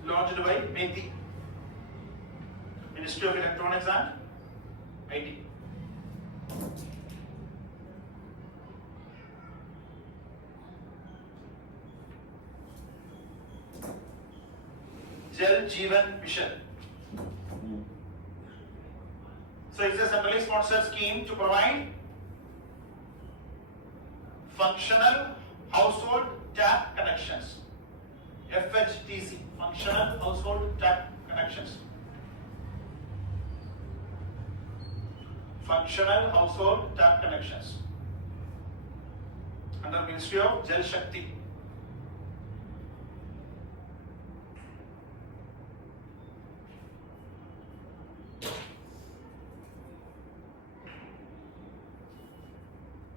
Launched by METI, Ministry of Electronics and IT. Jal Jeevan Mission. So it's a centrally sponsored scheme to provide functional household tap connections. FHTC, functional household tap connections. Functional household tap connections under Ministry of Jal Shakti.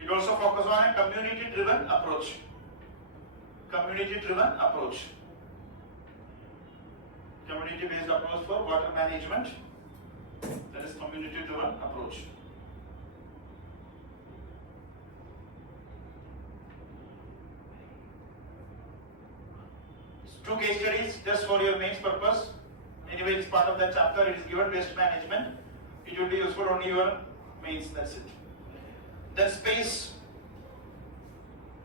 It also focuses on a community-driven approach. Community-driven approach. Community-based approach for water management. That is community-driven approach. Two case studies just for your mains purpose. Anyway, it's part of that chapter. It is given waste management. It will be useful only your mains. That's it. The space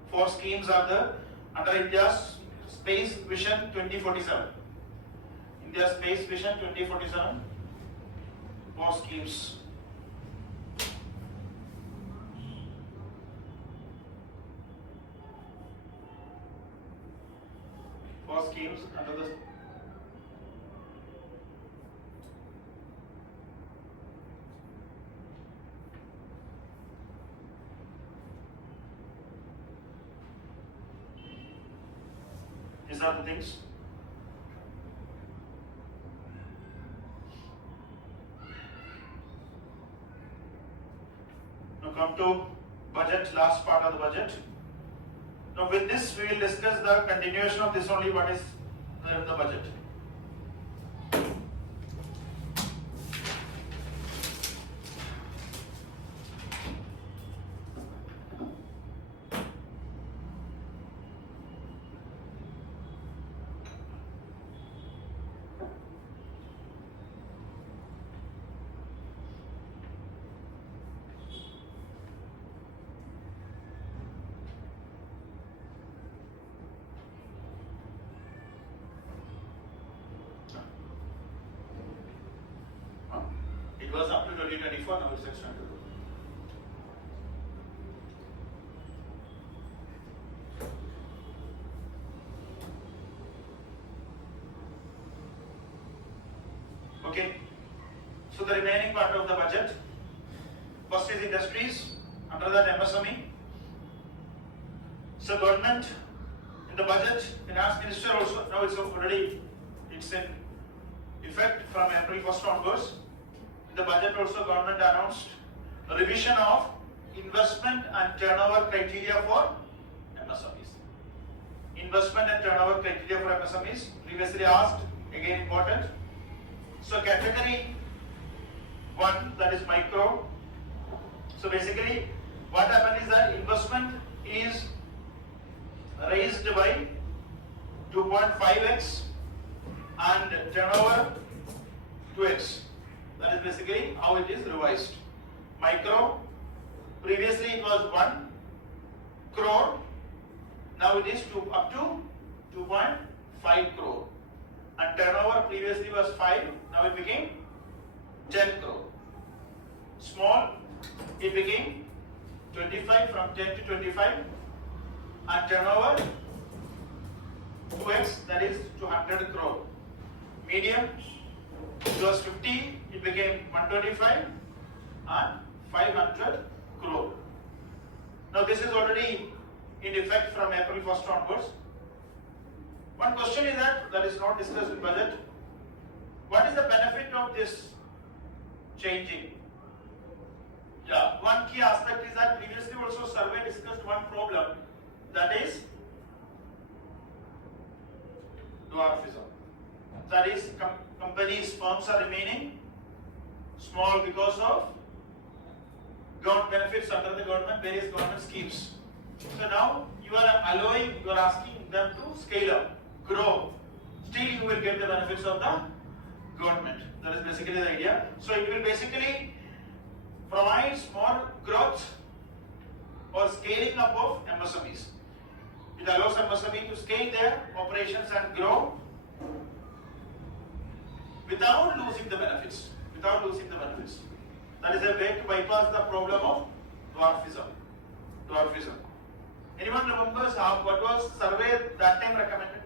for schemes are the under India's Space Vision 2047. India's Space Vision 2047 for schemes. For schemes under the these are the things. Now come to budget, last part of the budget. Now with this we will discuss the continuation of this only, what is there in the budget. It was up to 2024, now it's extended. Okay, so the remaining part of the budget, first is industries, under that MSME. So government in the budget, finance minister also, now it's already, it's in effect from April 1st onwards. In the budget also government announced a revision of investment and turnover criteria for MSMEs. Investment and turnover criteria for MSMEs, previously asked, again important. So category 1, that is micro. So basically what happened is that investment is raised by 2.5x and turnover 2x. That is basically how it is revised. Micro, previously it was 1 crore, now it is up to 2.5 crore. And turnover previously was 5, now it became 10 crore. Small, it became 25, from 10 to 25, and turnover 2x, that is 200 crore. Medium, it was 50, it became 125 and 500 crore. Now this is already in effect from April 1st onwards. One question is that is not discussed in budget. What is the benefit of this changing? Yeah, one key aspect is that previously also survey discussed one problem, that is dwarfism. That is companies, firms are remaining small because of government benefits under the government, various government schemes. So now you are allowing, you are asking them to scale up, grow. Still you will get the benefits of the government. That is basically the idea. So it will basically provide more growth or scaling up of MSMEs. It allows MSME to scale their operations and grow without losing the benefits. That is a way to bypass the problem of dwarfism. Dwarfism. Anyone remembers what was survey that time recommended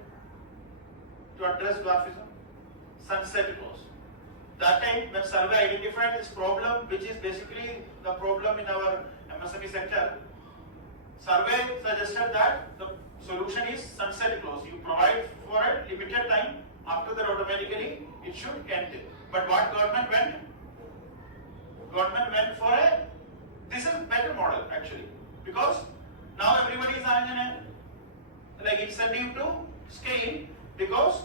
to address dwarfism? Sunset clause. That time when survey identified this problem, which is basically the problem in our MSME sector, survey suggested that the solution is sunset clause. You provide for a limited time, after that automatically it should end. But what government went? Government went for this is better model actually, because now everybody is having like incentive to scale, because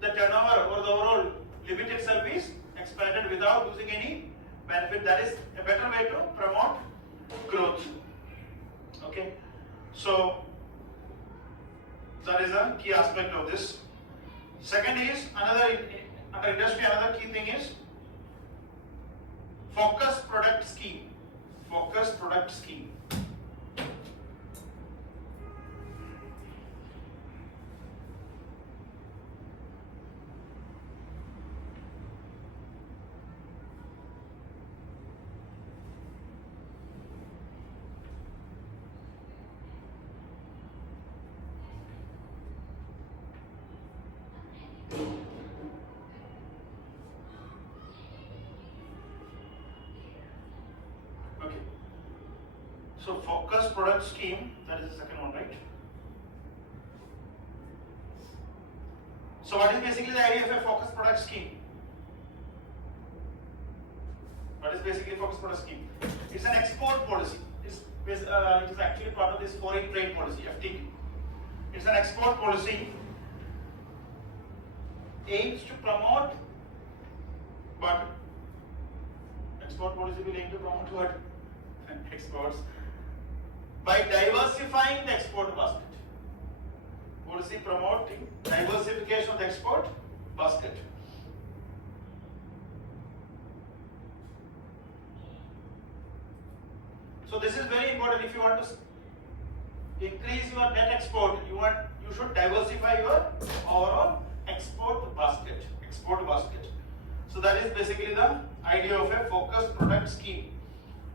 the turnover or the overall limit itself is expanded without losing any benefit. That is a better way to promote growth. Okay, so that is a key aspect of this. Second is under industry, another key thing is focus product scheme. Focus product scheme. Okay. So focus product scheme, that is the second one, right? So what is basically the idea of a focus product scheme? What is basically focus product scheme? It's an export policy. It is actually part of this foreign trade policy, FTA. It's an export policy aims to promote what? Export policy will aim to promote what? Exports. By diversifying the export basket. Policy promoting diversification of the export basket. So this is very important. If you want to increase your net export, you should diversify your overall export basket. Export basket. So that is basically the idea of a focused product scheme.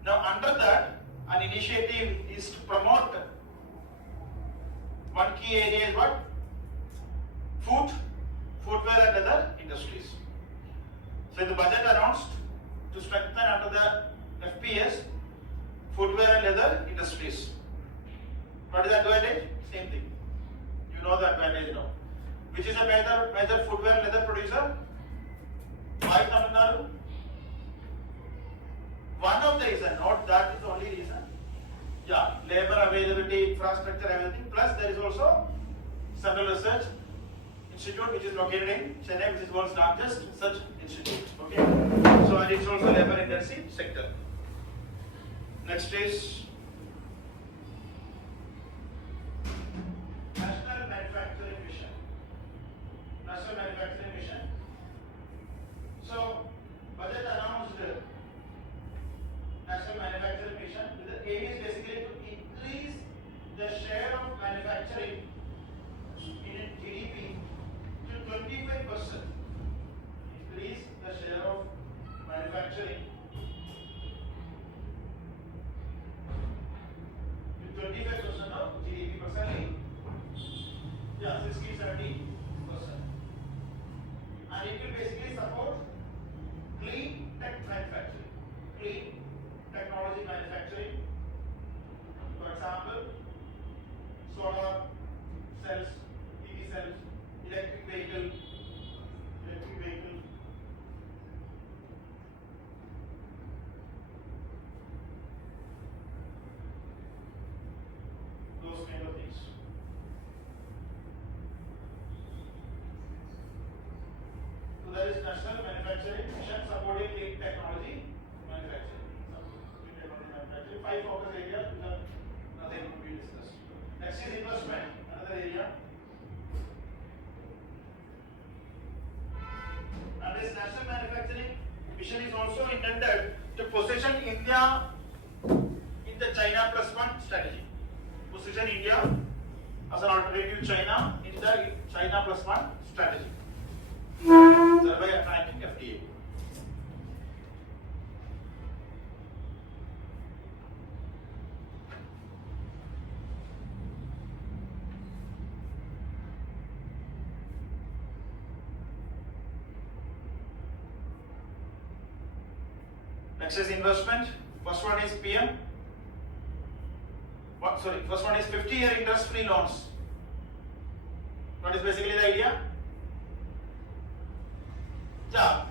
Now under that, an initiative is to promote one key area is what? Footwear and other industries. So in the budget announced to strengthen under the FPS, footwear and leather industries. What is the advantage? Same thing. You know the advantage now. Which is a major footwear and leather producer? Why Tamil Nadu? One of the reasons, not that is the only reason. Yeah, labor availability, infrastructure, everything. Plus there is also Central Research Institute which is located in Chennai, which is world's largest research institute. Okay. So and it's also labor intensive sector. Next is National Manufacturing Mission. National Manufacturing Mission. So budget announced National Manufacturing Mission. The aim is basically to increase the share of manufacturing in GDP to 25%. Increase the share of manufacturing to 25% of GDP percently. Yeah, 60-70%. And it will basically support clean tech manufacturing. Clean technology manufacturing. For example, solar cells, EV cells, electric vehicle, those kind of things. So there is National Manufacturing Mission supporting clean technology manufacturing. Manufacturing. 5 focus areas which are nothing to be discussed. Next is investment, another area. And this National Manufacturing Mission is also intended to position India in the China Plus One strategy. Position India as an alternative to China in the China Plus One strategy. Survey attracting FTA. Next is investment. First one is PM. First one is 50-year interest-free loans. What is basically the idea? Yeah,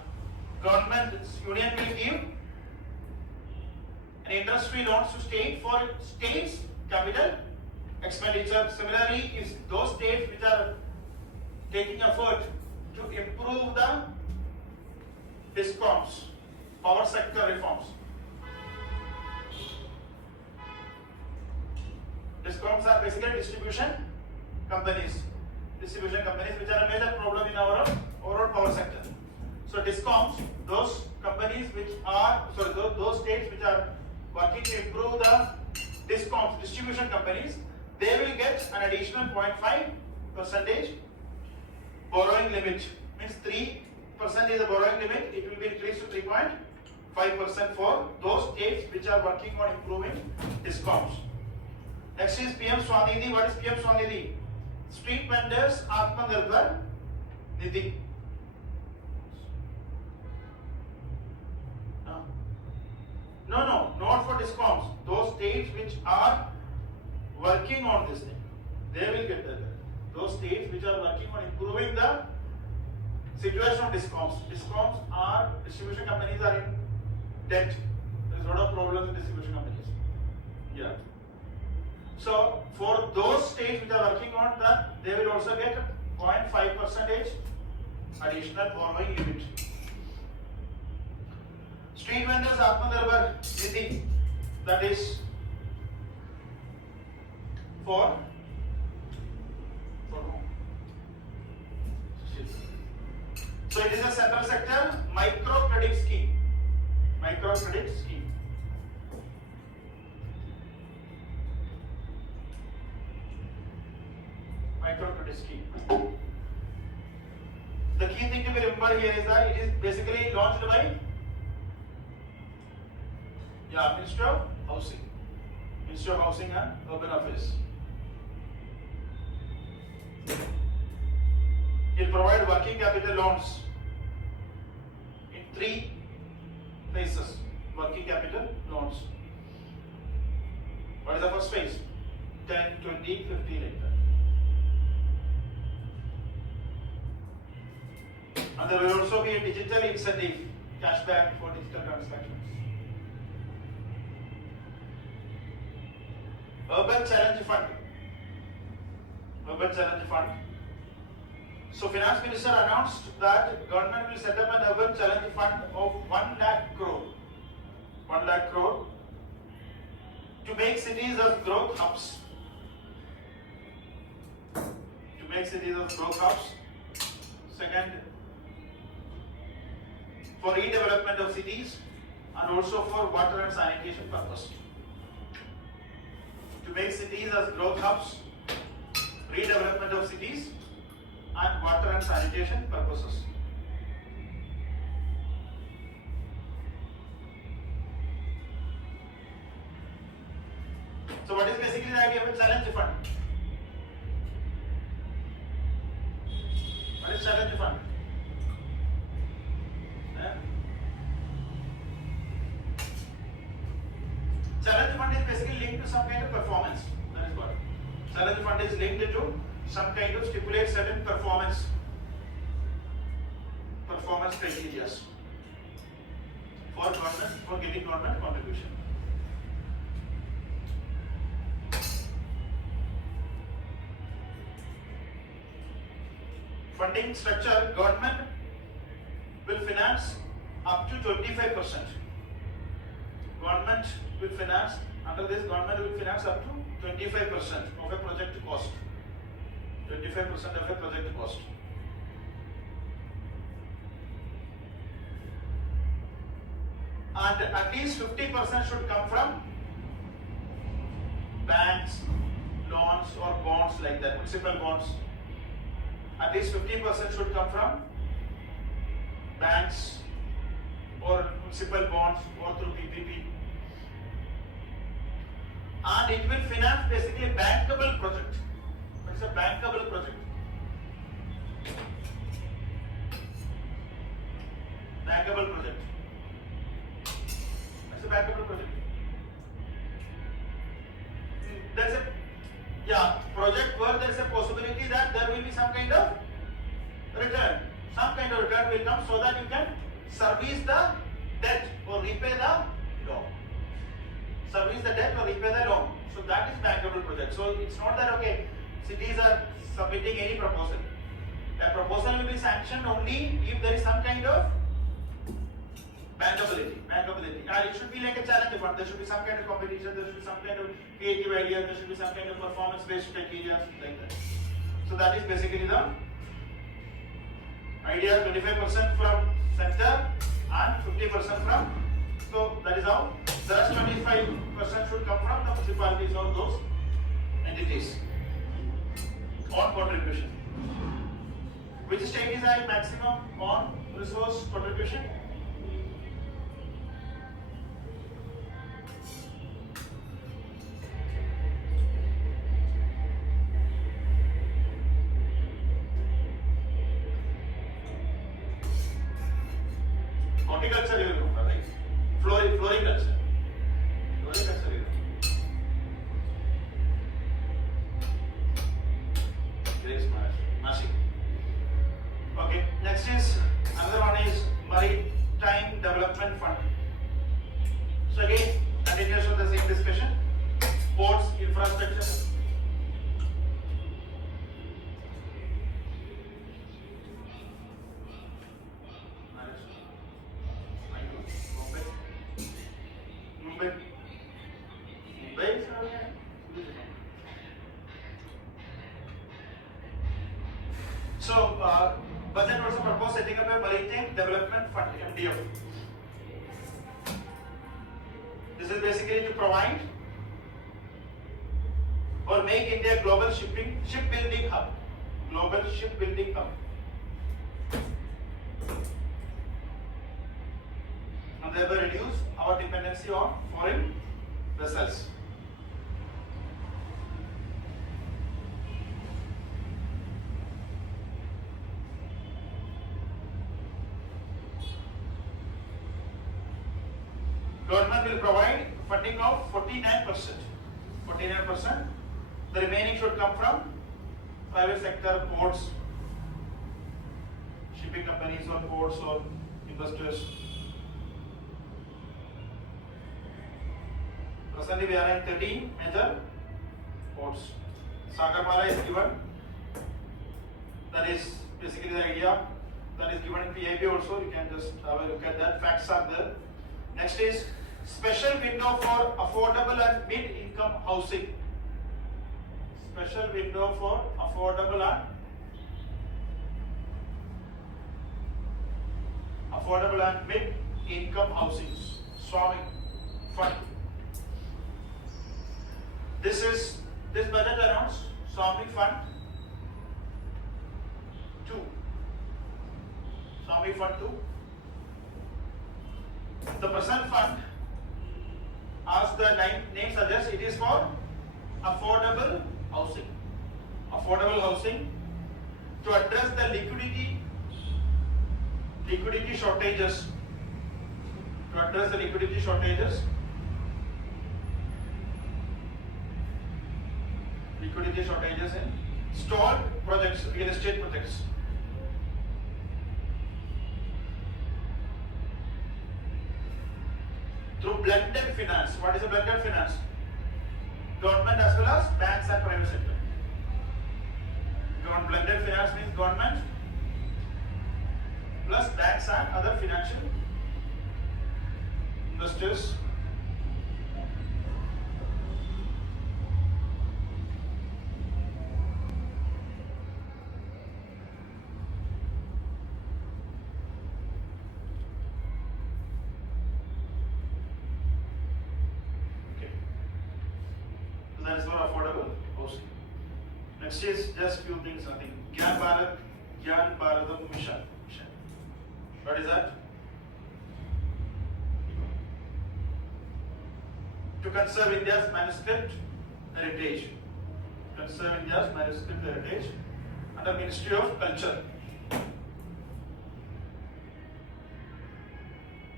government union will give an interest-free loans to state for states' capital expenditure. Similarly, if those states which are taking effort to improve the discoms, power sector reforms. Discoms are basically distribution companies which are a major problem in our overall power sector. So discoms, those companies which are, those states which are working to improve the discoms, distribution companies, they will get an additional 0.5% borrowing limit. Means 3% is the borrowing limit, it will be increased to 3.5% for those states which are working on improving discoms. Next is PM Swanidhi. What is PM Swanidhi? Street vendors Atmanirbhar Nidhi. No, not for discoms. Those states which are working on this thing, they will get that. Those states which are working on improving the situation of discoms. Discoms are, distribution companies are in debt. There is a lot of problems with distribution companies. Yeah. So for those states which are working on that, they will also get 0.5% additional borrowing limit. Street vendors Atmanirbhar Nidhi, that is for whom? So it is a central sector micro credit scheme. Micro credit scheme. Micro credit scheme. The key thing to be remembered here is that it is basically launched by Ministry of Housing. Ministry of Housing and Urban Affairs. It provides working capital loans in 3 phases. Working capital loans. What is the first phase? 10, 20, 50 like that. And there will also be a digital incentive, cashback for digital transactions. Urban Challenge Fund. Urban Challenge Fund. So Finance Minister announced that government will set up an Urban Challenge Fund of 1 lakh crore. 1 lakh crore to make cities as growth hubs. To make cities as growth hubs. Second, for redevelopment of cities and also for water and sanitation purpose. To make cities as growth hubs, redevelopment of cities and water and sanitation purposes. So what is basically the idea of a challenge fund? What is challenge fund? Challenge fund is basically linked to some kind of performance. That is what. Challenge fund is linked to some kind of stipulate certain performance criteria for government, for getting government contribution. Funding structure, government will finance up to 25%. Government will finance, under this government will finance up to 25% of a project cost. 25% of a project cost. And at least 50% should come from banks, loans or bonds like that, municipal bonds. At least 50% should come from banks or municipal bonds or through PPP. And it will finance basically bankable project. What is a bankable project? Bankable project. project where there is a possibility that there will be some kind of return. Some kind of return will come so that you can service the debt or repay the loan. Service the debt or repay the loan. So that is bankable project. So it's not that okay, cities are submitting any proposal. A proposal will be sanctioned only if there is some kind of bankability. And it should be like a challenge fund. There should be some kind of competition. There should be some kind of creative idea. There should be some kind of performance-based criteria, like that. So that is basically the idea. 25% from center and 50% from. So that is how. The rest 25% should come from the municipalities or those entities on contribution. Which state is at maximum on resource contribution? Horticulture you know, right? Floriculture. Floriculture you know. Grace mashing. Okay, next is another one is Maritime Development Fund. So again, continuation of the same discussion. Ports, infrastructure. So, budget also proposed setting up a Maritime Development Fund (MDF). This is basically to provide or make India a global shipbuilding hub. Global shipbuilding hub. And thereby reduce our dependency on foreign vessels. Government will provide funding of 49%. 49%. The remaining should come from private sector, ports, shipping companies or ports or investors. Presently we are in 13 major ports. Sagarmala is given. That is basically the idea. That is given in PIB also. You can just have a look at that. Facts are there. Next is special window for affordable and mid-income housing. Special window for affordable and mid-income housing. Swami Fund. This budget announced Swami Fund 2. Swami Fund 2. The present fund, as the name suggests, it is for affordable housing. Affordable housing to address the liquidity shortages. To address the liquidity shortages. Liquidity shortages in stalled projects, real estate projects. Through blended finance. What is a blended finance? Government as well as banks and private sector. Blended finance means government plus banks and other financial investors. That is for affordable housing. Next is just few things, nothing. Gyan Bharatam Mission. What is that? To conserve India's manuscript heritage. Conserve India's manuscript heritage under Ministry of Culture.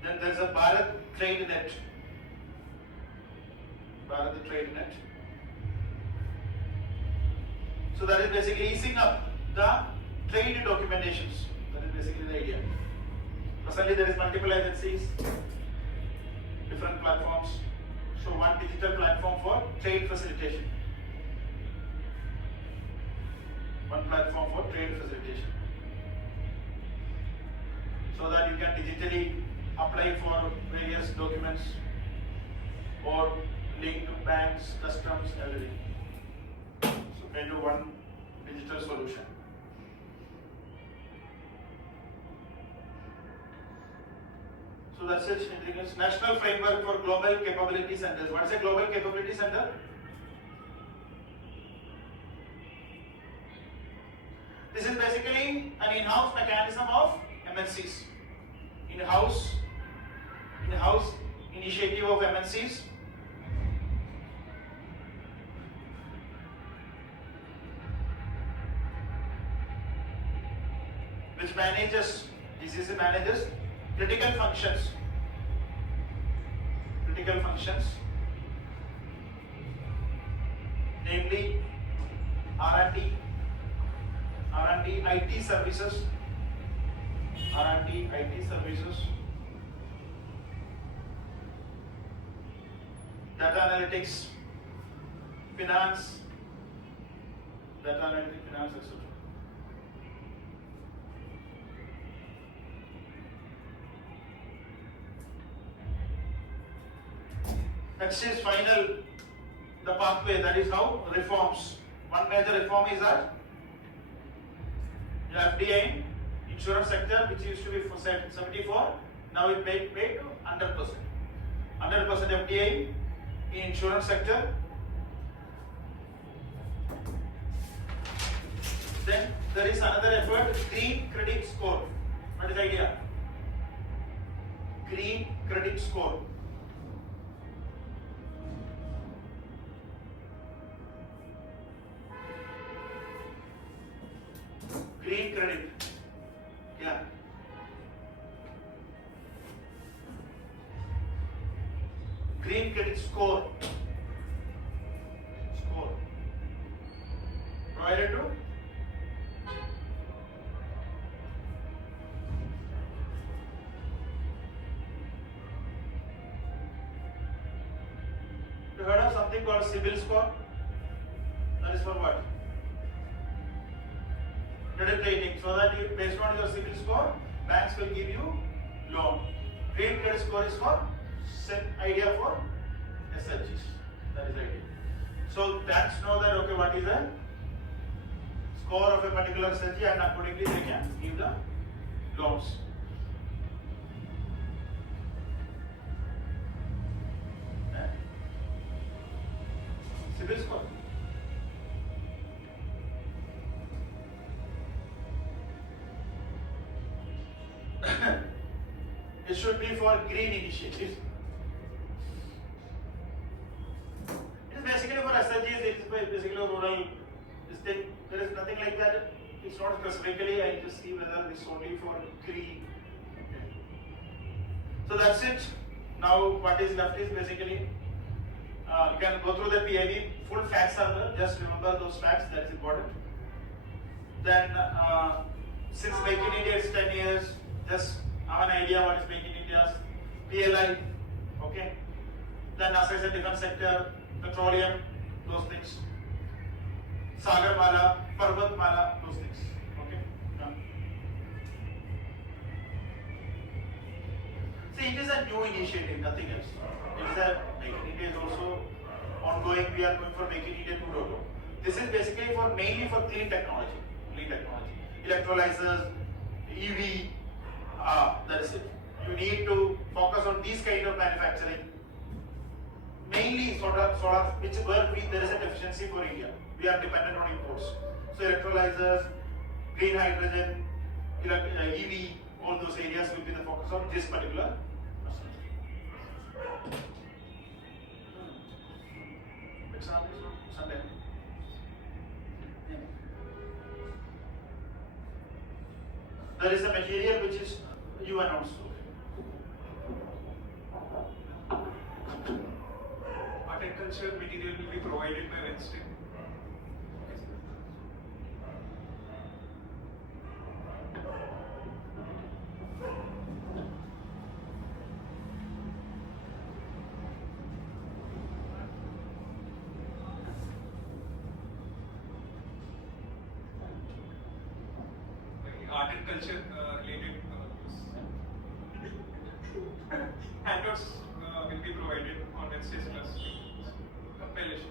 Then there is a Bharat Trade Net. Bharat Trade Net. So that is basically easing up the trade documentations. That is basically the idea. Presently there is multiple agencies, different platforms. So one digital platform for trade facilitation. One platform for trade facilitation. So that you can digitally apply for various documents or link to banks, customs, everything. So kind of one digital solution. So that's it. It's National Framework for Global Capability Centers. What is a Global Capability Center? This is basically an in-house mechanism of MNCs. In-house initiative of MNCs. Which manages, DCC manages critical functions, namely R&D, IT services, data analytics, finance, etc. Next is final, the pathway, that is how reforms. One major reform is that the FDI insurance sector, which used to be for 74, now it made to 100%. 100% FDI in insurance sector. Then there is another effort, green credit score. What is the idea? Green credit score. Green credit. Yeah. Green credit score. Provided to you heard of something called CIBIL score? That is for what? Credit rating, so that you, based on your CIBIL score, banks will give you loan. Green credit score is for idea for SHGs. That is the idea. So banks know that okay, what is the score of a particular SHG, and accordingly they can give the loans. CIBIL score. It should be for green initiatives. It is basically for SHGs, it is basically rural estate. There is nothing like that. It's not specifically, I just see whether it's only for green. Okay. So that's it. Now what is left is basically, you can go through the PIB, full facts are there, just remember those facts, that is important. Then since Make in India is 10 years, just have an idea what is Make in India's PLI, okay. Then as I said, defense sector, petroleum, those things. Sagar Mala, Parvat Mala, those things, okay. See, it is a new initiative, nothing else. It is a, Make in India is also ongoing, we are going for Make in India 2.0. This is basically for, mainly for clean technology. Electrolyzers, EV, that is it. You need to focus on these kind of manufacturing. Mainly sort of which where there is a deficiency for India. We are dependent on imports. So electrolyzers, green hydrogen, EV, all those areas will be the focus of this particular. Example Sunday. There is a material which is you announced. Agricultural material will be provided by Wednesday. art and culture related news. Handouts will be provided on Wednesdays plus compilation.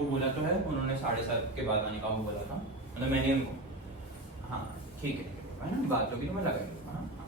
उनको बोला तो है, उन्होंने 7:30 के बाद आने का वो बोला था, मतलब मैंने उनको, हाँ ठीक है ना, बात होगी तो मैं लगा दूंगा। हाँ हाँ।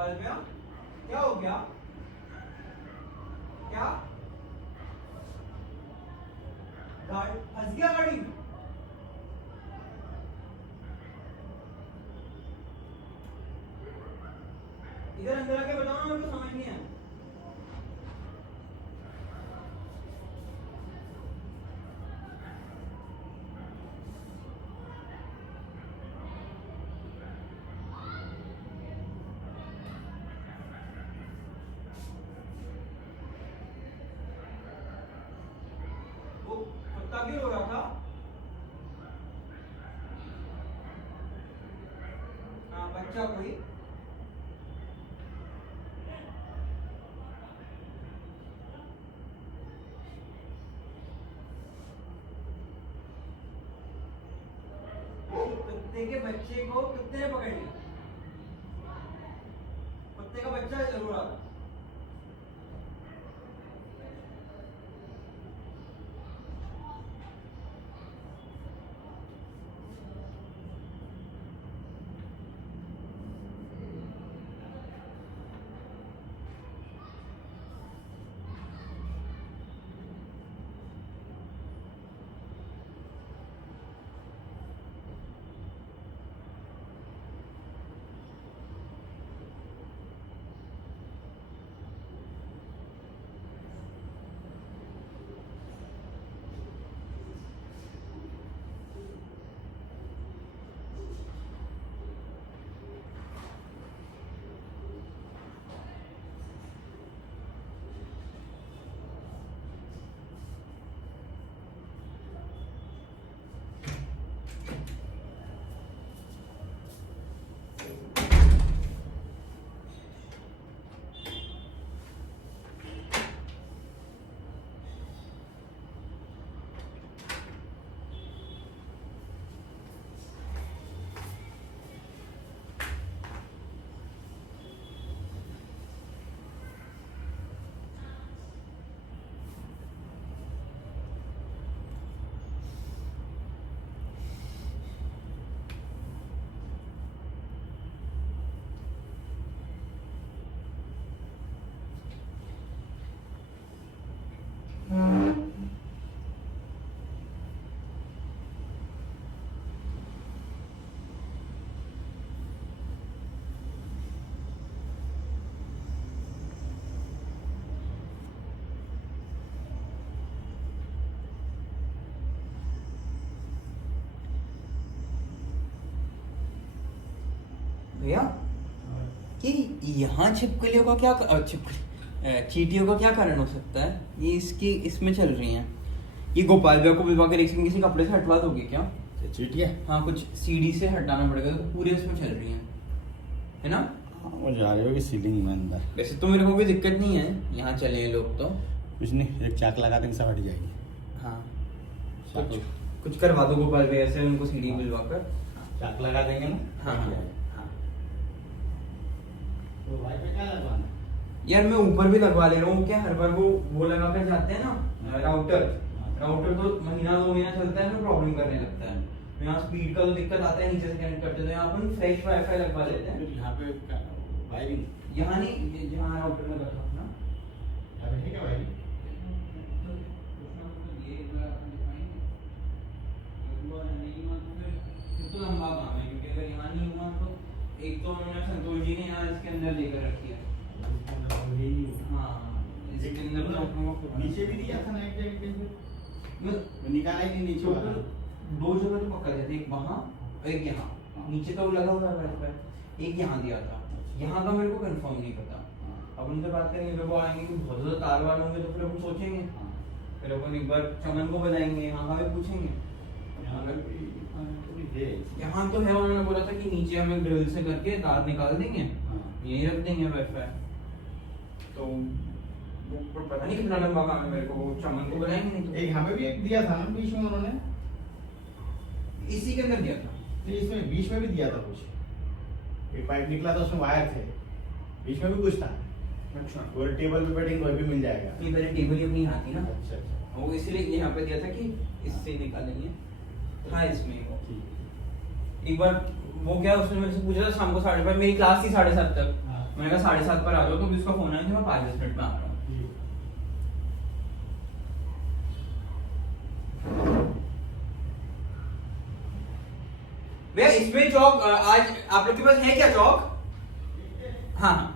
गोपाल भैया क्या हो गया? क्या फंस गया गाड़ी में? इधर अंदर आके बताओ ना, मेरे को समझ नहीं है। वो कुत्ता क्यों रो रहा था? हाँ, बच्चा कोई? कुत्ते के बच्चे को कुत्ते ने पकड़ लिया। कुत्ते का बच्चा जरूर आता। भैया ये यहाँ छिपकलियों का क्या चींटियों का क्या कारण हो सकता है? ये इसकी इसमें चल रही हैं। ये गोपाल भैया को बुलवा कर किसी कपड़े से हटवा दोगे क्या? चींटियाँ? हाँ, कुछ सीढ़ी से हटाना पड़ेगा, तो पूरे इसमें चल रही हैं, है ना? वो जा रही होगी सीलिंग में अंदर। वैसे तो मेरे को कोई दिक्कत नहीं है, यहाँ चले हैं लोग तो। कुछ नहीं, एक चाक लगा देंगे, सब हट जाएगी। हाँ, चाक कुछ करवा दो गोपाल भैया से, उनको सीढ़ी बुलवा कर। चाक लगा देंगे ना। हाँ हट हाँ जाएगी। हाँ। तो भाई पे क्या लगवाना? यार मैं ऊपर भी लगवा ले रहा हूँ, क्या हर बार वो लगा कर जाते हैं ना राउटर तो महीना 2 महीना चलता है, फिर प्रॉब्लम करने लगता है। यहाँ स्पीड का तो दिक्कत आता है, नीचे से कनेक्ट करते हैं, तो यहाँ अपन फ्रेश वाईफाई लगवा लेते हैं। यहाँ पे वायरिंग यहाँ नहीं, जहाँ राउटर में लगा अपना यहाँ पे है क्या वायरिंग? तो लंबा काम है, क्योंकि अगर यहाँ नहीं हुआ तो एक तो उन्होंने संतोष जी ने यहाँ इसके अंदर लेकर रखी है। हाँ, इसके अंदर तो अपनों को नीचे भी दिया था ना एक जगह कहीं पे? मैं निकाला ही नहीं नीचे वाला। 2 जगह तो पक्का दिया था, एक वहाँ और एक यहाँ। नीचे तो लगा हुआ है पर एक यहाँ दिया था, यहाँ का मेरे को कंफर्म नहीं पता। अब उनसे बात करेंगे, जब वो आएंगे कि बहुत ज़्यादा तार वार होंगे तो फिर अपन सोचेंगे, फिर अपन एक बार चमन को बुलाएंगे, यहाँ का भी पूछेंगे। यहाँ तो है, उन्होंने बोला था कि नीचे हमें ड्रिल से करके तार निकाल देंगे, यही रख देंगे वाईफाई। तो वो पता नहीं कितना लंबा काम है, मेरे को वो चमन को बुलाएंगे नहीं तो। एक हमें भी एक दिया था ना बीच में उन्होंने, इसी के अंदर दिया था। तो इसमें बीच में भी दिया था कुछ, एक पाइप निकला था, उसमें वायर थे, बीच में भी कुछ था। अच्छा, वो टेबल पे बैठेंगे वही भी मिल जाएगा। ये पहले टेबल ही अपनी यहाँ थी ना, अच्छा अच्छा, वो इसलिए यहाँ पे दिया था कि इससे निकालेंगे। हाँ, इसमें ठीक। एक बार वो क्या, उसने मेरे से पूछा था शाम को 5:30, मेरी क्लास थी 7:30 तक। हाँ। मैंने कहा 7:30 पर आ जाओ, तो उसका फोन आया कि मैं 5-10 मिनट में आ रहा हूँ। भैया इसमें चौक आज आप लोग के पास है क्या चौक? हाँ हाँ।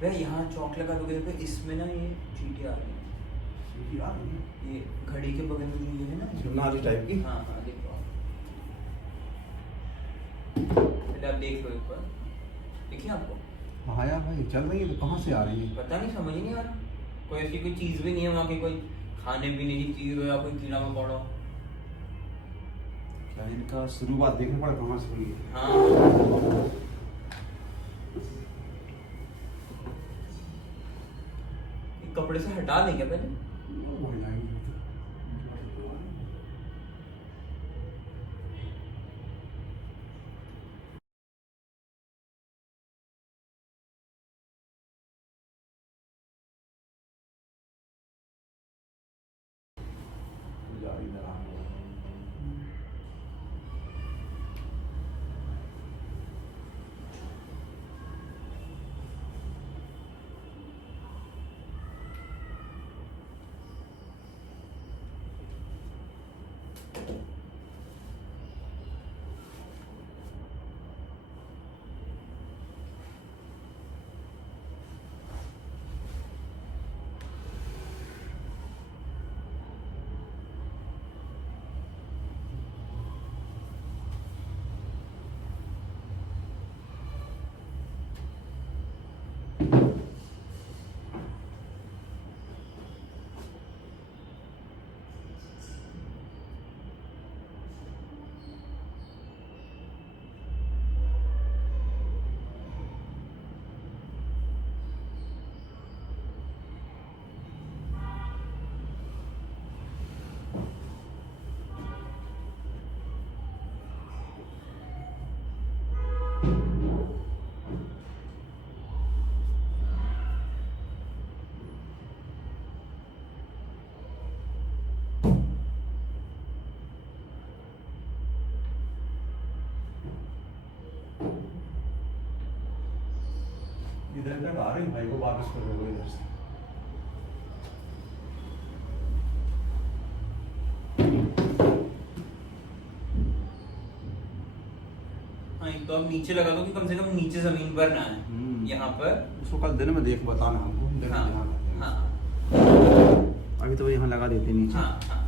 भैया यहाँ चौक लगा दोगे तो इसमें ना ये चींटी आ रही है, ये घड़ी के बगल में जो ये है ना नाली टाइप की। हाँ हाँ देखो आप, पहले आप देख लो एक बार, देखिए आपको हाँ यार भाई चल रही है तो कहाँ से आ रही है? पता नहीं, समझ ही नहीं आ रहा। कोई ऐसी कोई चीज भी नहीं है वहाँ की, कोई खाने पीने की चीज हो या कोई कीड़ा मकोड़ा हो। क्या इनका शुरुआत देखने पड़ा कहाँ से हुई है? हाँ ये कपड़े से हटा दें क्या पहले? वो लाइन में तो- यार इधर आ गया। इधर तक आ रही भाई को वापस कर रहे हो इधर से। हाँ, एक तो आप नीचे लगा दो कि कम से कम नीचे जमीन पर ना है यहाँ पर। उसको कल दिन में देख बताना हमको इधर हाँ ध्यान रखना। हाँ अभी तो यहाँ लगा देते नीचे। हाँ हाँ।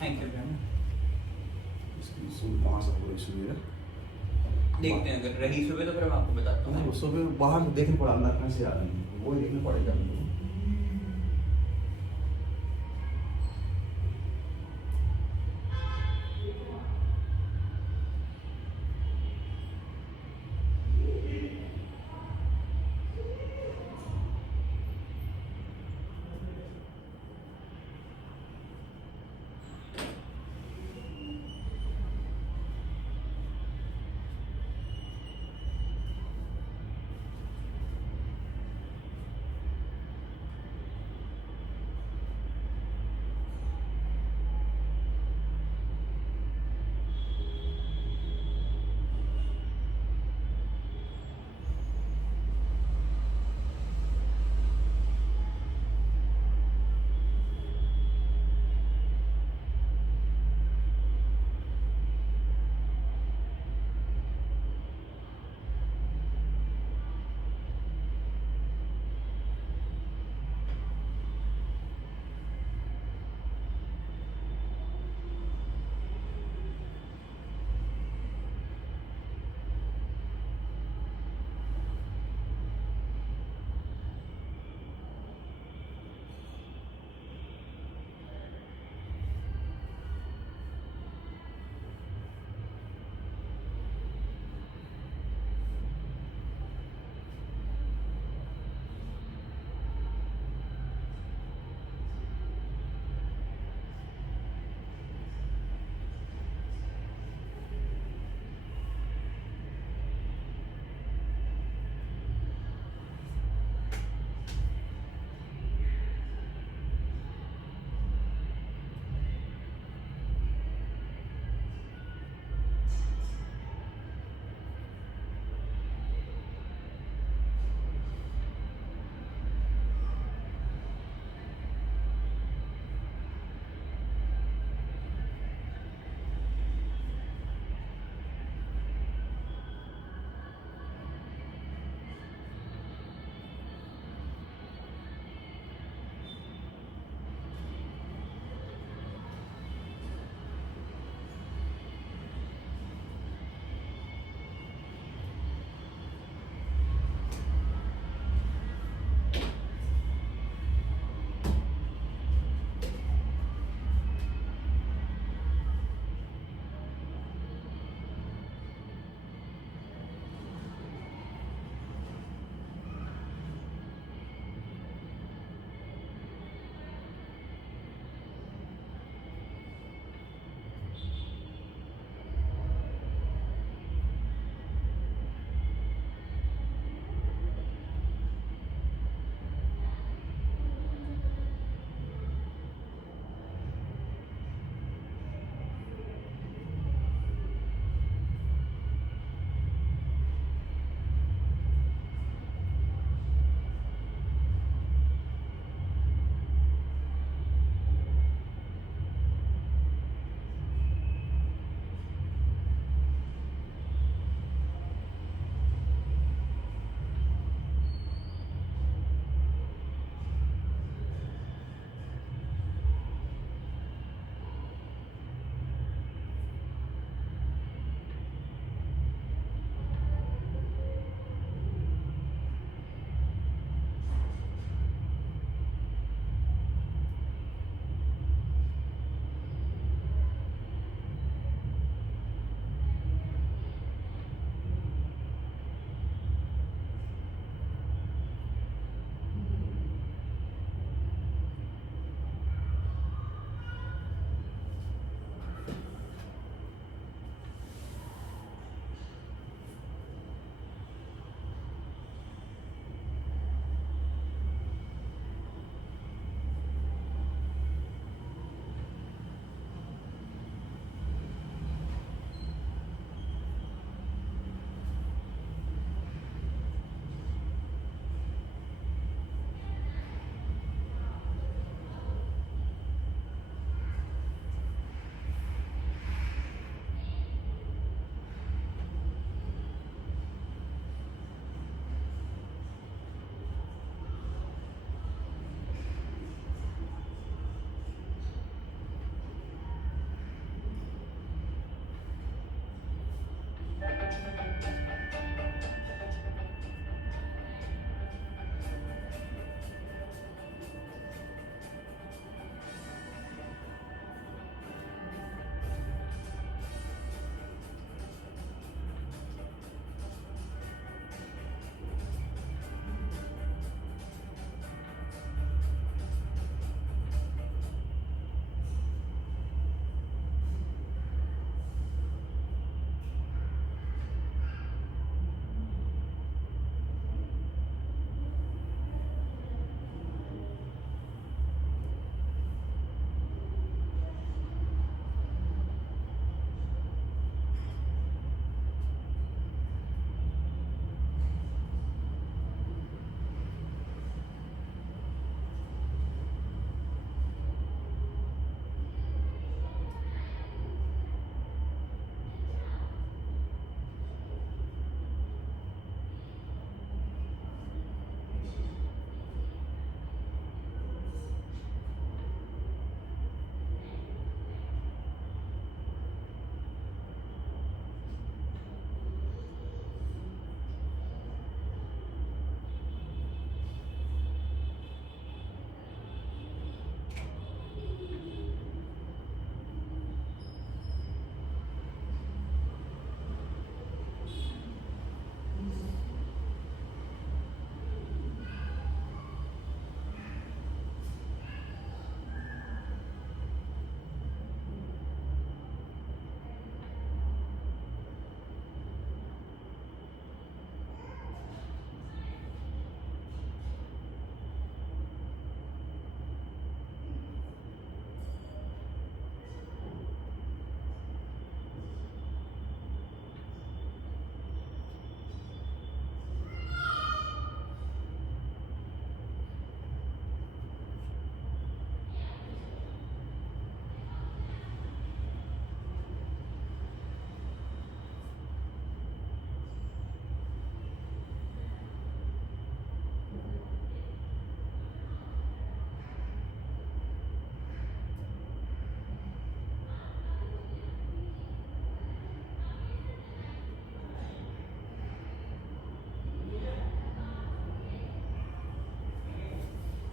Thank you ma'am. देखते हैं अगर रही सुबह तो फिर मैं आपको बताता हूँ। सुबह बाहर देखने पड़ा अंदर कहाँ से आ रही है वो देखने पड़ेगा हमको।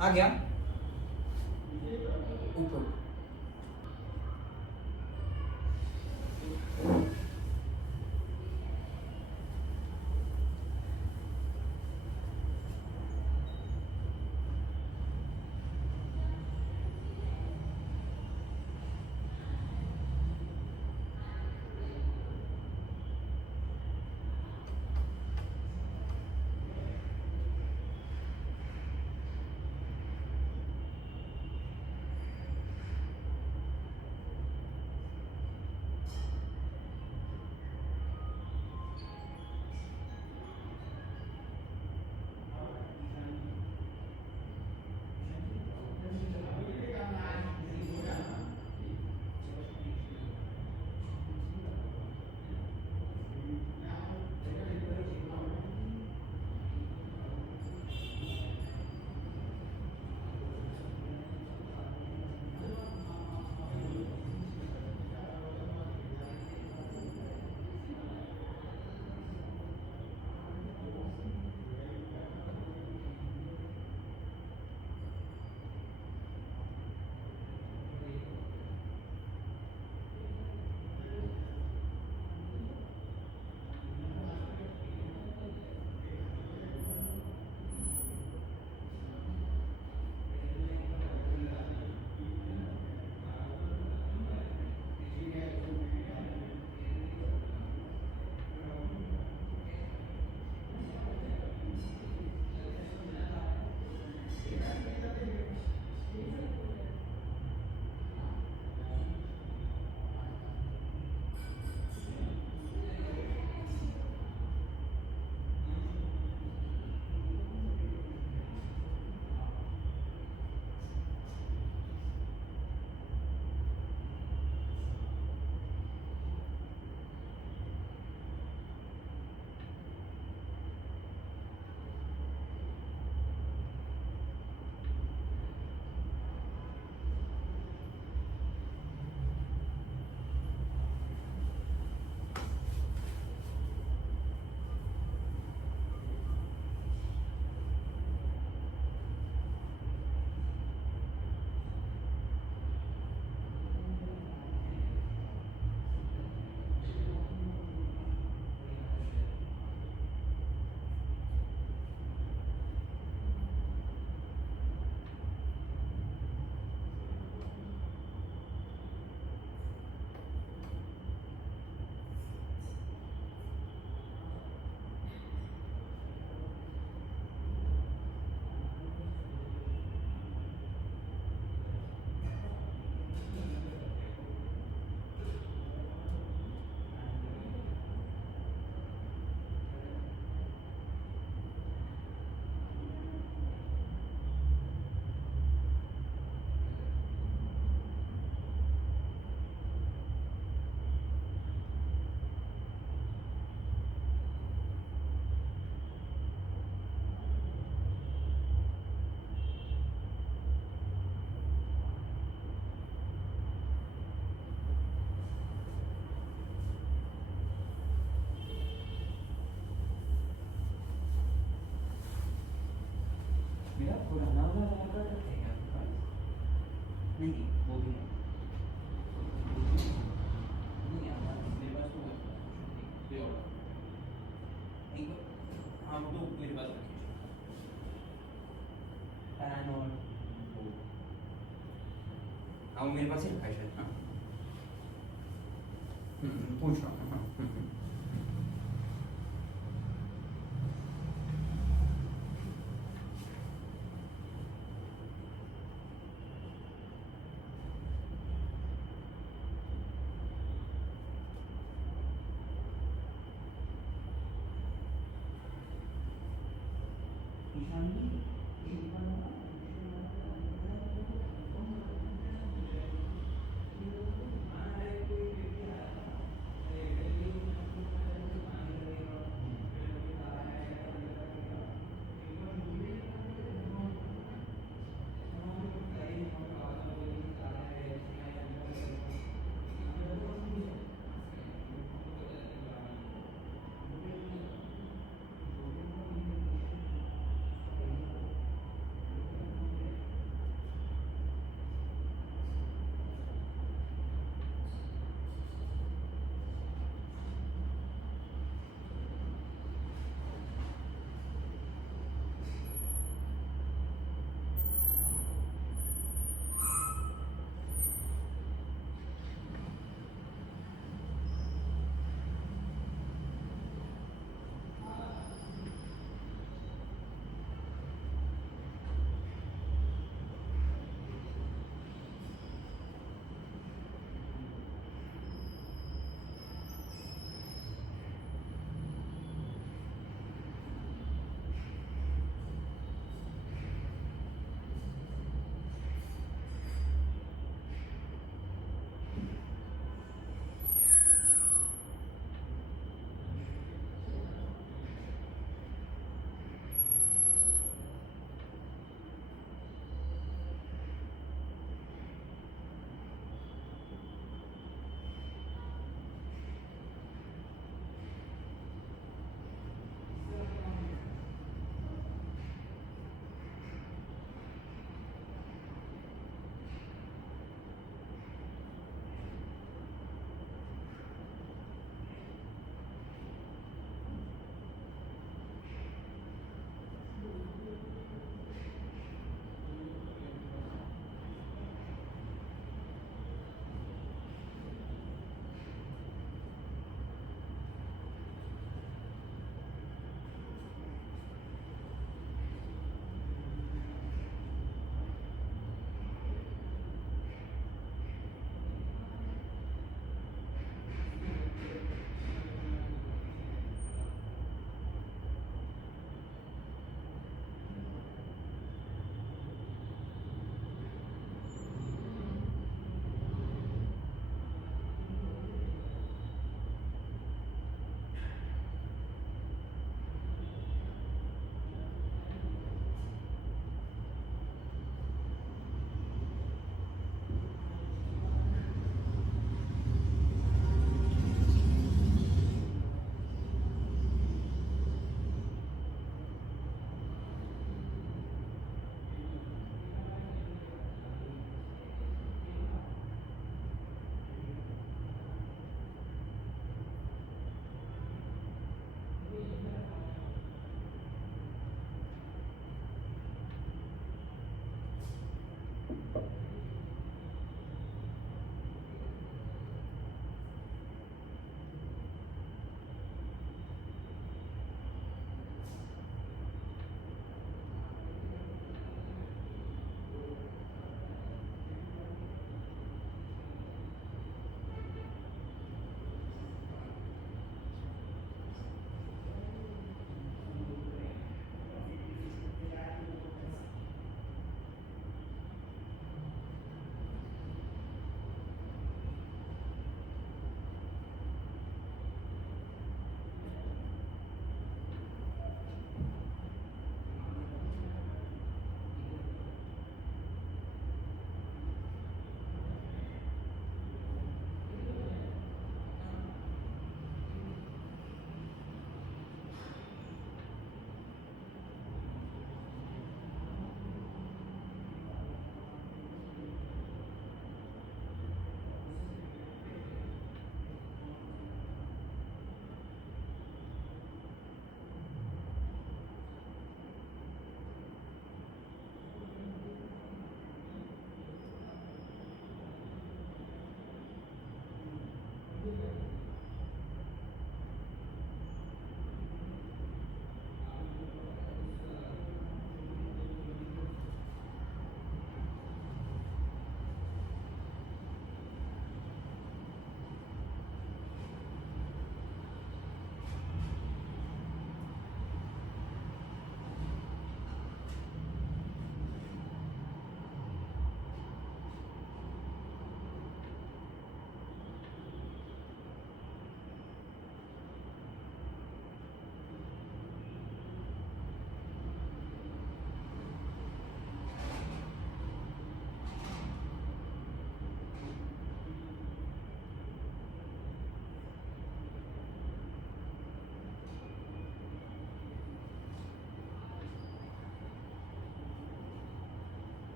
आ गया ऊपर। मेरा पुराना वाला ऑर्डर है क्या आपके पास? नहीं वो भी नहीं। नहीं यार मेरे पास तो ये ऑर्डर एक हाँ वो तो मेरे पास रखिए पैन और वो हाँ वो मेरे पास ही रखा है शायद। हाँ पूछ रहा हूँ। हाँ